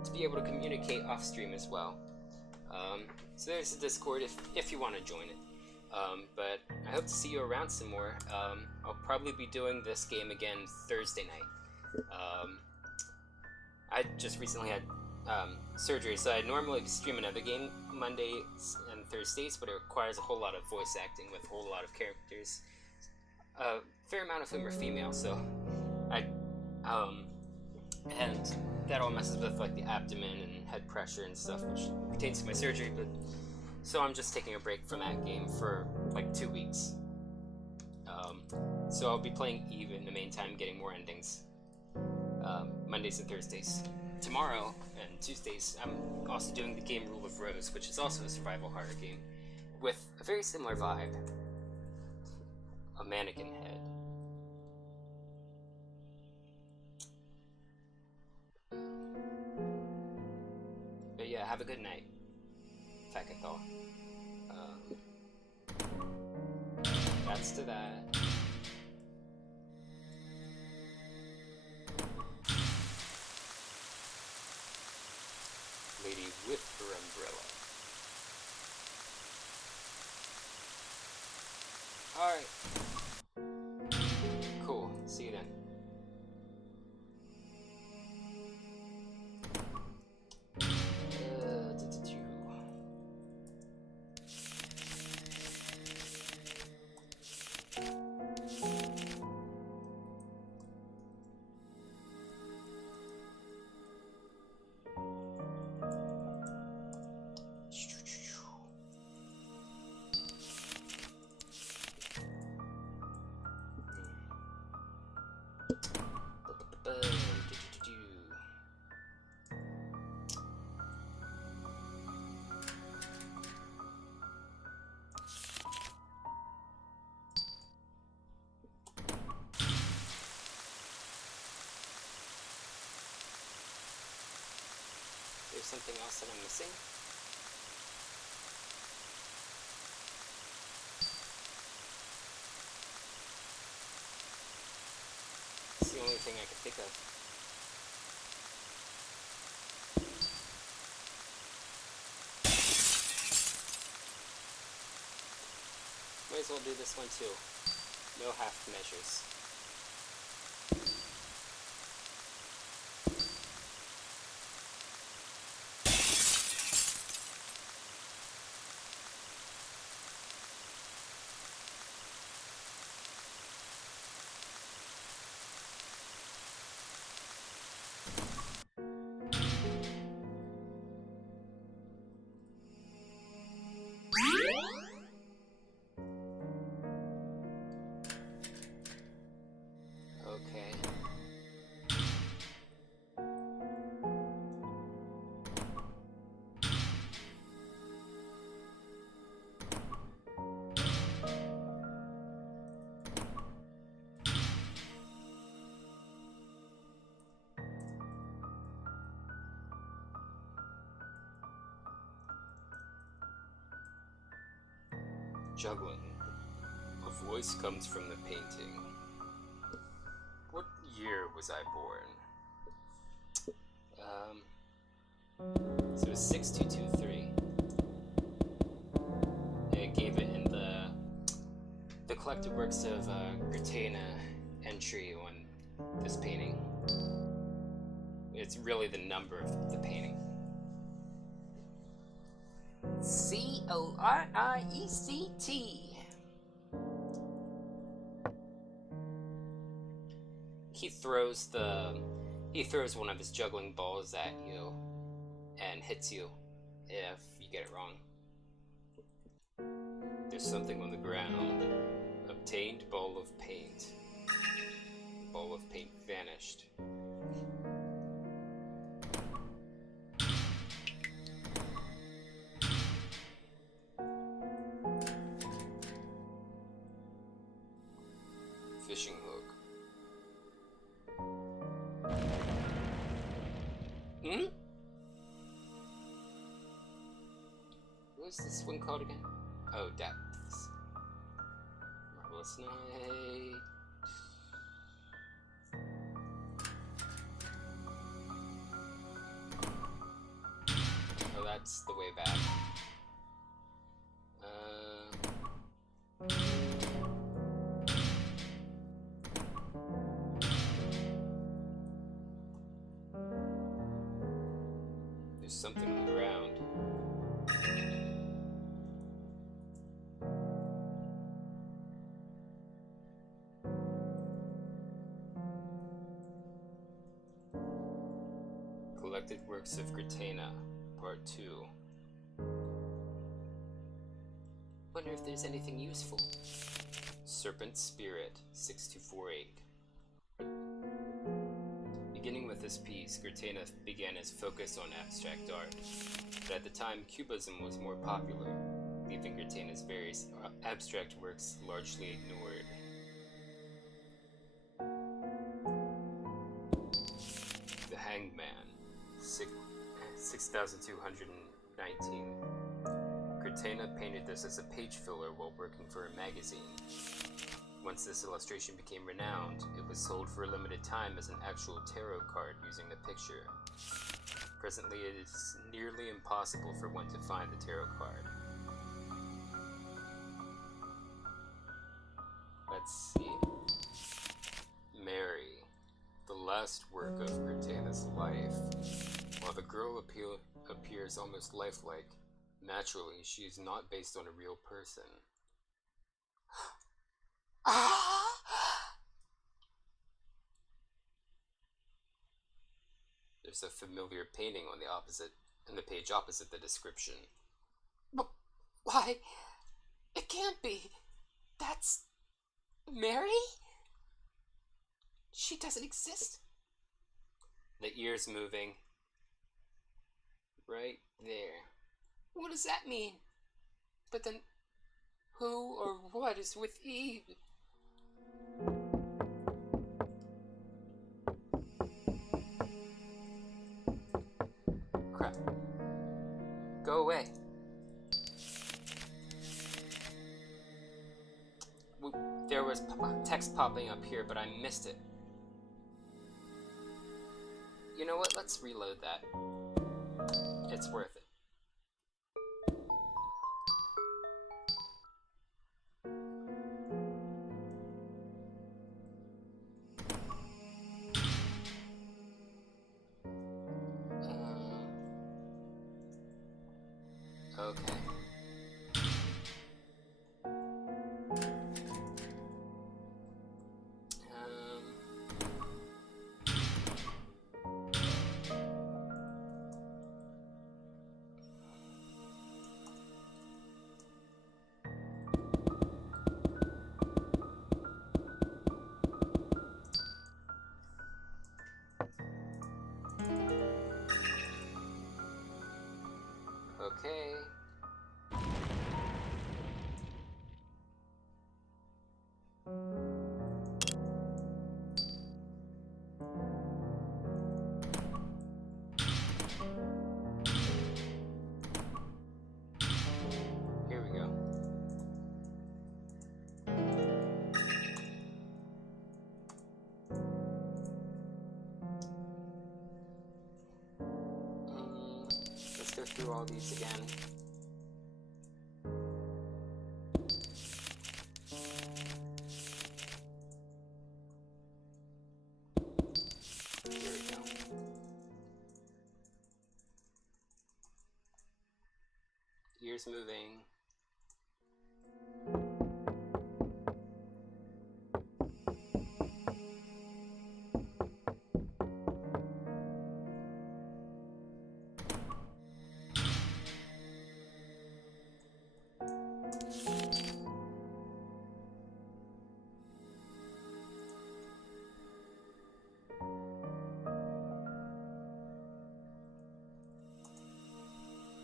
to be able to communicate off stream as well. So there's the Discord if you want to join it. But I hope to see you around some more. I'll probably be doing this game again Thursday night. I just recently had surgery, so I normally stream another game Mondays and Thursdays, but it requires a whole lot of voice acting with a whole lot of characters. A fair amount of whom are female, so and that all messes with like the abdomen and head pressure and stuff, which pertains to my surgery. But so I'm just taking a break from that game for like 2 weeks. So I'll be playing Eve in the meantime, getting more endings Mondays and Thursdays. tomorrow and Tuesdays, I'm also doing the game Rule of Rose, which is also a survival horror game with a very similar vibe. A mannequin head. But yeah, have a good night, Fekathol. That's to that. Lady with her umbrella. Alright. Cool. See you then. There's something else that I'm missing. It's the only thing I can think of. Might as well do this one too. No half measures. Okay. Juggling. A voice comes from the painting. What year was I born? So it was 6223. It gave it in the collected works of Gratena entry on this painting. It's really the number of the painting. Coriect. He throws one of his juggling balls at you and hits you if you get it wrong. There's something on the ground. Obtained ball of paint. The ball of paint vanished. Fishing hook. What's this one called again? Oh, depths. Marvelous night. Oh, that's the way back. There's something on the ground. Collected Works of Gratena, Part 2. Wonder if there's anything useful. Serpent Spirit, 6248. Beginning with this piece, Gertana began his focus on abstract art, but at the time Cubism was more popular, leaving Gertana's various abstract works largely ignored. The Hanged Man, 6219. Gertana painted this as a page filler while working for a magazine. Once this illustration became renowned, it was sold for a limited time as an actual tarot card using the picture. Presently, it is nearly impossible for one to find the tarot card. Let's see. Mary, the last work of Gertana's life. While the girl appears almost lifelike, naturally, she is not based on a real person. There's a familiar painting on the page opposite the description. But why? It can't be. That's Mary? She doesn't exist. The ear's moving. Right there. What does that mean? But then, who or what is with Eve? Crap. Go away. There was text popping up here, but I missed it. You know what? Let's reload that. It's worth it. Okay. Okay. Here we go. Let's go through all these again. Here we go. Ears moving.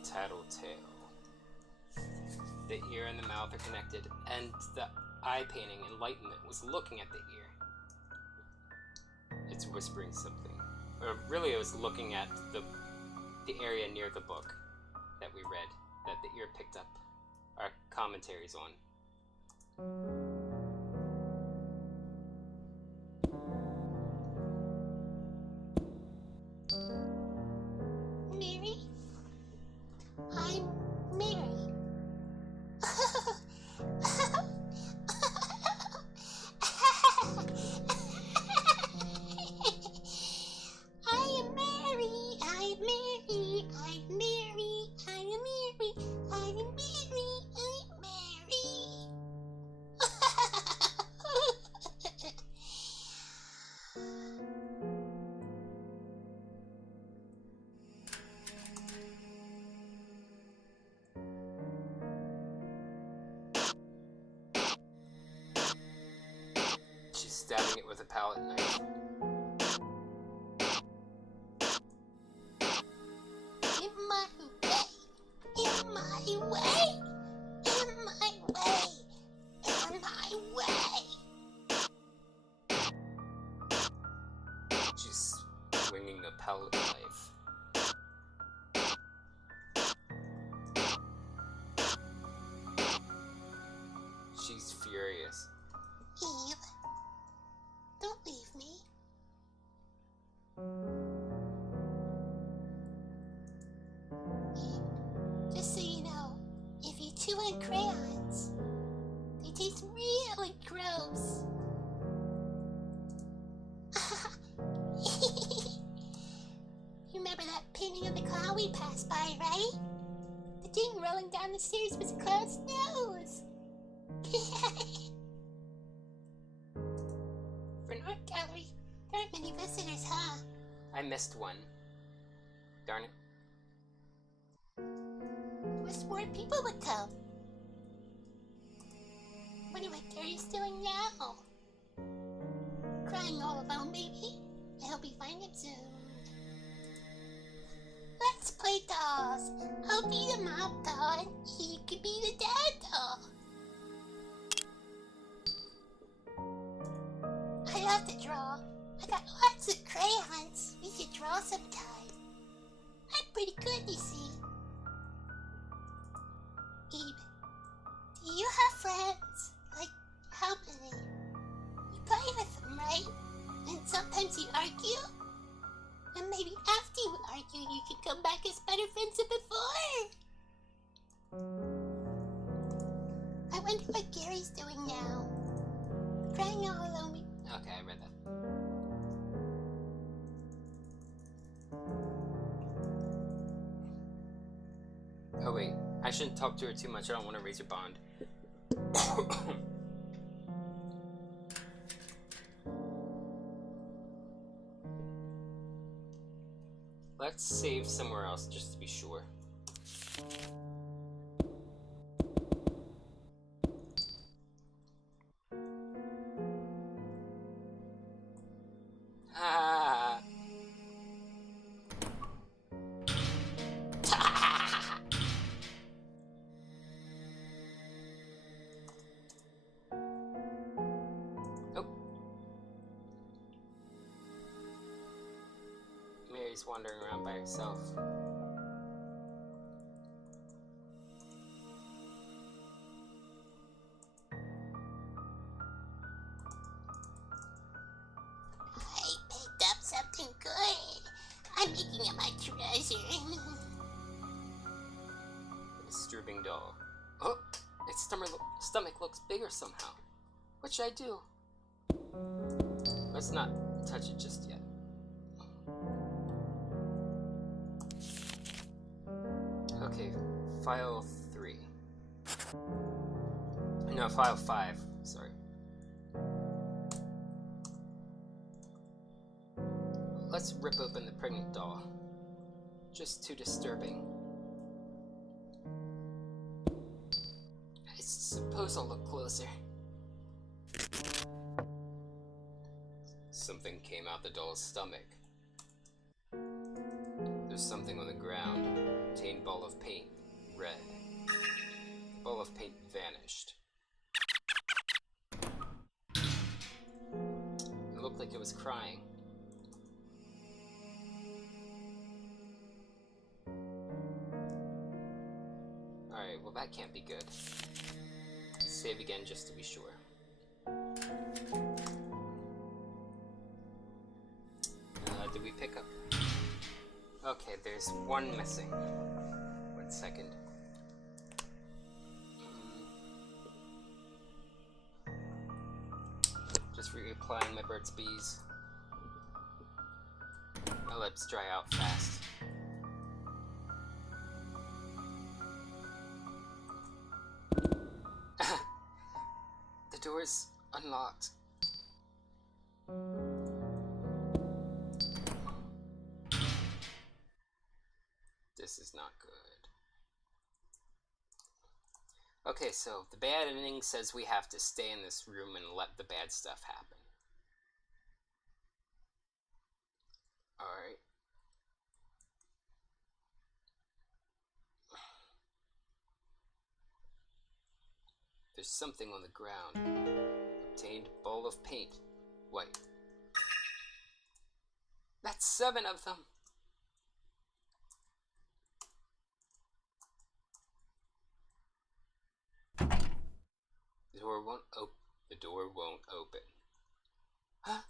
Tattletale. The ear and the mouth are connected, and the eye painting, Enlightenment, was looking at the ear. It's whispering something. Or really, it was looking at the area near the book that we read, that the ear picked up our commentaries on. Mary? I'm Mary. I am Mary. I'm Mary. I'm Mary. I am Mary. I am Mary. I'm Mary. She's stabbing it with a palette knife. living a pellet life. She's furious. Eve, don't leave me. Eve, just so you know, if you chew on crayons, they taste really gross. Remember that painting of the clown we passed by, right? The thing rolling down the stairs was a clown's nose. For an art gallery, there aren't many visitors, huh? I missed one. Darn it. Wish more people would come. Wonder what Gary's doing now? Crying all alone, maybe? I hope you find him soon. Let's play dolls. I'll be the mom doll and he could be the dad doll. I love to draw. I got lots of crayons. We should draw sometime. I'm pretty good, you see. Eve, do you have friends? Like, how many? You play with them, right? And sometimes you argue? And maybe after you argue, you can come back as better friends than before. I wonder what Gary's doing now. Crying all alone. Okay, I read that. Oh wait, I shouldn't talk to her too much. I don't want to raise your bond. Let's save somewhere else just to be sure. Ah. Oh. Mary's wandering around by herself. I picked up something good. I'm making it my treasure. A disturbing doll. Oh, its stomach looks bigger somehow. What should I do? Let's not touch it just yet. Okay, file 3. No, file 5. Sorry. Let's rip open the pregnant doll. Just too disturbing. I suppose I'll look closer. Something came out the doll's stomach. There's something on the ground. Contained ball of paint. Red. The ball of paint vanished. It looked like it was crying. Alright, well that can't be good. Save again just to be sure. Did we pick up? Okay, there's one missing. 1 second. Just reapplying my Burt's Bees. My lips dry out fast. The door's unlocked. This is not good. Okay, so the bad ending says we have to stay in this room and let the bad stuff happen. Alright. There's something on the ground. Obtained bowl of paint. White. That's 7 of them. The door won't open. Huh?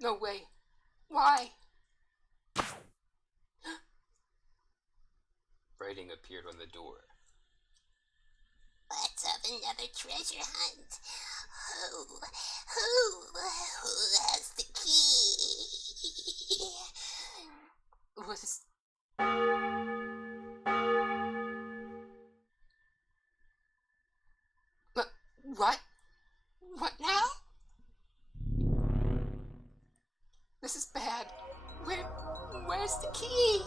No way. Why? Writing appeared on the door. Let's have another treasure hunt. Who has the key? What is... What? What now? This is bad. Where's the key?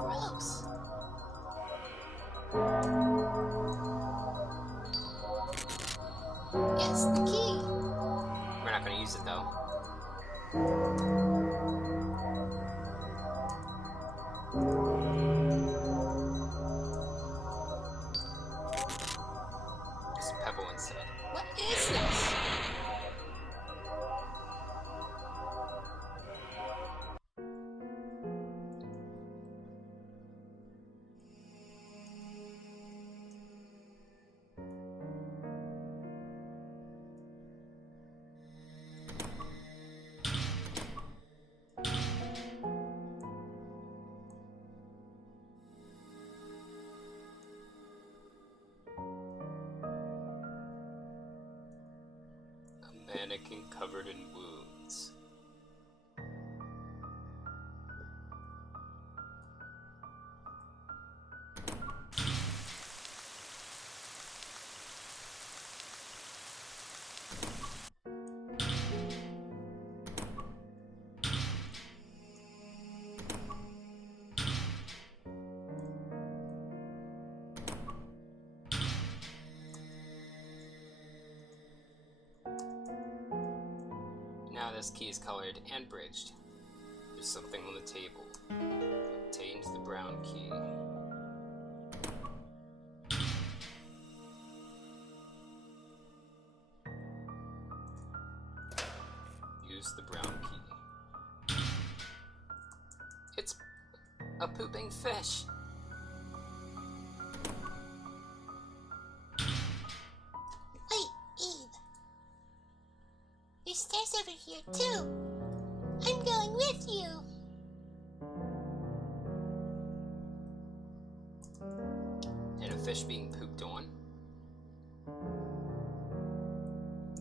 Gross. Yes, the key. We're not gonna use it though. Just pebble instead. What is this? A mannequin covered in wounds. Now this key is colored and bridged. There's something on the table. Obtained the brown key. Use the brown key. It's a pooping fish. Wait, Eve. There's stairs over here, too. I'm going with you. And a fish being pooped on.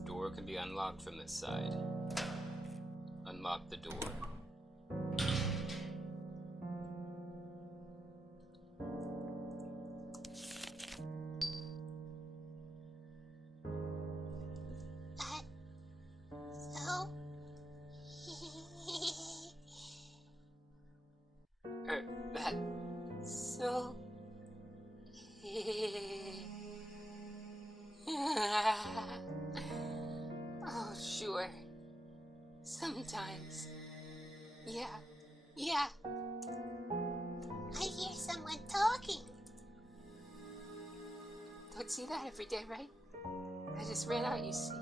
Door can be unlocked from this side. Unlock the door. So? That's so... Oh, sure. Sometimes. Yeah. I hear someone talking. Don't see that every day, right? I just ran out, you see.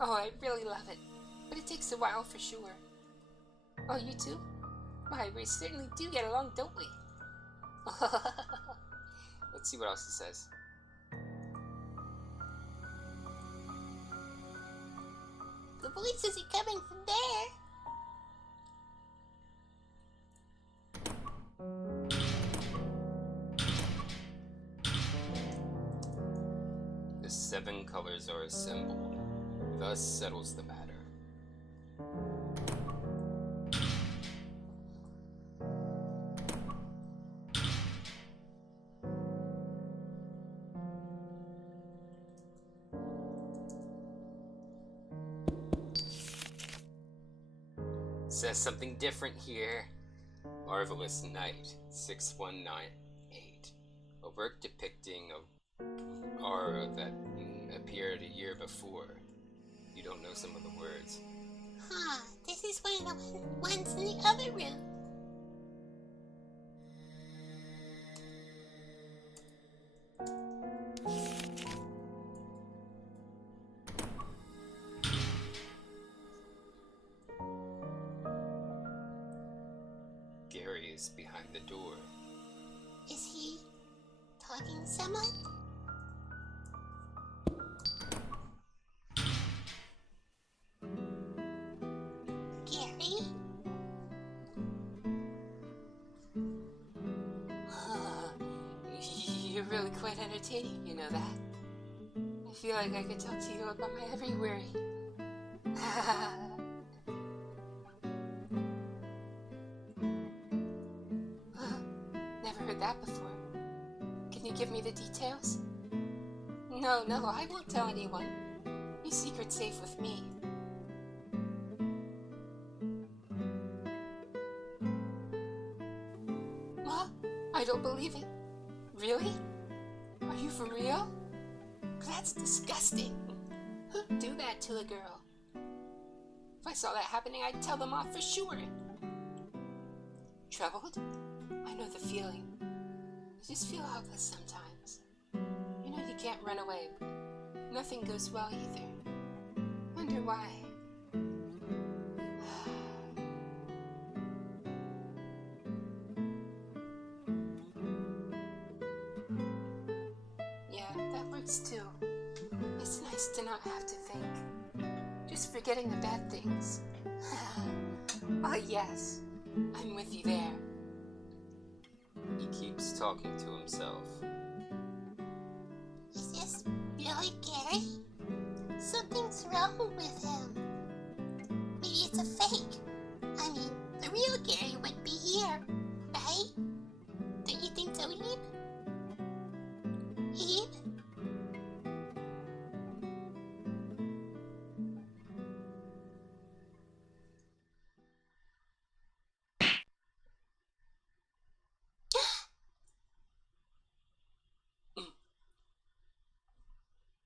Oh, I really love it. But it takes a while for sure. Oh, you too? Why, we certainly do get along, don't we? Let's see what else it says. The voices are coming from there. The 7 colors are assembled. Thus settles the matter. Says something different here. Marvelous Night 6198. A work depicting a aura that appeared a year before. You don't know some of the words. Huh, this is one of the ones in the other other room. Gary is behind the door. Is he talking to someone? Gary? You're really quite entertaining, you know that. I feel like I could talk to you about my every worry. Never heard that before. Can you give me the details? No, I won't tell anyone. Your secret's safe with me. What? I don't believe it. Really? Are you for real? That's disgusting. Who'd do that to a girl? If I saw that happening, I'd tell them off for sure. Troubled? I know the feeling. You just feel helpless sometimes. You know you can't run away, but nothing goes well either. Wonder why. Yeah, that works too. It's nice to not have to think. Just forgetting the bad things. Oh yes, I'm with you there. He keeps talking to himself. Is this really Gary? Something's wrong with him. Maybe it's a fake. I mean, the real Gary would be here, right? Don't you think so, Eve? Eve?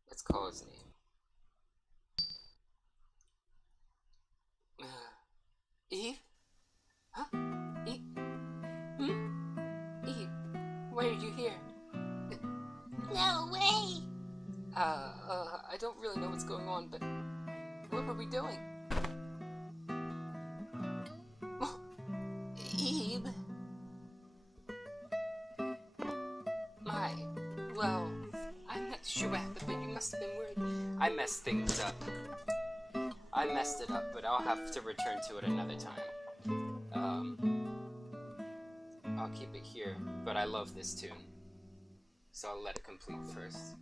Let's call his name. Eve? Huh? Eve? Eve, why are you here? No way! I don't really know what's going on, but what were we doing? Oh, Eve? Well, I'm not sure what happened, but you must have been worried. I messed things up. I messed it up, but I'll have to return to it another time. I'll keep it here, but I love this tune. So I'll let it complete first.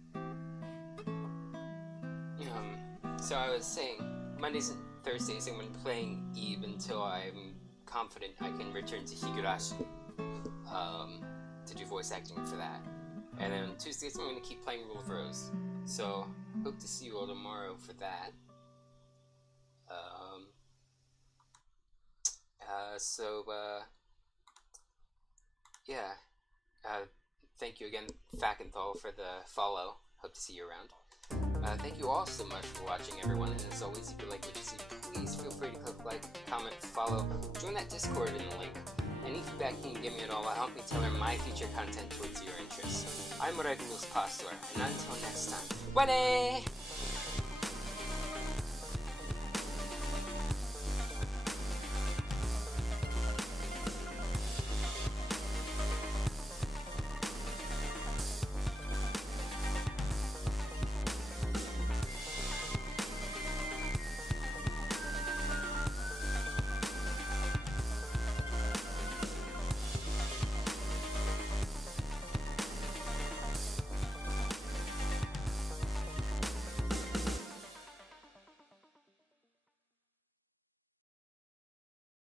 So I was saying, Mondays and Thursdays I'm going to be playing Eve until I'm confident I can return to Higurashi to do voice acting for that. And then Tuesdays I'm going to keep playing Rule of Rose. So hope to see you all tomorrow for that. Yeah. Thank you again, Fackenthal, for the follow. Hope to see you around. Thank you all so much for watching, everyone. And as always, if you like what you see, please feel free to click like, comment, follow, join that Discord in the link. Any feedback you can give me at all will help me tailor my future content towards your interests. I'm Regulus Pastor, and until next time, Wale!